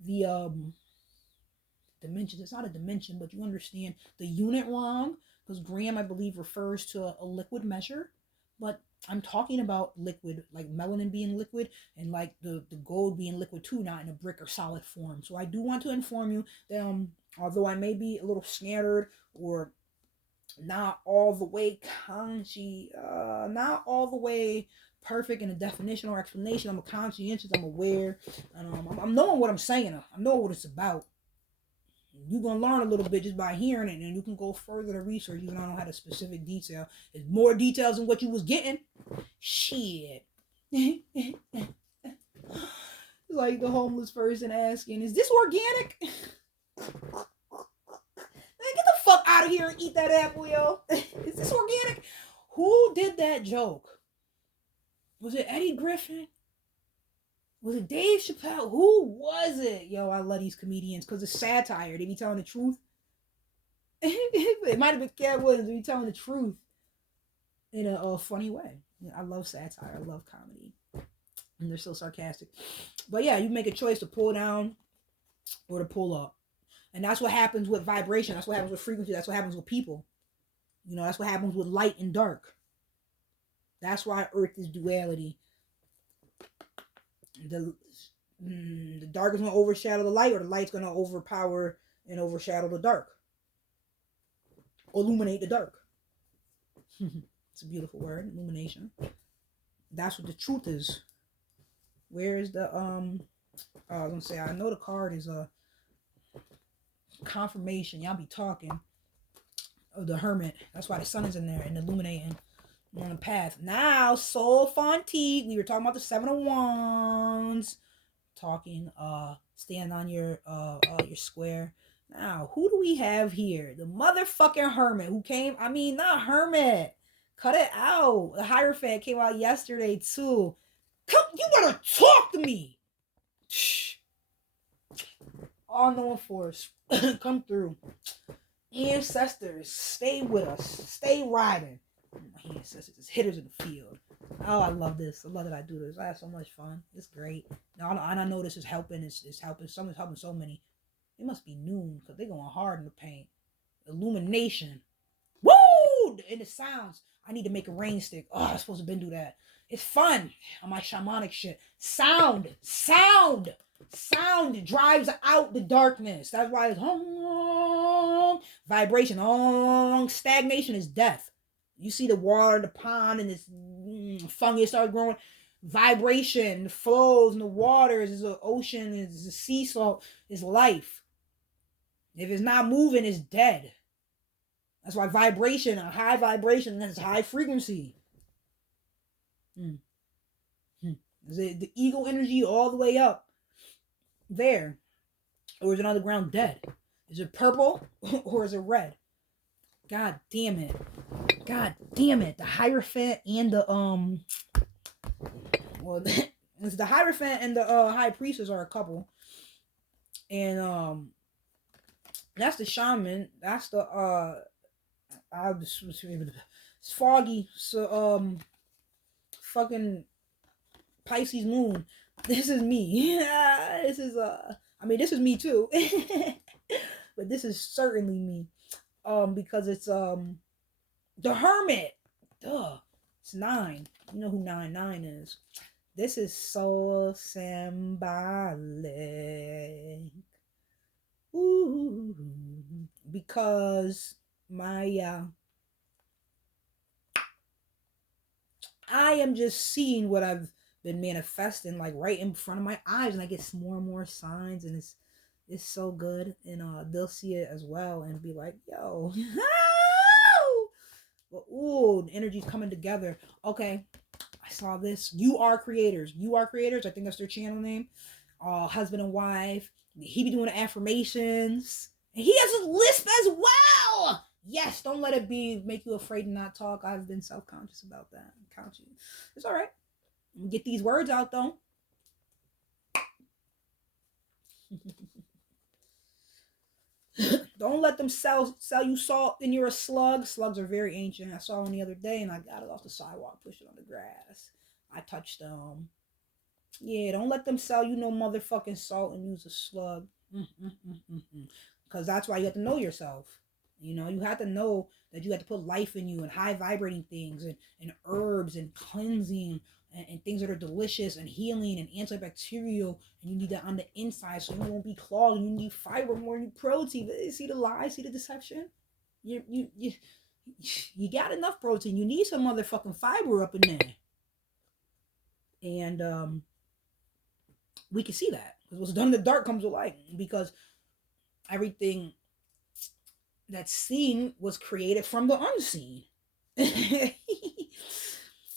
the dimensions. It's not a dimension, but you understand the unit wrong, because gram, I believe, refers to a liquid measure. But I'm talking about liquid, like melanin being liquid, and like the gold being liquid too, not in a brick or solid form. So I do want to inform you that although I may be a little scattered or not all the way not all the way perfect in a definition or explanation, I'm conscientious, I'm aware, and I'm knowing what I'm saying. I know what it's about. You're going to learn a little bit just by hearing it, and you can go further to research. You don't know how the specific detail. There's more details than what you was getting. Shit. Like the homeless person asking, is this organic? Man, get the fuck out of here and eat that apple, yo. Is this organic? Who did that joke? Was it Eddie Griffin? Was it Dave Chappelle? Who was it? Yo, I love these comedians because it's satire. They be telling the truth. It might have been Cat Williams. They be telling the truth in a funny way. I love satire. I love comedy. And they're so sarcastic. But yeah, you make a choice to pull down or to pull up. And that's what happens with vibration. That's what happens with frequency. That's what happens with people. That's what happens with light and dark. That's why Earth is duality. The dark is going to overshadow the light, or the light's going to overpower and overshadow the dark. Illuminate the dark. It's a beautiful word, illumination. That's what the truth is. Where is the I was gonna say, I know the card is a confirmation. Y'all be talking of the Hermit. That's why the sun is in there and illuminating on the path. Now, Soul Fontique. We were talking about the Seven of Wands. Talking, stand on your square. Now, who do we have here? The motherfucking Hermit who came. I mean, not Hermit. Cut it out. The Hierophant came out yesterday too. Come, you better talk to me. Shh. All knowing force, come through. Ancestors, stay with us. Stay riding. My ancestors, hitters in the field. Oh, I love this. I love that I do this. I have so much fun. It's great. Now, and I know this is helping. It's helping. Someone's helping so many. It must be noon because they're going hard in the paint. Illumination. Woo! And the sounds. I need to make a rain stick. Oh, I'm supposed to been do that. It's fun on my shamanic shit. Sound drives out the darkness. That's why it's vibration. Stagnation is death. You see the water, the pond, and this fungus start growing. Vibration, the flows, and the waters, is the ocean, is the sea salt, is life. If it's not moving, it's dead. That's why vibration, a high vibration, that's high frequency. The ego energy all the way up there, or is it on the ground dead? Is it purple or is it red? God damn it! The Hierophant and the the Hierophant and the High Priestess are a couple, and that's the Shaman. That's the it's foggy. So fucking Pisces moon. This is me. This is this is me too. But this is certainly me. Because it's the Hermit. Duh. It's 9. You know who 9 is. This is so symbolic. Ooh. Because my I am just seeing what I've been manifesting like right in front of my eyes, and I get more and more signs, and it's so good, and they'll see it as well and be like, yo. But ooh, the energy's coming together. Okay, I saw this. You Are Creators. I think that's their channel name. Husband and wife. He be doing the affirmations, and he has a lisp as well. Yes, don't let it make you afraid to not talk. I've been self-conscious about that. It's all right. Get these words out though. Don't let them sell you salt and you're a slug. Slugs are very ancient. I saw one the other day and I got it off the sidewalk, pushed it on the grass. I touched them. Yeah, don't let them sell you no motherfucking salt and use a slug. Because that's why you have to know yourself. You know, you have to know that you have to put life in you and high vibrating things and herbs and cleansing and things that are delicious and healing and antibacterial, and you need that on the inside so you won't be clogged, and you need fiber more than protein. See the lie, see the deception? You got enough protein. You need some motherfucking fiber up in there. And we can see that. Because what's done in the dark comes to light. Because everything that's seen was created from the unseen. You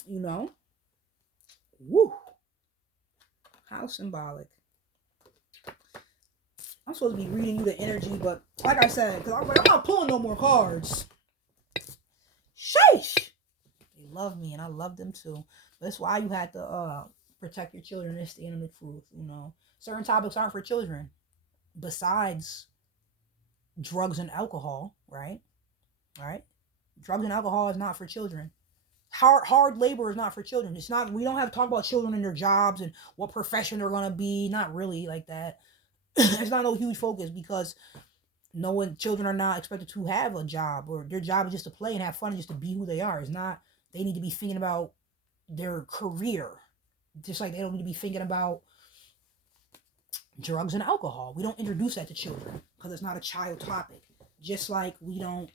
know? Woo! How symbolic. I'm supposed to be reading you the energy, but like I said, because I'm not pulling no more cards. Sheesh! They love me and I love them too. But that's why you had to protect your children and stand in the truth, you know. Certain topics aren't for children. Besides drugs and alcohol, right? Drugs and alcohol is not for children. Hard labor is not for children. It's not. We don't have to talk about children and their jobs and what profession they're gonna be. Not really like that. It's not no huge focus because children are not expected to have a job, or their job is just to play and have fun and just to be who they are. It's not. They need to be thinking about their career, just like they don't need to be thinking about drugs and alcohol. We don't introduce that to children because it's not a child topic. Just like we don't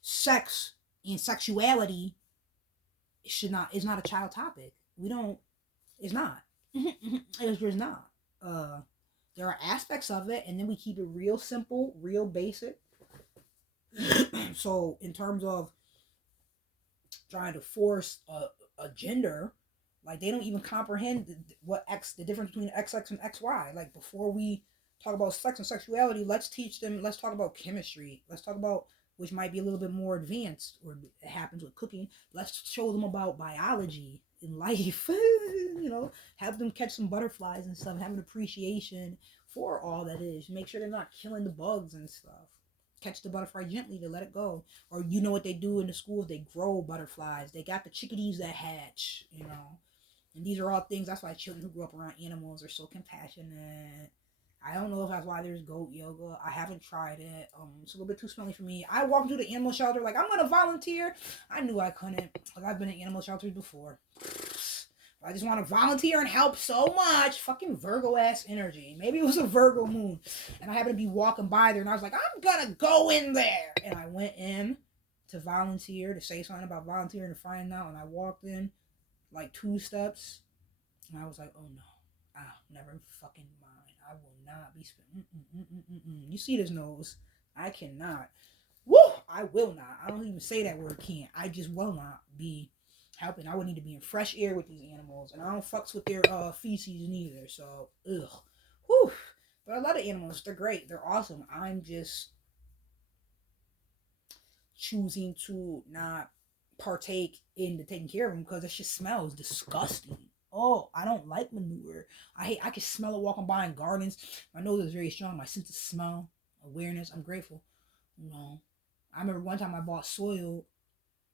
sex and sexuality. It's not a child topic. We don't. It's not. It's just not. There are aspects of it, and then we keep it real simple, real basic. So, in terms of trying to force a gender, like they don't even comprehend the difference between XX and XY. Like before we talk about sex and sexuality, let's teach them. Let's talk about chemistry. Let's talk about, which might be a little bit more advanced, or it happens with cooking. Let's show them about biology in life. Have them catch some butterflies and stuff. Have an appreciation for all that is. Make sure they're not killing the bugs and stuff. Catch the butterfly gently to let it go. Or what they do in the schools, they grow butterflies. They got the chickadees that hatch, And these are all things, that's why children who grew up around animals are so compassionate. I don't know if that's why there's goat yoga. I haven't tried it. It's a little bit too smelly for me. I walked into the animal shelter like, I'm going to volunteer. I knew I couldn't, because I've been in animal shelters before. I just want to volunteer and help so much. Fucking Virgo ass energy. Maybe it was a Virgo moon. And I happened to be walking by there and I was like, I'm going to go in there. And I went in to volunteer, to say something about volunteering and finding out. And I walked in like 2 steps. And I was like, oh no. Never fucking mind. I will not be You see this nose? I cannot. Woo! I will not. I don't even say that word can't. I just will not be helping. I would need to be in fresh air with these animals, and I don't fucks with their feces neither. So, ugh, whew. But I love the animals. They're great. They're awesome. I'm just choosing to not partake in the taking care of them because it just smells disgusting. Oh, I don't like manure. I can smell it walking by in gardens. My nose is very strong. My sense of smell, awareness. I'm grateful. I remember one time I bought soil.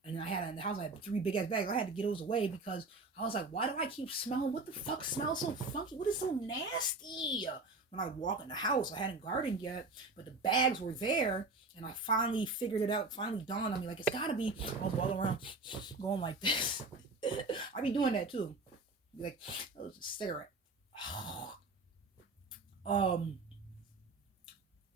And I had in the house, I had 3 big ass bags. I had to get those away because I was like, why do I keep smelling? What the fuck smells so funky? What is so nasty? When I walk in the house, I hadn't gardened yet, but the bags were there. And I finally figured it out. Finally dawned on me, like, it's gotta be. I was walking around going like this. I be doing that too. Like, that was a cigarette.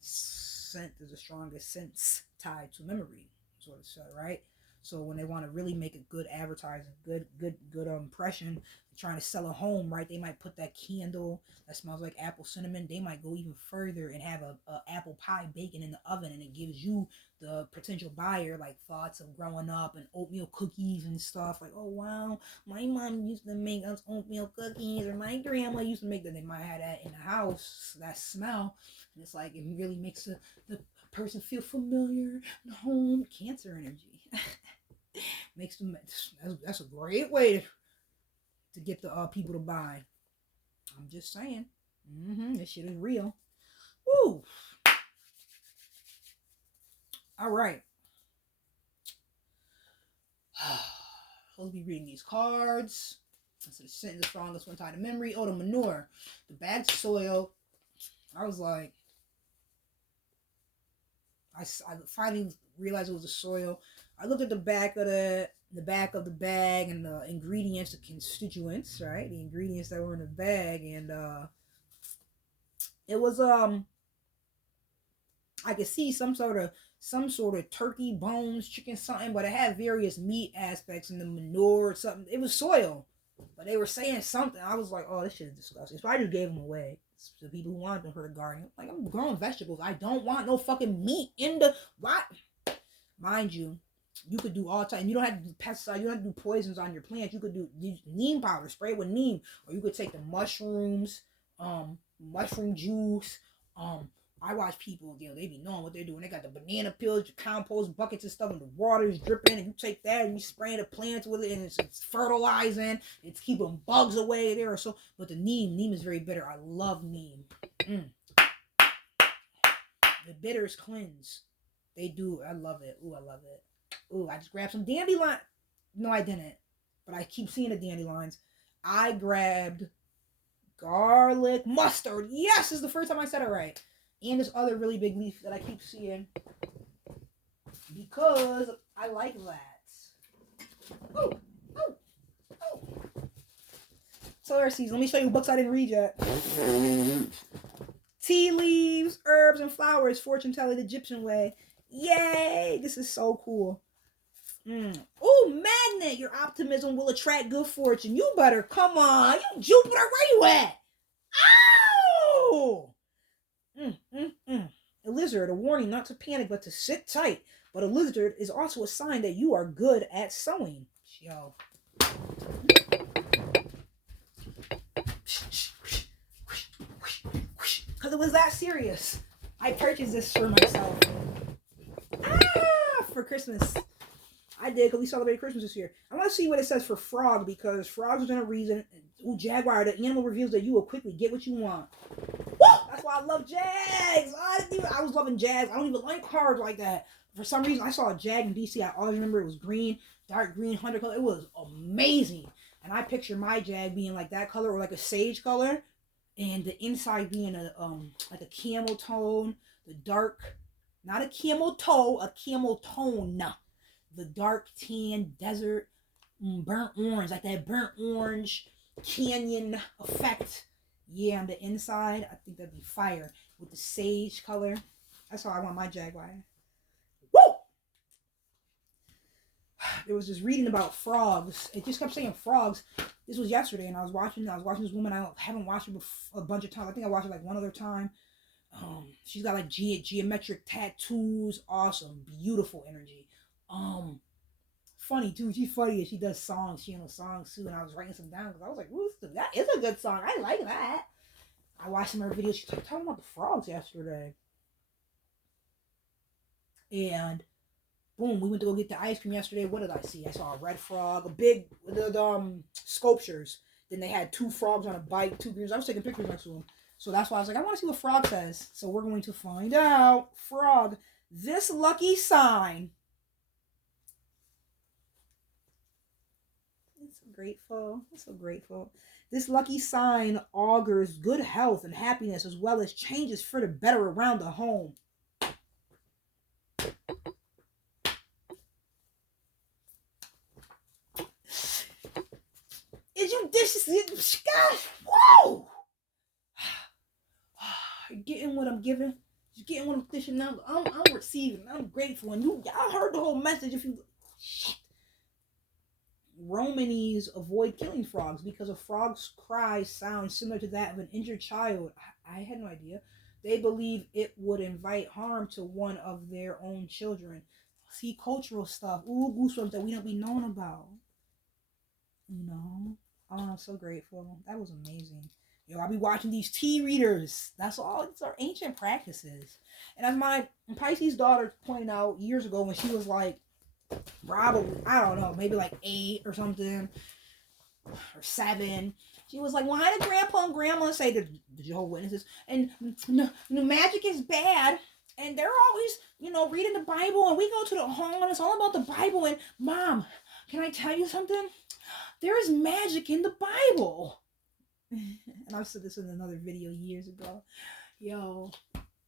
Scent is the strongest sense tied to memory, sort of said, right? So when they want to really make a good advertising, good impression, trying to sell a home, right? They might put that candle that smells like apple cinnamon. They might go even further and have a apple pie baking in the oven, and it gives you, the potential buyer, like thoughts of growing up and oatmeal cookies and stuff. Like, oh wow, my mom used to make us oatmeal cookies, or my grandma used to make that. They might have that in the house, that smell, and it's like it really makes the person feel familiar, home. Cancer energy. Makes them. That's a great way to get the people to buy. I'm just saying. This shit is real. Woo. All right. Supposed to be reading these cards. That's the sentence, the strongest one tied to memory. Oh, the manure, the bags of soil. I was like, I finally realized it was the soil. I looked at the back of the bag and the ingredients, the constituents, right? The ingredients that were in the bag, and it was I could see some sort of turkey bones, chicken something, but it had various meat aspects in the manure or something. It was soil, but they were saying something. I was like, oh, this shit is disgusting. So I just gave them away to people who wanted them for the garden. Like, I'm growing vegetables. I don't want no fucking meat in the what? Mind you, you could do all time. You don't have to do pesticides. You don't have to do poisons on your plants. You could use neem powder, spray it with neem, or you could take the mushrooms, mushroom juice. I watch people, they be knowing what they're doing. They got the banana peels, your compost buckets and stuff, and the water is dripping, and you take that and you spray the plants with it, and it's fertilizing. It's keeping bugs away there. So, but the neem is very bitter. I love neem. The bitters cleanse. They do. I love it. Ooh, I love it. Ooh, I just grabbed some dandelion. No, I didn't. But I keep seeing the dandelions. I grabbed garlic mustard. Yes, this is the first time I said it right. And this other really big leaf that I keep seeing. Because I like that. Ooh, ooh, ooh. Solar seeds. Let me show you books I didn't read yet. Tea leaves, herbs, and flowers. Fortune telling the Egyptian way. Yay! This is so cool. Oh, magnet! Your optimism will attract good fortune. You better come on. You Jupiter, where you at? Ow! A lizard, a warning not to panic but to sit tight. But a lizard is also a sign that you are good at sewing. Yo. Because it was that serious. I purchased this for myself. For Christmas. I did because we celebrated Christmas this year. I want to see what it says for frog because frogs are in a reason. Ooh, Jaguar, the animal reveals that you will quickly get what you want. Woo! That's why I love Jags. I was loving Jags. I don't even like cards like that. For some reason, I saw a Jag in DC. I always remember it was green, dark green, hunter color. It was amazing. And I picture my Jag being like that color or like a sage color. And the inside being like a camel tone. The dark, not a camel toe, a camel tone. The dark tan desert burnt orange, like that burnt orange canyon effect. Yeah, on the inside, I think that'd be fire with the sage color. That's how I want my Jaguar. Woo! There was this reading about frogs. It just kept saying frogs. This was yesterday, and I was watching this woman. I haven't watched her a bunch of times. I think I watched her like one other time. She's got like geometric tattoos. Awesome, beautiful energy. Funny too. She's funny and she does songs. She knows songs too. And I was writing some down because I was like, "Ooh, that is a good song. I like that." I watched some of her videos. She was talking about the frogs yesterday, and boom, we went to go get the ice cream yesterday. What did I see? I saw a red frog, a big the sculptures. Then they had two frogs on a bike, two greens. I was taking pictures next to them, so that's why I was like, I want to see what frog says. So we're going to find out. Frog, this lucky sign. Grateful. I'm so grateful. This lucky sign augurs good health and happiness as well as changes for the better around the home. Is you dishes? Gosh, whoa! Getting what I'm giving. Just getting what I'm dishing out. I'm receiving. I'm grateful. And y'all heard the whole message. If you shit. Romanese avoid killing frogs because a frog's cry sounds similar to that of an injured child. I had no idea. They believe it would invite harm to one of their own children. See, cultural stuff. Ooh, goosebumps that we don't be known about. You know? Oh, I'm so grateful. That was amazing. Yo, I'll be watching these tea readers. That's all. These are ancient practices. And as my Pisces daughter pointed out years ago when she was like, probably, I don't know, maybe like 8 or something, or 7. She was like, why did Grandpa and Grandma say the Jehovah's Witnesses, and no, magic is bad, and they're always, reading the Bible, and we go to the home, and it's all about the Bible, and Mom, can I tell you something? There is magic in the Bible. And I've said this in another video years ago. Yo,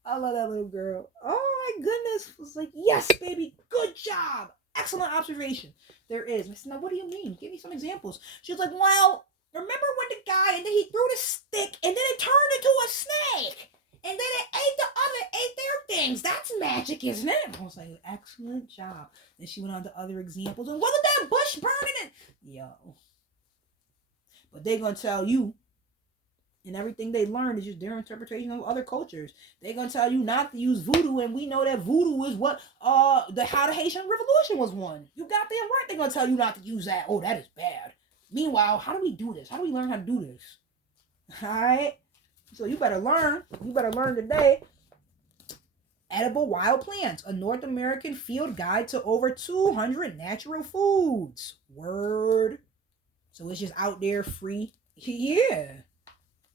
I love that little girl. Oh my goodness. I was like, yes, baby, good job. Excellent observation. There is. I said, now what do you mean? Give me some examples. She was like, well, remember when the guy, and then he threw the stick, and then it turned into a snake, and then it ate their things. That's magic, isn't it? I was like, excellent job. Then she went on to other examples, and wasn't that bush burning it? Yo. But they're going to tell you, and everything they learned is just their interpretation of other cultures. They're gonna tell you not to use voodoo, and we know that voodoo is what how the Haitian Revolution was won. You got them right. They're gonna tell you not to use that. Oh, that is bad. Meanwhile, how do we do this? How do we learn how to do this? Alright? So you better learn. You better learn today. Edible Wild Plants, a North American field guide to over 200 natural foods. Word. So it's just out there free. Yeah.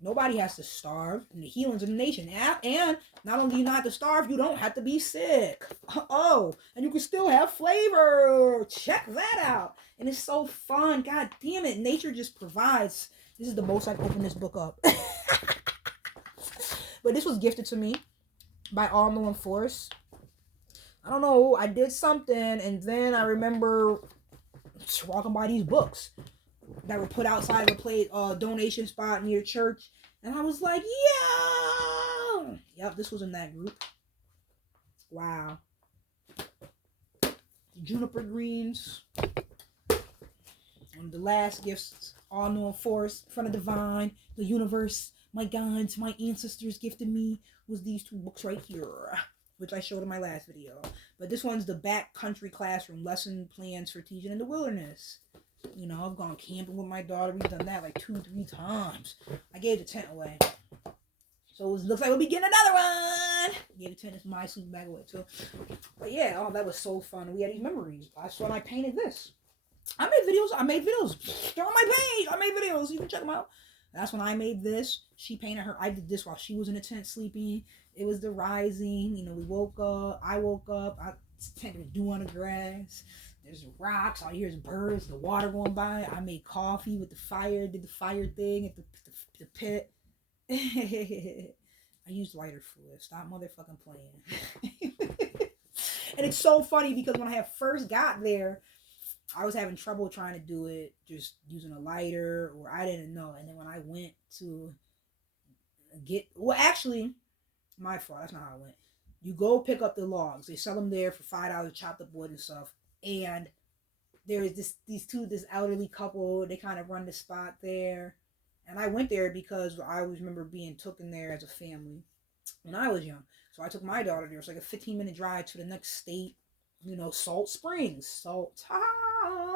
Nobody has to starve in the healings of the nation. And not only do you not have to starve, you don't have to be sick. Oh, and you can still have flavor. Check that out. And it's so fun. God damn it. Nature just provides. This is the most I've opened this book up. But this was gifted to me by All Knowing Force. I don't know. I did something, and then I remember walking by these books that were put outside of a donation spot near church, and I was like, yeah. Yep, this was in that group. Wow. juniper greens. One of the last gifts, all known force, in front of divine, the universe, my gods, my ancestors gifted me was these two books right here, which I showed in my last video. But this one's the Backcountry Classroom Lesson Plans for Teaching in the Wilderness. You know, I've gone camping with my daughter. We've done that like 2-3 times. I gave the tent away. So it looks like we'll be getting another one. Gave the tent is my sleeping bag away too. But yeah, oh, that was so fun. We had these memories. That's when I painted this. I made videos. They're on my page. I made videos. You can check them out. That's when I made this. She painted her. I did this while she was in the tent sleeping. It was the rising. You know, we woke up. I woke up. I tent was dew on the grass. There's rocks. All you hear is birds. The water going by. I made coffee with the fire. Did the fire thing at the pit. I used lighter fluid. Stop motherfucking playing. And it's so funny because when I had first got there, I was having trouble trying to do it just using a lighter, or I didn't know. And then when I went to actually, my fault. That's not how I went. You go pick up the logs. They sell them there for $5, chopped up wood and stuff. And there is this elderly couple. They kind of run the spot there. And I went there because I always remember being taken there as a family when I was young. So I took my daughter there. It's like a 15-minute drive to the next state. You know, Salt Springs.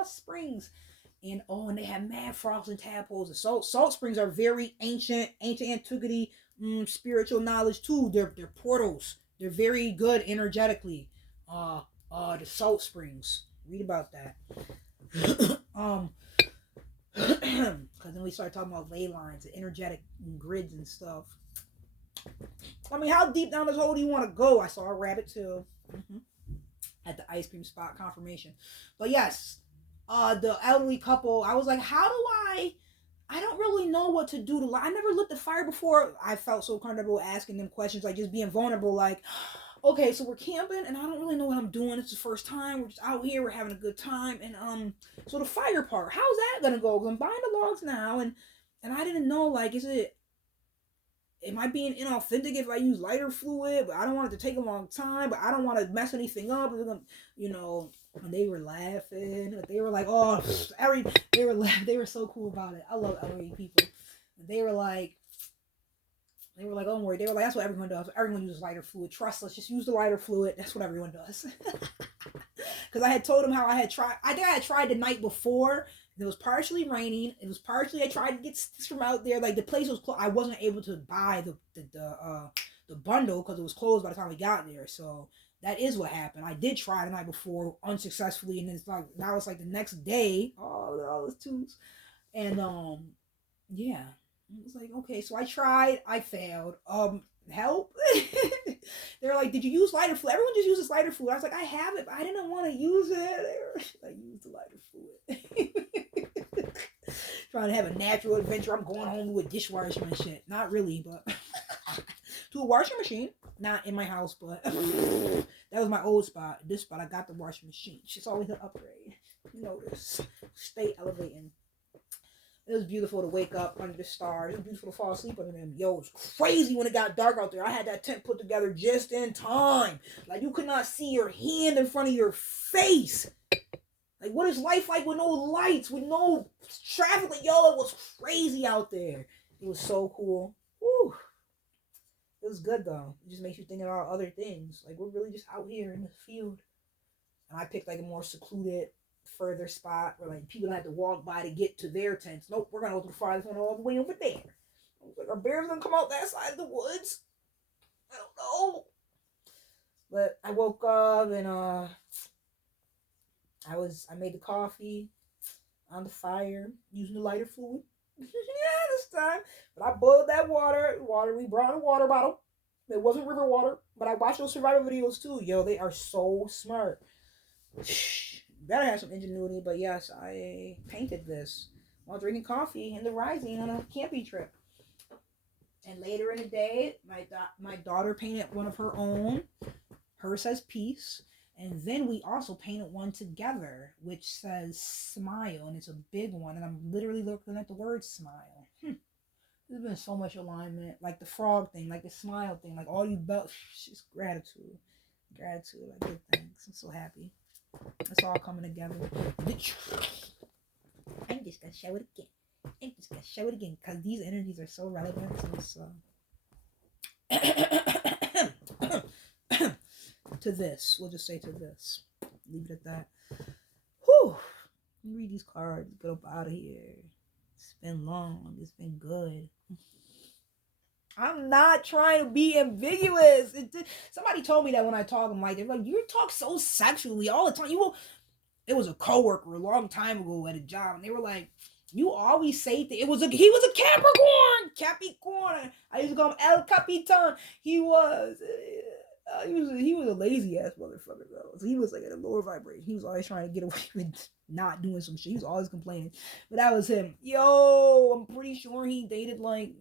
Springs. And they have mad frogs and tadpoles. And Salt Springs are very ancient antiquity, spiritual knowledge too. They're portals. They're very good energetically. The Salt Springs. Read about that. Because then we start talking about ley lines and energetic grids and stuff. I mean, how deep down this hole do you want to go? I saw a rabbit too. At the ice cream spot, confirmation. But yes, the elderly couple, I was like, how do I don't really know what to do I never lit the fire before. I felt so comfortable asking them questions, like just being vulnerable, like, okay, so we're camping and I don't really know what I'm doing. It's the first time. We're just out here, we're having a good time. And so the fire part, how's that gonna go? 'Cause I'm buying the logs now and I didn't know, like, am I being inauthentic if I use lighter fluid? But I don't want it to take a long time, but I don't want to mess anything up. You know, and they were laughing. They were like, oh, they were so cool about it. I love elderly people. They were like, don't worry. They were like, that's what everyone does. Everyone uses lighter fluid. Trust us. Just use the lighter fluid. That's what everyone does. Because I had told them how I had tried. I think I had tried the night before. It was partially raining. It was partially I tried to get sticks from out there. Like the place was closed. I wasn't able to buy the bundle because it was closed by the time we got there. So that is what happened. I did try the night before unsuccessfully, and it's like now it's like the next day. Oh, all those tubes, and yeah, it was like okay. So I tried. I failed. Help. They're like, did you use lighter fluid? Everyone just uses lighter fluid. I was like, I have it, but I didn't want to use it. I used the lighter fluid. Trying to have a natural adventure. I'm going home to a dishwasher and shit. Not really, but to a washing machine. Not in my house, but that was my old spot. This spot, I got the washing machine. It's always an upgrade. You know this. Stay elevating. It was beautiful to wake up under the stars. It was beautiful to fall asleep under them. Yo, it was crazy when it got dark out there. I had that tent put together just in time. Like, you could not see your hand in front of your face. Like, what is life like with no lights, with no traffic? Like, yo, it was crazy out there. It was so cool. Woo. It was good, though. It just makes you think about other things. Like, we're really just out here in the field. And I picked, like, a more secluded, further spot where like people don't have to walk by to get to their tents. Nope, we're gonna go to the farthest one all the way over there. I was like, are bears gonna come out that side of the woods? I don't know. But I woke up and I made the coffee on the fire using the lighter fluid. Yeah, this time. But I boiled that water. We brought a water bottle. It wasn't river water, but I watched those survival videos too. Yo, they are so smart. Better have some ingenuity, but yes, I painted this while drinking coffee in the rising on a camping trip. And later in the day, my daughter painted one of her own. Hers says peace. And then we also painted one together, which says smile, and it's a big one. And I'm literally looking at the word smile. There's been so much alignment, like the frog thing, like the smile thing, like all you just gratitude. I get things. I'm so happy. It's all coming together. I'm just gonna show it again. I'm just gonna show it again because these energies are so relevant to this. To this. We'll just say to this. Leave it at that. Whew. Read these cards. Get up out of here. It's been long. It's been good. I'm not trying to be ambiguous. Somebody told me that when I talk, I'm like, they're like, you talk so sexually all the time. You will. It was a coworker a long time ago at a job, and they were like, you always say that he was a Capricorn. I used to call him El Capitan. He was a lazy ass motherfucker though. So he was like at a lower vibration. He was always trying to get away with not doing some shit. He was always complaining. But that was him. Yo, I'm pretty sure he dated like.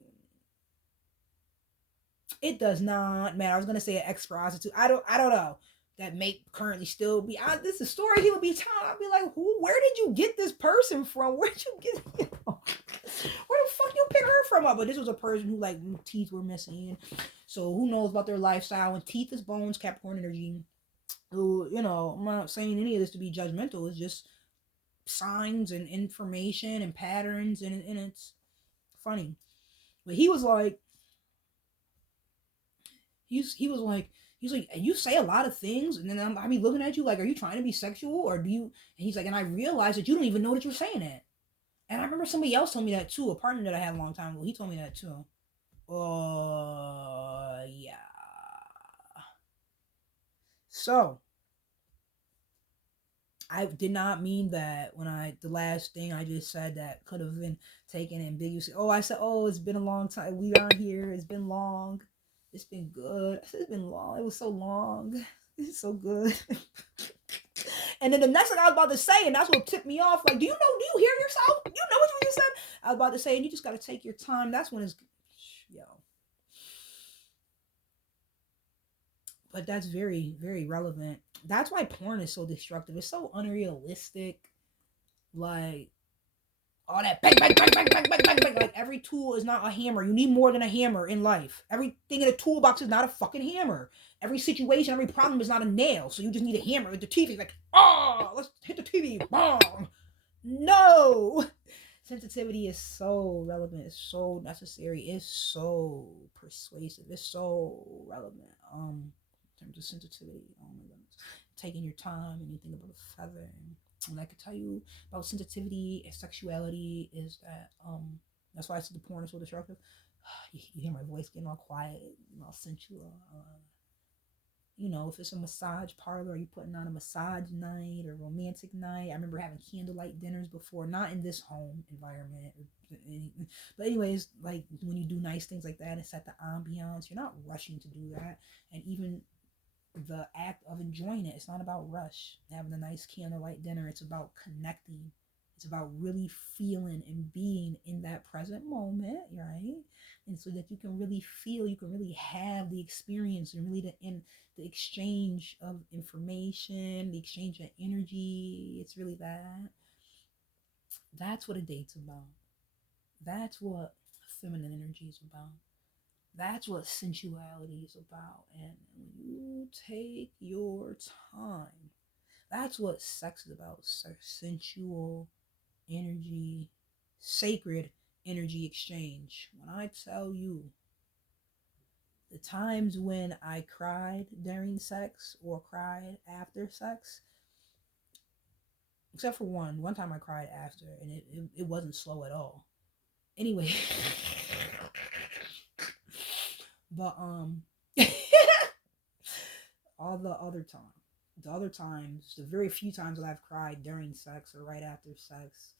It does not matter. I was gonna say an ex prostitute. I don't know. That may currently still be. This is a story he would be telling. I'd be like, where did you get this person from? Where did you get? Where the fuck you pick her from? But this was a person who like teeth were missing. So who knows about their lifestyle? And teeth is bones, Capricorn energy. Who, I'm not saying any of this to be judgmental. It's just signs and information and patterns, and it's funny. But he was like, he was like, you say a lot of things, and then I be looking at you like, are you trying to be sexual, or do you? And he's like, and I realized that you don't even know that you're saying it. And I remember somebody else told me that too. A partner that I had a long time ago, he told me that too. Yeah. So I did not mean that when the last thing I just said that could have been taken ambiguously. I said, it's been a long time. We are here. It's been long. It's been good. I said it's been long. It was so long. It's so good. And then the next thing I was about to say, and that's what tipped me off, like, do you hear yourself? You know what you just said? I was about to say, and you just got to take your time. That's when it's, But that's very, very relevant. That's why porn is so destructive. It's so unrealistic. Like, all that bang, bang, bang, bang, bang, bang, bang, bang. Like, every tool is not a hammer. You need more than a hammer in life. Everything in a toolbox is not a fucking hammer. Every situation, every problem is not a nail. So you just need a hammer. Like the TV, like, let's hit the TV. Bong. No. Sensitivity is so relevant. It's so necessary. It's so persuasive. It's so relevant. In terms of sensitivity, oh my goodness, taking your time and you think about a feather. And I could tell you about sensitivity and sexuality is that that's why I said the porn is so destructive. You hear my voice getting all quiet, all sensual. If it's a massage parlor, are you putting on a massage night or romantic night? I remember having candlelight dinners before, not in this home environment. But anyways, like when you do nice things like that and set the ambiance, you're not rushing to do that. And even the act of enjoying it, it's not about rush. Having a nice candlelight dinner, it's about connecting. It's about really feeling and being in that present moment, right? And so that you can really feel, you can really have the experience and really the exchange of information, the exchange of energy. It's really that. That's what a date's about. That's what feminine energy is about. That's what sensuality is about. And when you take your time, that's what sex is about. Sensual energy, sacred energy exchange. When I tell you the times when I cried during sex or cried after sex, except for one time I cried after, and it wasn't slow at all. Anyway. But all the other times, the very few times that I've cried during sex or right after sex,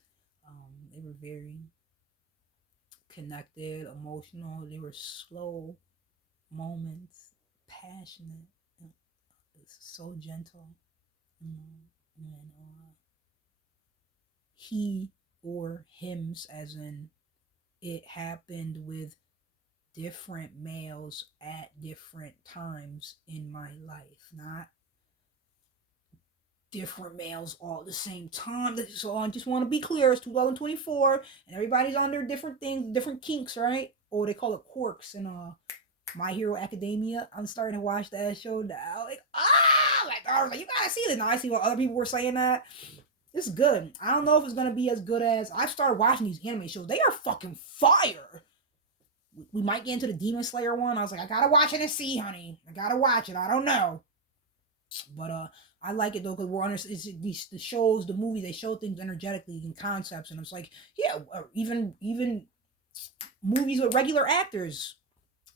they were very connected, emotional. They were slow moments, passionate, so gentle. And he or hims, as in it happened with different males at different times in my life, not different males all at the same time. So I just want to be clear, it's 2024 and everybody's on their different things, different kinks, right? Or they call it quirks in My Hero Academia. I'm starting to watch that show now. Like, I was like, you gotta see it. Now I see what other people were saying that. It's good. I don't know if it's gonna be as good as I've started watching these anime shows. They are fucking fire. We might get into the Demon Slayer one. I was like, I gotta watch it and see, honey. I gotta watch it. I don't know, but I like it though because we're under these the shows, the movies. They show things energetically and concepts, and it's like, yeah, even movies with regular actors,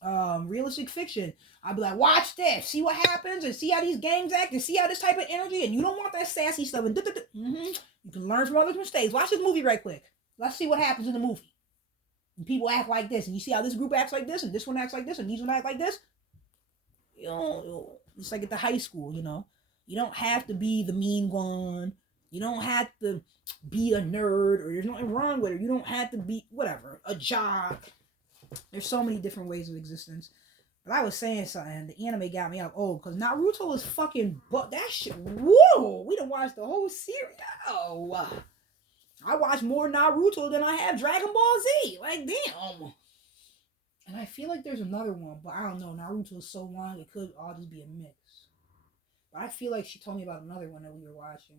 realistic fiction. I'd be like, watch this, see what happens, and see how these gangs act, and see how this type of energy. And you don't want that sassy stuff. And you can learn from others' mistakes. Watch this movie right quick. Let's see what happens in the movie. And people act like this, and you see how this group acts like this, and this one acts like this, and these one act like this. You know, it's like at the high school. You know, you don't have to be the mean one. You don't have to be a nerd, or there's nothing wrong with it. You don't have to be whatever, a jock. There's so many different ways of existence. But I was saying something. The anime got me up. Oh, because Naruto is fucking. But that shit. Whoa! We done watched the whole series. Oh, I watched more Naruto than I have Dragon Ball Z. Like, damn. And I feel like there's another one, but I don't know. Naruto is so long, it could all just be a mix. But I feel like she told me about another one that we've been watching.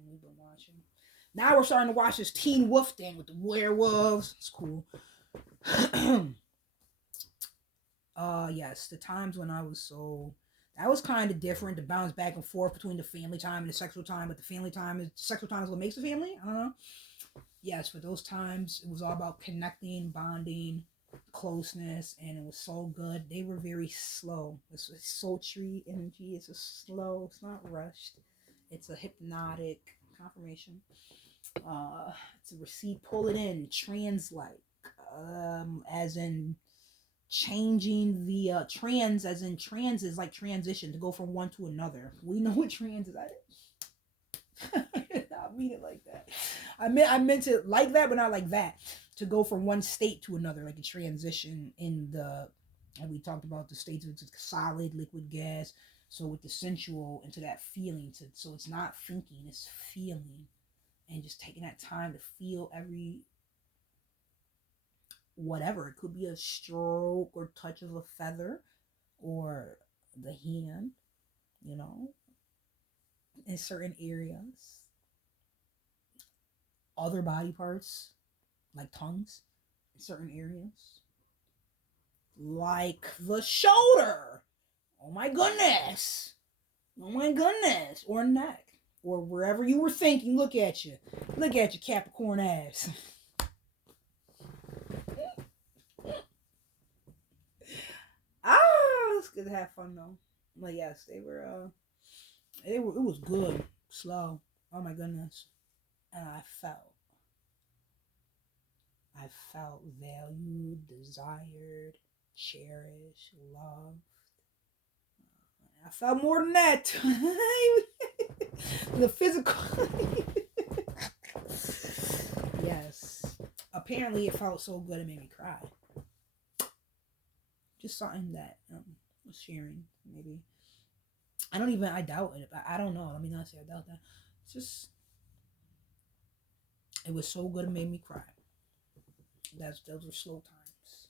Now we're starting to watch this Teen Wolf thing with the werewolves. It's cool. Yes, the times when I was so... That was kind of different, to bounce back and forth between the family time and the sexual time, but the sexual time is what makes the family? I don't know. Yes, for those times, it was all about connecting, bonding, closeness, and it was so good. They were very slow. It's a sultry energy. It's a slow. It's not rushed. It's a hypnotic confirmation. It's a receipt. Pull it in. Translate. As in changing the trans. As in trans is like transition, to go from one to another. We know what trans is. I did not mean it like that. I meant it like that, but not like that. To go from one state to another, like a transition in the, and we talked about the states of solid, liquid, gas. So with the sensual into that feeling, so it's not thinking, it's feeling, and just taking that time to feel every whatever. It could be a stroke or touch of a feather, or the hand, you know, in certain areas. Other body parts, like tongues, in certain areas. Like the shoulder. Oh my goodness. Oh my goodness. Or neck. Or wherever you were thinking. Look at you. Look at your Capricorn ass. It's good to have fun though. But yes, it was good. Slow. Oh my goodness. And I felt valued, desired, cherished, loved. I felt more than that. The physical. Yes. Apparently it felt so good it made me cry. Just something that was sharing, maybe. I doubt it. I don't know. Let me not say I doubt that. It's just, it was so good it made me cry. Those were slow times.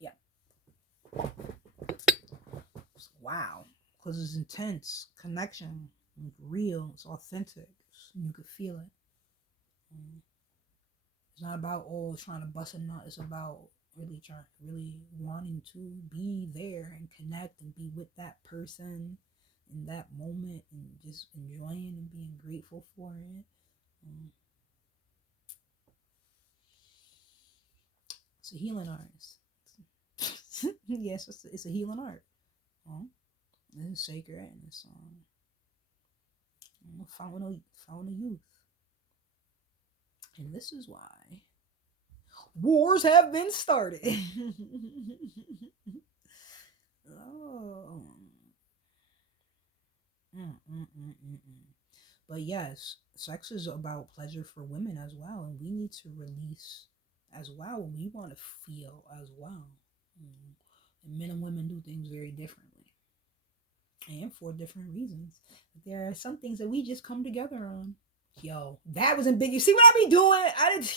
Yeah. Wow. Because it's intense. Connection. It's real. It's authentic. You could feel it. It's not about, trying to bust a nut. It's about really wanting to be there and connect and be with that person in that moment and just enjoying and being grateful for it. It's a healing art. Yes, it's a healing art. It's sacred and it's fountain of youth. And this is why wars have been started. Oh. But yes, sex is about pleasure for women as well, and we need to release as well when we want to feel as well. And men and women do things very differently, and for different reasons. But there are some things that we just come together on. Yo, that was in big. You see what I be doing? I did.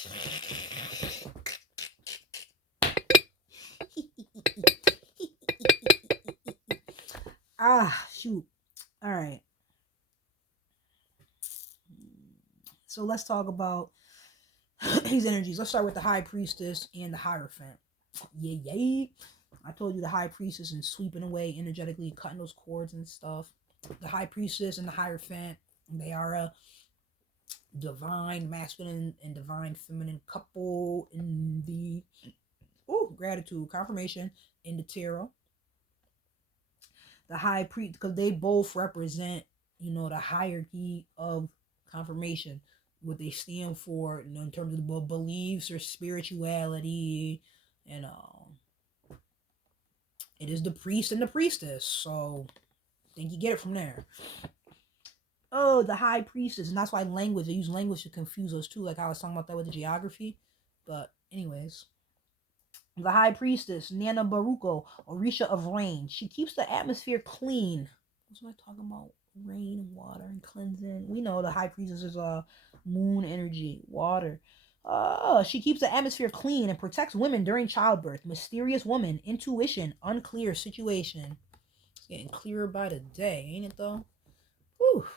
Shoot. All right. So let's talk about these energies. Let's start with the High Priestess and the Hierophant. Yeah. I told you the High Priestess and sweeping away energetically, cutting those cords and stuff. The High Priestess and the Hierophant, they are a divine masculine and divine feminine couple in the gratitude confirmation in the tarot. The High Priest, because they both represent, the hierarchy of confirmation, what they stand for, in terms of the beliefs or spirituality, and it is the priest and the priestess. So I think you get it from there. Oh, the High Priestess, and that's why they use language to confuse us too, like I was talking about that with the geography. But anyways, the High Priestess, Nana Baruko, Orisha of rain. She keeps the atmosphere clean. What was I talking about? Rain and water and cleansing. We know the High Priestess is moon energy, water. She keeps the atmosphere clean and protects women during childbirth. Mysterious woman, intuition, unclear situation. It's getting clearer by the day, ain't it though? Whew.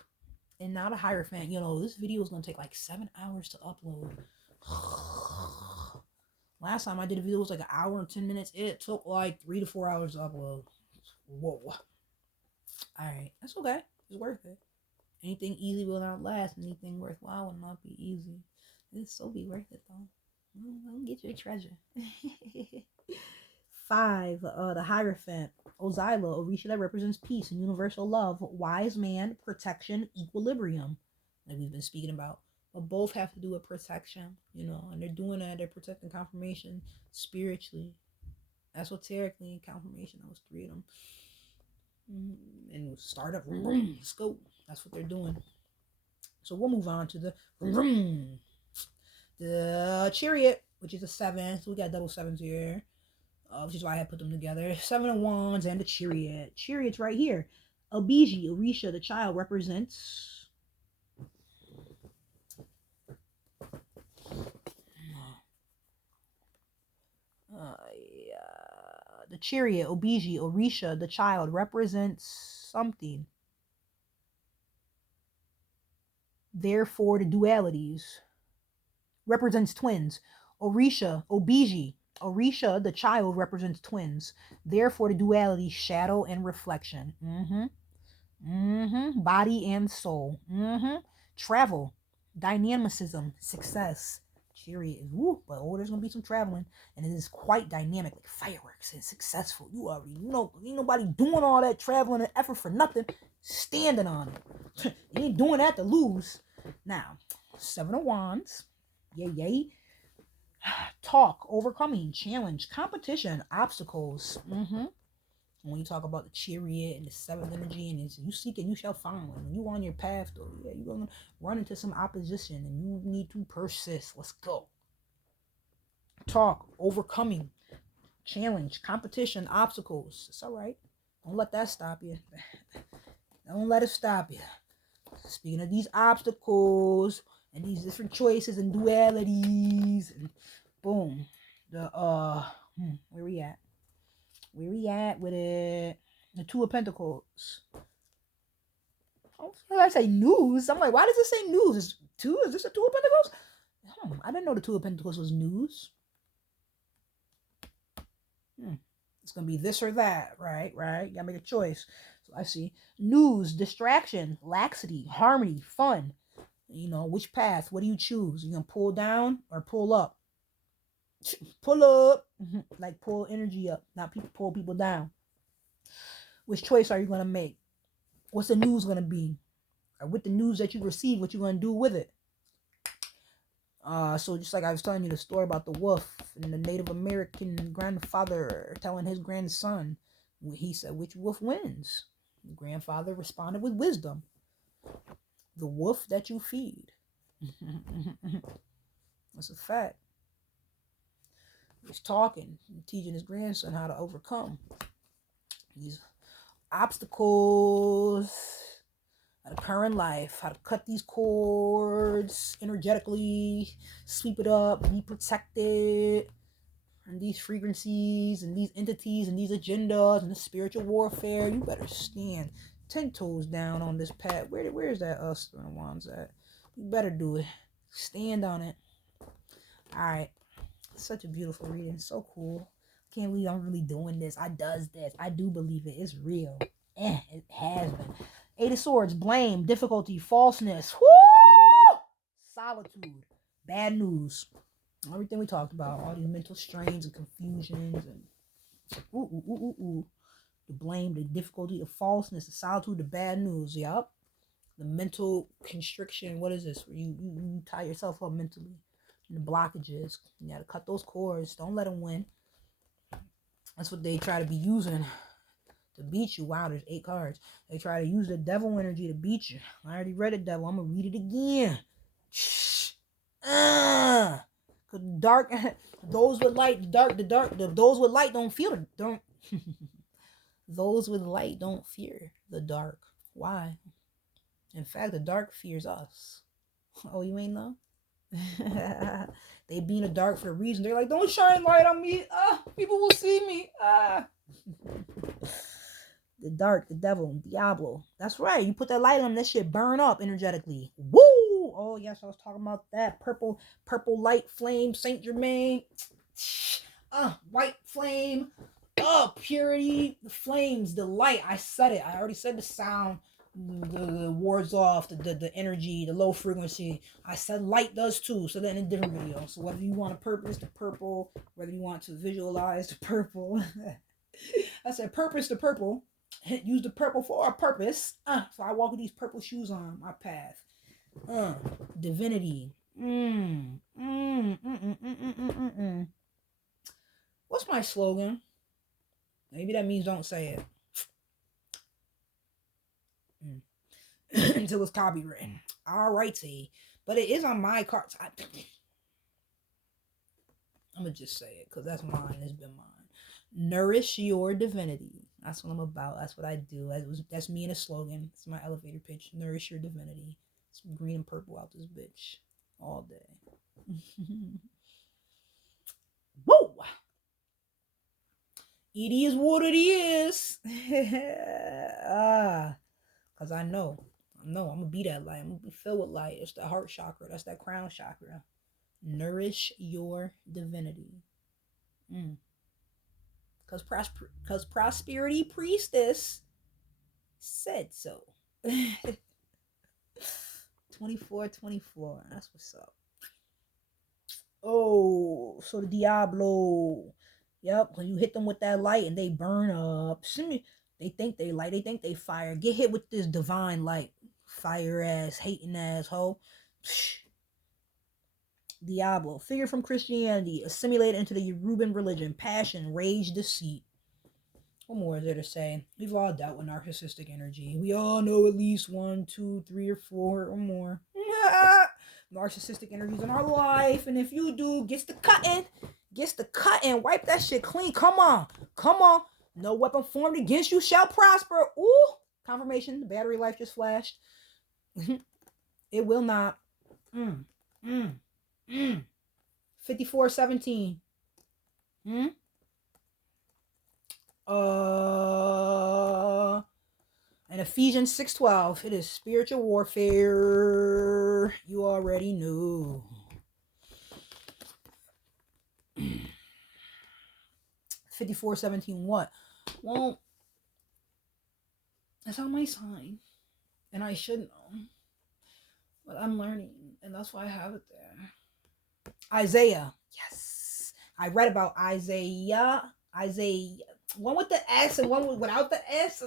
And now the Hierophant. This video is gonna take like 7 hours to upload. Last time I did a video, it was like an hour and 10 minutes. It took like 3 to 4 hours to upload. Whoa. Alright, that's okay. It's worth it. Anything easy will not last. Anything worthwhile will not be easy. It'll still be worth it though. I'll get you a treasure. 5, the Hierophant. Ozyla, Orisha that represents peace and universal love. Wise man, protection, equilibrium. Like we've been speaking about. But both have to do with protection, and they're doing that. They're protecting confirmation spiritually, esoterically, confirmation. That was 3 of them. And startup, let's go. That's what they're doing. So we'll move on to the Chariot, which is a 7. So we got double 7s here, which is why I put them together. 7 of Wands and the Chariot. Chariot's right here. Albiji, Orisha, the child, represents the Chariot, Obiji, Orisha, the child, represents something. Therefore, the dualities represents twins. Orisha, Obiji, Orisha, the child, represents twins. Therefore, the duality, shadow and reflection. Body and soul. Travel, dynamicism, success. Chariot is but there's gonna be some traveling, and it is quite dynamic, like fireworks and successful. You already ain't nobody doing all that traveling and effort for nothing, standing on it. You ain't doing that to lose. Now, 7 of Wands, yay. Talk, overcoming, challenge, competition, obstacles. When you talk about the Chariot and the 7th energy, and it's you seek and you shall find. When you on your path, though, you're gonna run into some opposition, and you need to persist. Let's go. Talk, overcoming, challenge, competition, obstacles. It's all right. Don't let that stop you. Don't let it stop you. Speaking of these obstacles and these different choices and dualities, and boom, the where we at? Where we at with it? The 2 of Pentacles. I say news. I'm like, why does it say news? Is this a 2 of Pentacles? I didn't know the 2 of Pentacles was news. It's gonna be this or that, right? You gotta make a choice. So I see news, distraction, laxity, harmony, fun. Which path? What do you choose? You gonna pull down or pull up? Pull up, like pull energy up, not pull people down. Which choice are you going to make? What's the news going to be? Or with the news that you receive, what you going to do with it? So just like I was telling you the story about the wolf and the Native American grandfather telling his grandson, he said, which wolf wins? The grandfather responded with wisdom. The wolf that you feed. That's a fact. He's talking, teaching his grandson how to overcome these obstacles that occur in life, how to cut these cords energetically, sweep it up, be protected, and these frequencies and these entities and these agendas and the spiritual warfare. You better stand 10 toes down on this pad. Where's that wands at? You better do it. Stand on it. Alright. Such a beautiful reading. So cool. Can't believe I'm really doing this. I does this. I do believe it. It's real. It has been. Eight of Swords. Blame. Difficulty. Falseness. Woo! Solitude. Bad news. Everything we talked about. All these mental strains and confusions and the blame, the difficulty, the falseness, the solitude, the bad news. Yup. The mental constriction. What is this? Where you tie yourself up mentally. And the blockages. You gotta cut those cords. Don't let them win. That's what they try to be using to beat you. Wow, there's 8 cards. They try to use the devil energy to beat you. I already read the devil. I'm gonna read it again. Cause dark, those with light, those with light don't feel don't. Those with light don't fear the dark. Why? In fact, the dark fears us. Oh, you ain't know? They be in the dark for a reason. They're like, don't shine light on me. People will see me. The dark, the devil, Diablo. That's right. You put that light on, that shit burn up energetically. Woo! Oh yes, I was talking about that. Purple light flame, Saint Germain. White flame. Purity, the flames, the light. I said it. I already said the sound. The wards off the energy, the low frequency. I said light does too, so then in a different video. So whether you want to purpose the purple, whether you want to visualize the purple, I said purpose the purple, use the purple for a purpose. So I walk with these purple shoes on my path. Divinity. What's my slogan? Maybe that means don't say it. Until it's copywritten. Alrighty. But it is on my cards. I'm going to just say it because that's mine. It's been mine. Nourish your divinity. That's what I'm about. That's what I do. That's me in a slogan. It's my elevator pitch. Nourish your divinity. It's green and purple out this bitch. All day. Woo! It is what it is. Because I know I'm going to be that light. I'm going to be filled with light. It's the heart chakra. That's that crown chakra. Nourish your divinity. Because prosperity priestess said so. 24. That's what's up. Oh, so the Diablo. Yep, when you hit them with that light and they burn up. They think they light. They think they fire. Get hit with this divine light. Fire ass, hating ass hoe. Diablo. Figure from Christianity. Assimilated into the Yoruban religion. Passion, rage, deceit. What more is there to say? We've all dealt with narcissistic energy. We all know at least 1, 2, 3, or 4 or more. Narcissistic energies in our life. And if you do, gets the cutting. Wipe that shit clean. Come on. No weapon formed against you shall prosper. Ooh. Confirmation. The battery life just flashed. It will not. 54:17. And Ephesians 6:12. It is spiritual warfare. You already know. 54:17. What? Well, that's on my sign, and I should know, but I'm learning, and that's why I have it there. Isaiah. Yes, I read about Isaiah. One with the S and one without the S.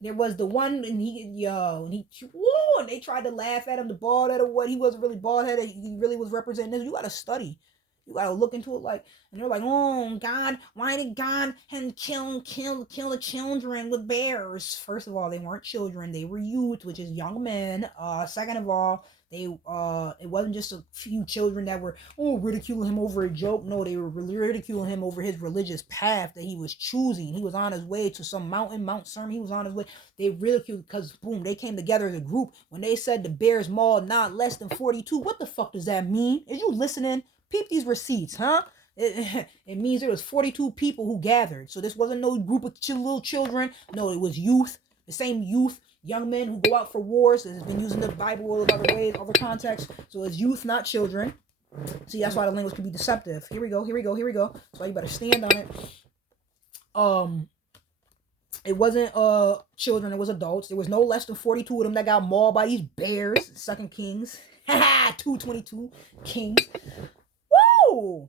There was the one, and and they tried to laugh at him, the bald head or what. He wasn't really bald headed. He really was representing this. You gotta study. You gotta look into it, and they're like, oh God, why did God kill the children with bears? First of all, they weren't children; they were youth, which is young men. Second of all, it wasn't just a few children that were ridiculing him over a joke. No, they were really ridiculing him over his religious path that he was choosing. He was on his way to some mountain, Mount Sermon. He was on his way. They ridiculed because boom, they came together as a group when they said the bears mauled not less than 42. What the fuck does that mean? Is you listening? Peep these receipts, huh? It means there was 42 people who gathered. So this wasn't no group of little children. No, it was youth. The same youth, young men who go out for wars. It has been used in the Bible in other ways, other contexts. So it's youth, not children. See, that's why the language can be deceptive. Here we go. That's why you better stand on it. It wasn't children, it was adults. There was no less than 42 of them that got mauled by these bears. Second Kings. 222 Kings. Woo!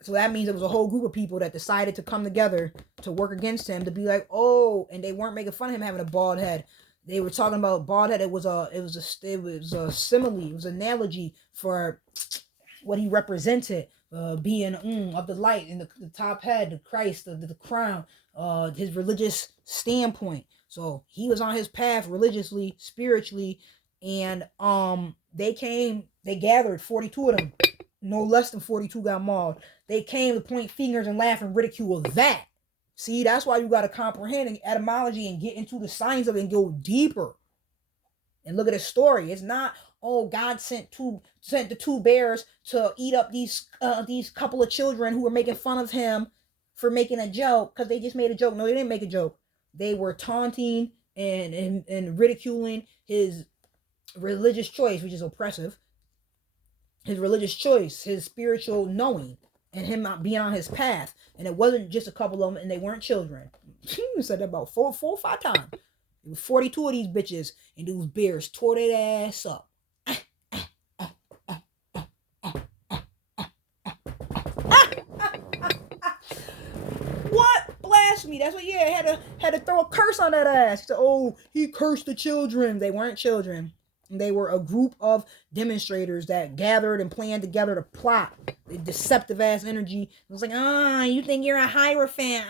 So that means it was a whole group of people that decided to come together to work against him, to be like, oh, and they weren't making fun of him having a bald head. They were talking about bald head. It was a simile. It was an analogy for what he represented, being of the light in the top head, the Christ, the crown, his religious standpoint. So he was on his path religiously, spiritually, and they gathered 42 of them. No less than 42 got mauled. They came to point fingers and laugh and ridicule that. See, that's why you got to comprehend etymology and get into the science of it and go deeper. And look at the story. It's not, oh, God sent the two bears to eat up these couple of children who were making fun of him for making a joke because they just made a joke. No, they didn't make a joke. They were taunting and ridiculing his religious choice, which is oppressive. His religious choice, his spiritual knowing, and him not being on his path. And it wasn't just a couple of them, and they weren't children. He said that about four or five times. It was 42 of these bitches, and those bears tore their ass up. What? Blasphemy. That's what, yeah, had to throw a curse on that ass. He said, oh, he cursed the children. They weren't children. They were a group of demonstrators that gathered and planned together to plot. The deceptive ass energy. It was like, you think you're a Hierophant.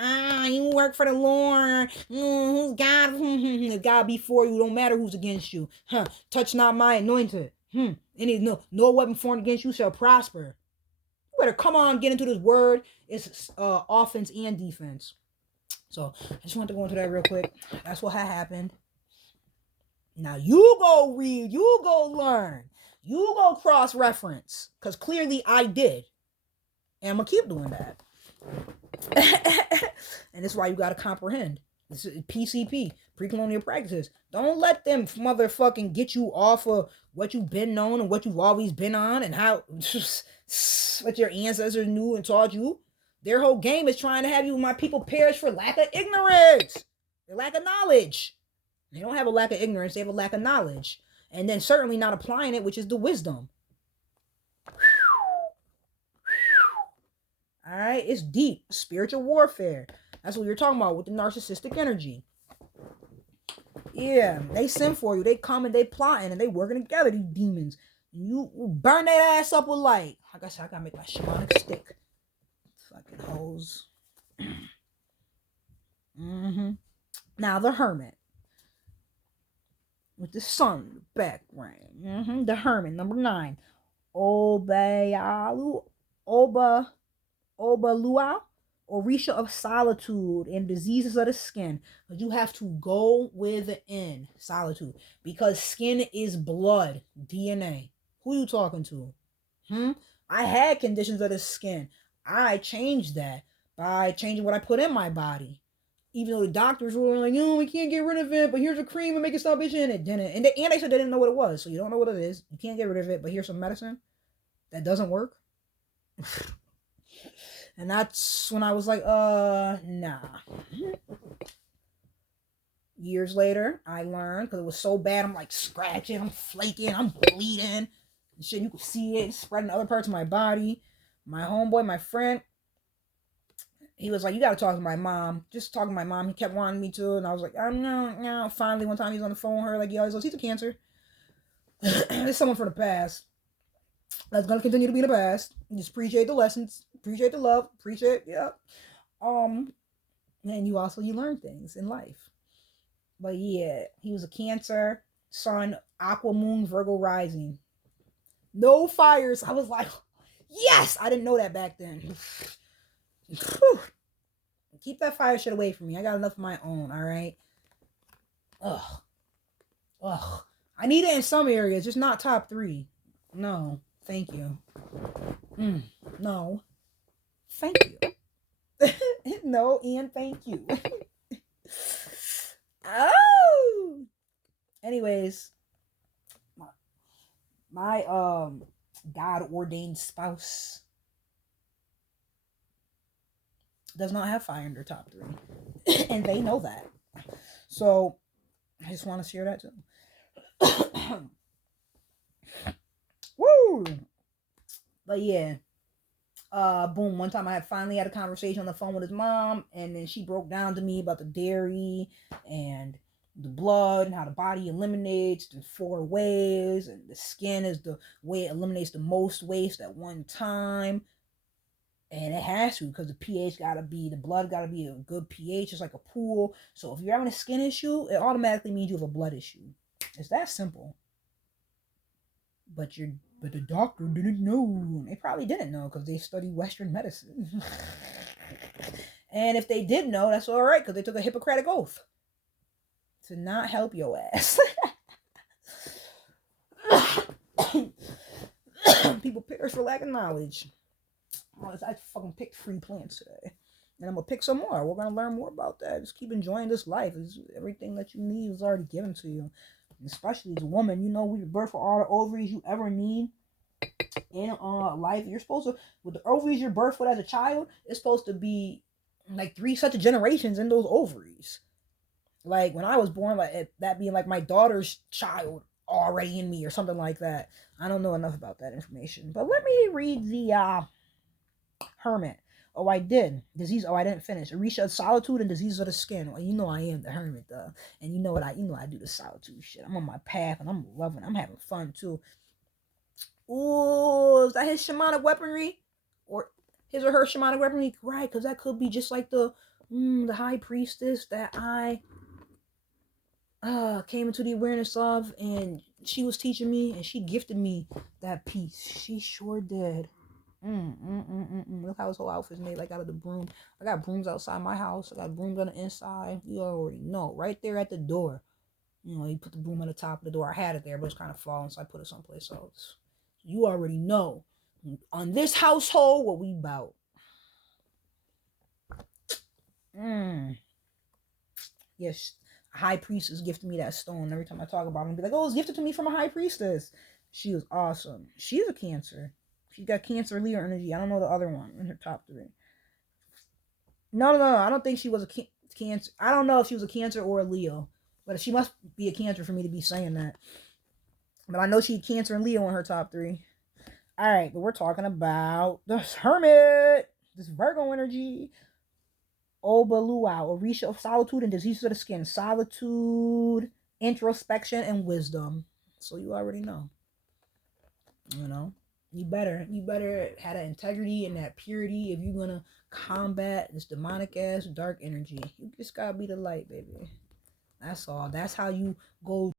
You work for the Lord. Who's God? If God be for you, don't matter who's against you. Touch not my anointed. No weapon formed against you shall prosper. You better come on, get into this word. It's offense and defense. So I just want to go into that real quick. That's what had happened. Now you go read, you go learn, you go cross-reference, because clearly I did. And I'm going to keep doing that. And that's why you got to comprehend. This is PCP, pre-colonial practices. Don't let them motherfucking get you off of what you've been known and what you've always been on and how what your ancestors knew and taught you. Their whole game is trying to have you, my people, perish for lack of ignorance, their lack of knowledge. They don't have a lack of ignorance, they have a lack of knowledge. And then certainly not applying it, which is the wisdom. Alright, it's deep. Spiritual warfare. That's what you're talking about with the narcissistic energy. Yeah, they send for you. They come and they plotting and they working together, these demons. And you burn that ass up with light. Like I said, I gotta make my shamanic stick. Fucking hoes. Now the hermit. With the sun in the background. The hermit, number 9. Obaluau, Orisha of solitude and diseases of the skin. But you have to go within solitude. Because skin is blood, DNA. Who you talking to? I had conditions of the skin. I changed that by changing what I put in my body. Even though the doctors were like, we can't get rid of it, but here's a cream and make it stop itching. It didn't. And they said they didn't know what it was. So you don't know what it is. You can't get rid of it, but here's some medicine that doesn't work. And that's when I was like, nah. Years later, I learned, because it was so bad, I'm like scratching, I'm flaking, I'm bleeding. And shit, you could see it spreading to other parts of my body. My homeboy, my friend, he was like, you got to talk to my mom. Just talking to my mom. He kept wanting me to. And I was like, no. Finally, one time he was on the phone with her. Like, yo, he's a cancer. It's someone from the past. That's going to continue to be in the past. Just appreciate the lessons. Appreciate the love. Appreciate, yeah. And you learn things in life. But yeah, he was a Cancer, Sun, Aqua, Moon, Virgo rising. No fires. I was like, yes! I didn't know that back then. Keep that fire shit away from me. I got enough of my own, alright? Ugh. I need it in some areas, just not top 3. No. Thank you. No. Thank you. No, and thank you. Oh. Anyways, my God ordained spouse does not have fire in their top three, and they know that. So I just want to share that too. Woo! But yeah, boom. One time I had finally had a conversation on the phone with his mom, and then she broke down to me about the dairy and the blood and how the body eliminates the 4 ways, and the skin is the way it eliminates the most waste at one time. And it has to, because the blood gotta be a good pH. It's like a pool. So if you're having a skin issue, it automatically means you have a blood issue. It's that simple. But the doctor didn't know. They probably didn't know because they study Western medicine. And if they did know, that's all right, because they took a Hippocratic oath to not help your ass. People perish for lack of knowledge. I fucking picked 3 plants today. And I'm going to pick some more. We're going to learn more about that. Just keep enjoying this life. Everything that you need is already given to you. And especially as a woman, we were birthed for all the ovaries you ever need in life. You're supposed to, with the ovaries you're birthed with as a child, it's supposed to be like 3 such generations in those ovaries. Like when I was born, like that being like my daughter's child already in me or something like that. I don't know enough about that information. But let me read the Hermit. Oh, I did. Disease. Oh, I didn't finish. Orisha, solitude and disease of the skin. Well, I am the hermit, though. And you know what I do the solitude shit. I'm on my path and I'm loving it. I'm having fun, too. Ooh, is that his shamanic weaponry? Or his or her shamanic weaponry? Right, because that could be just like the high priestess that I came into the awareness of, and she was teaching me, and she gifted me that piece. She sure did. Look how his whole outfit's made, like out of the broom. I got brooms outside my house. I got brooms on the inside. You already know. Right there at the door. You put the broom on the top of the door. I had it there, but it's kind of falling, so I put it someplace else. You already know. On this household, what we about. Yes, a high priestess gifted me that stone. Every time I talk about it, I'll be like, oh, it was gifted to me from a high priestess. She was awesome. She's a Cancer. She's got Cancer, Leo energy. I don't know the other one in her top 3. No. I don't think she was a Cancer. I don't know if she was a Cancer or a Leo, but she must be a Cancer for me to be saying that. But I know she had Cancer and Leo in her top 3. All right, but we're talking about the Hermit, this Virgo energy. Oba Luau, Orisha of solitude and diseases of the skin. Solitude, introspection, and wisdom. So you already know. You better have that integrity and that purity if you're gonna combat this demonic ass dark energy. You just gotta be the light, baby. That's all. That's how you go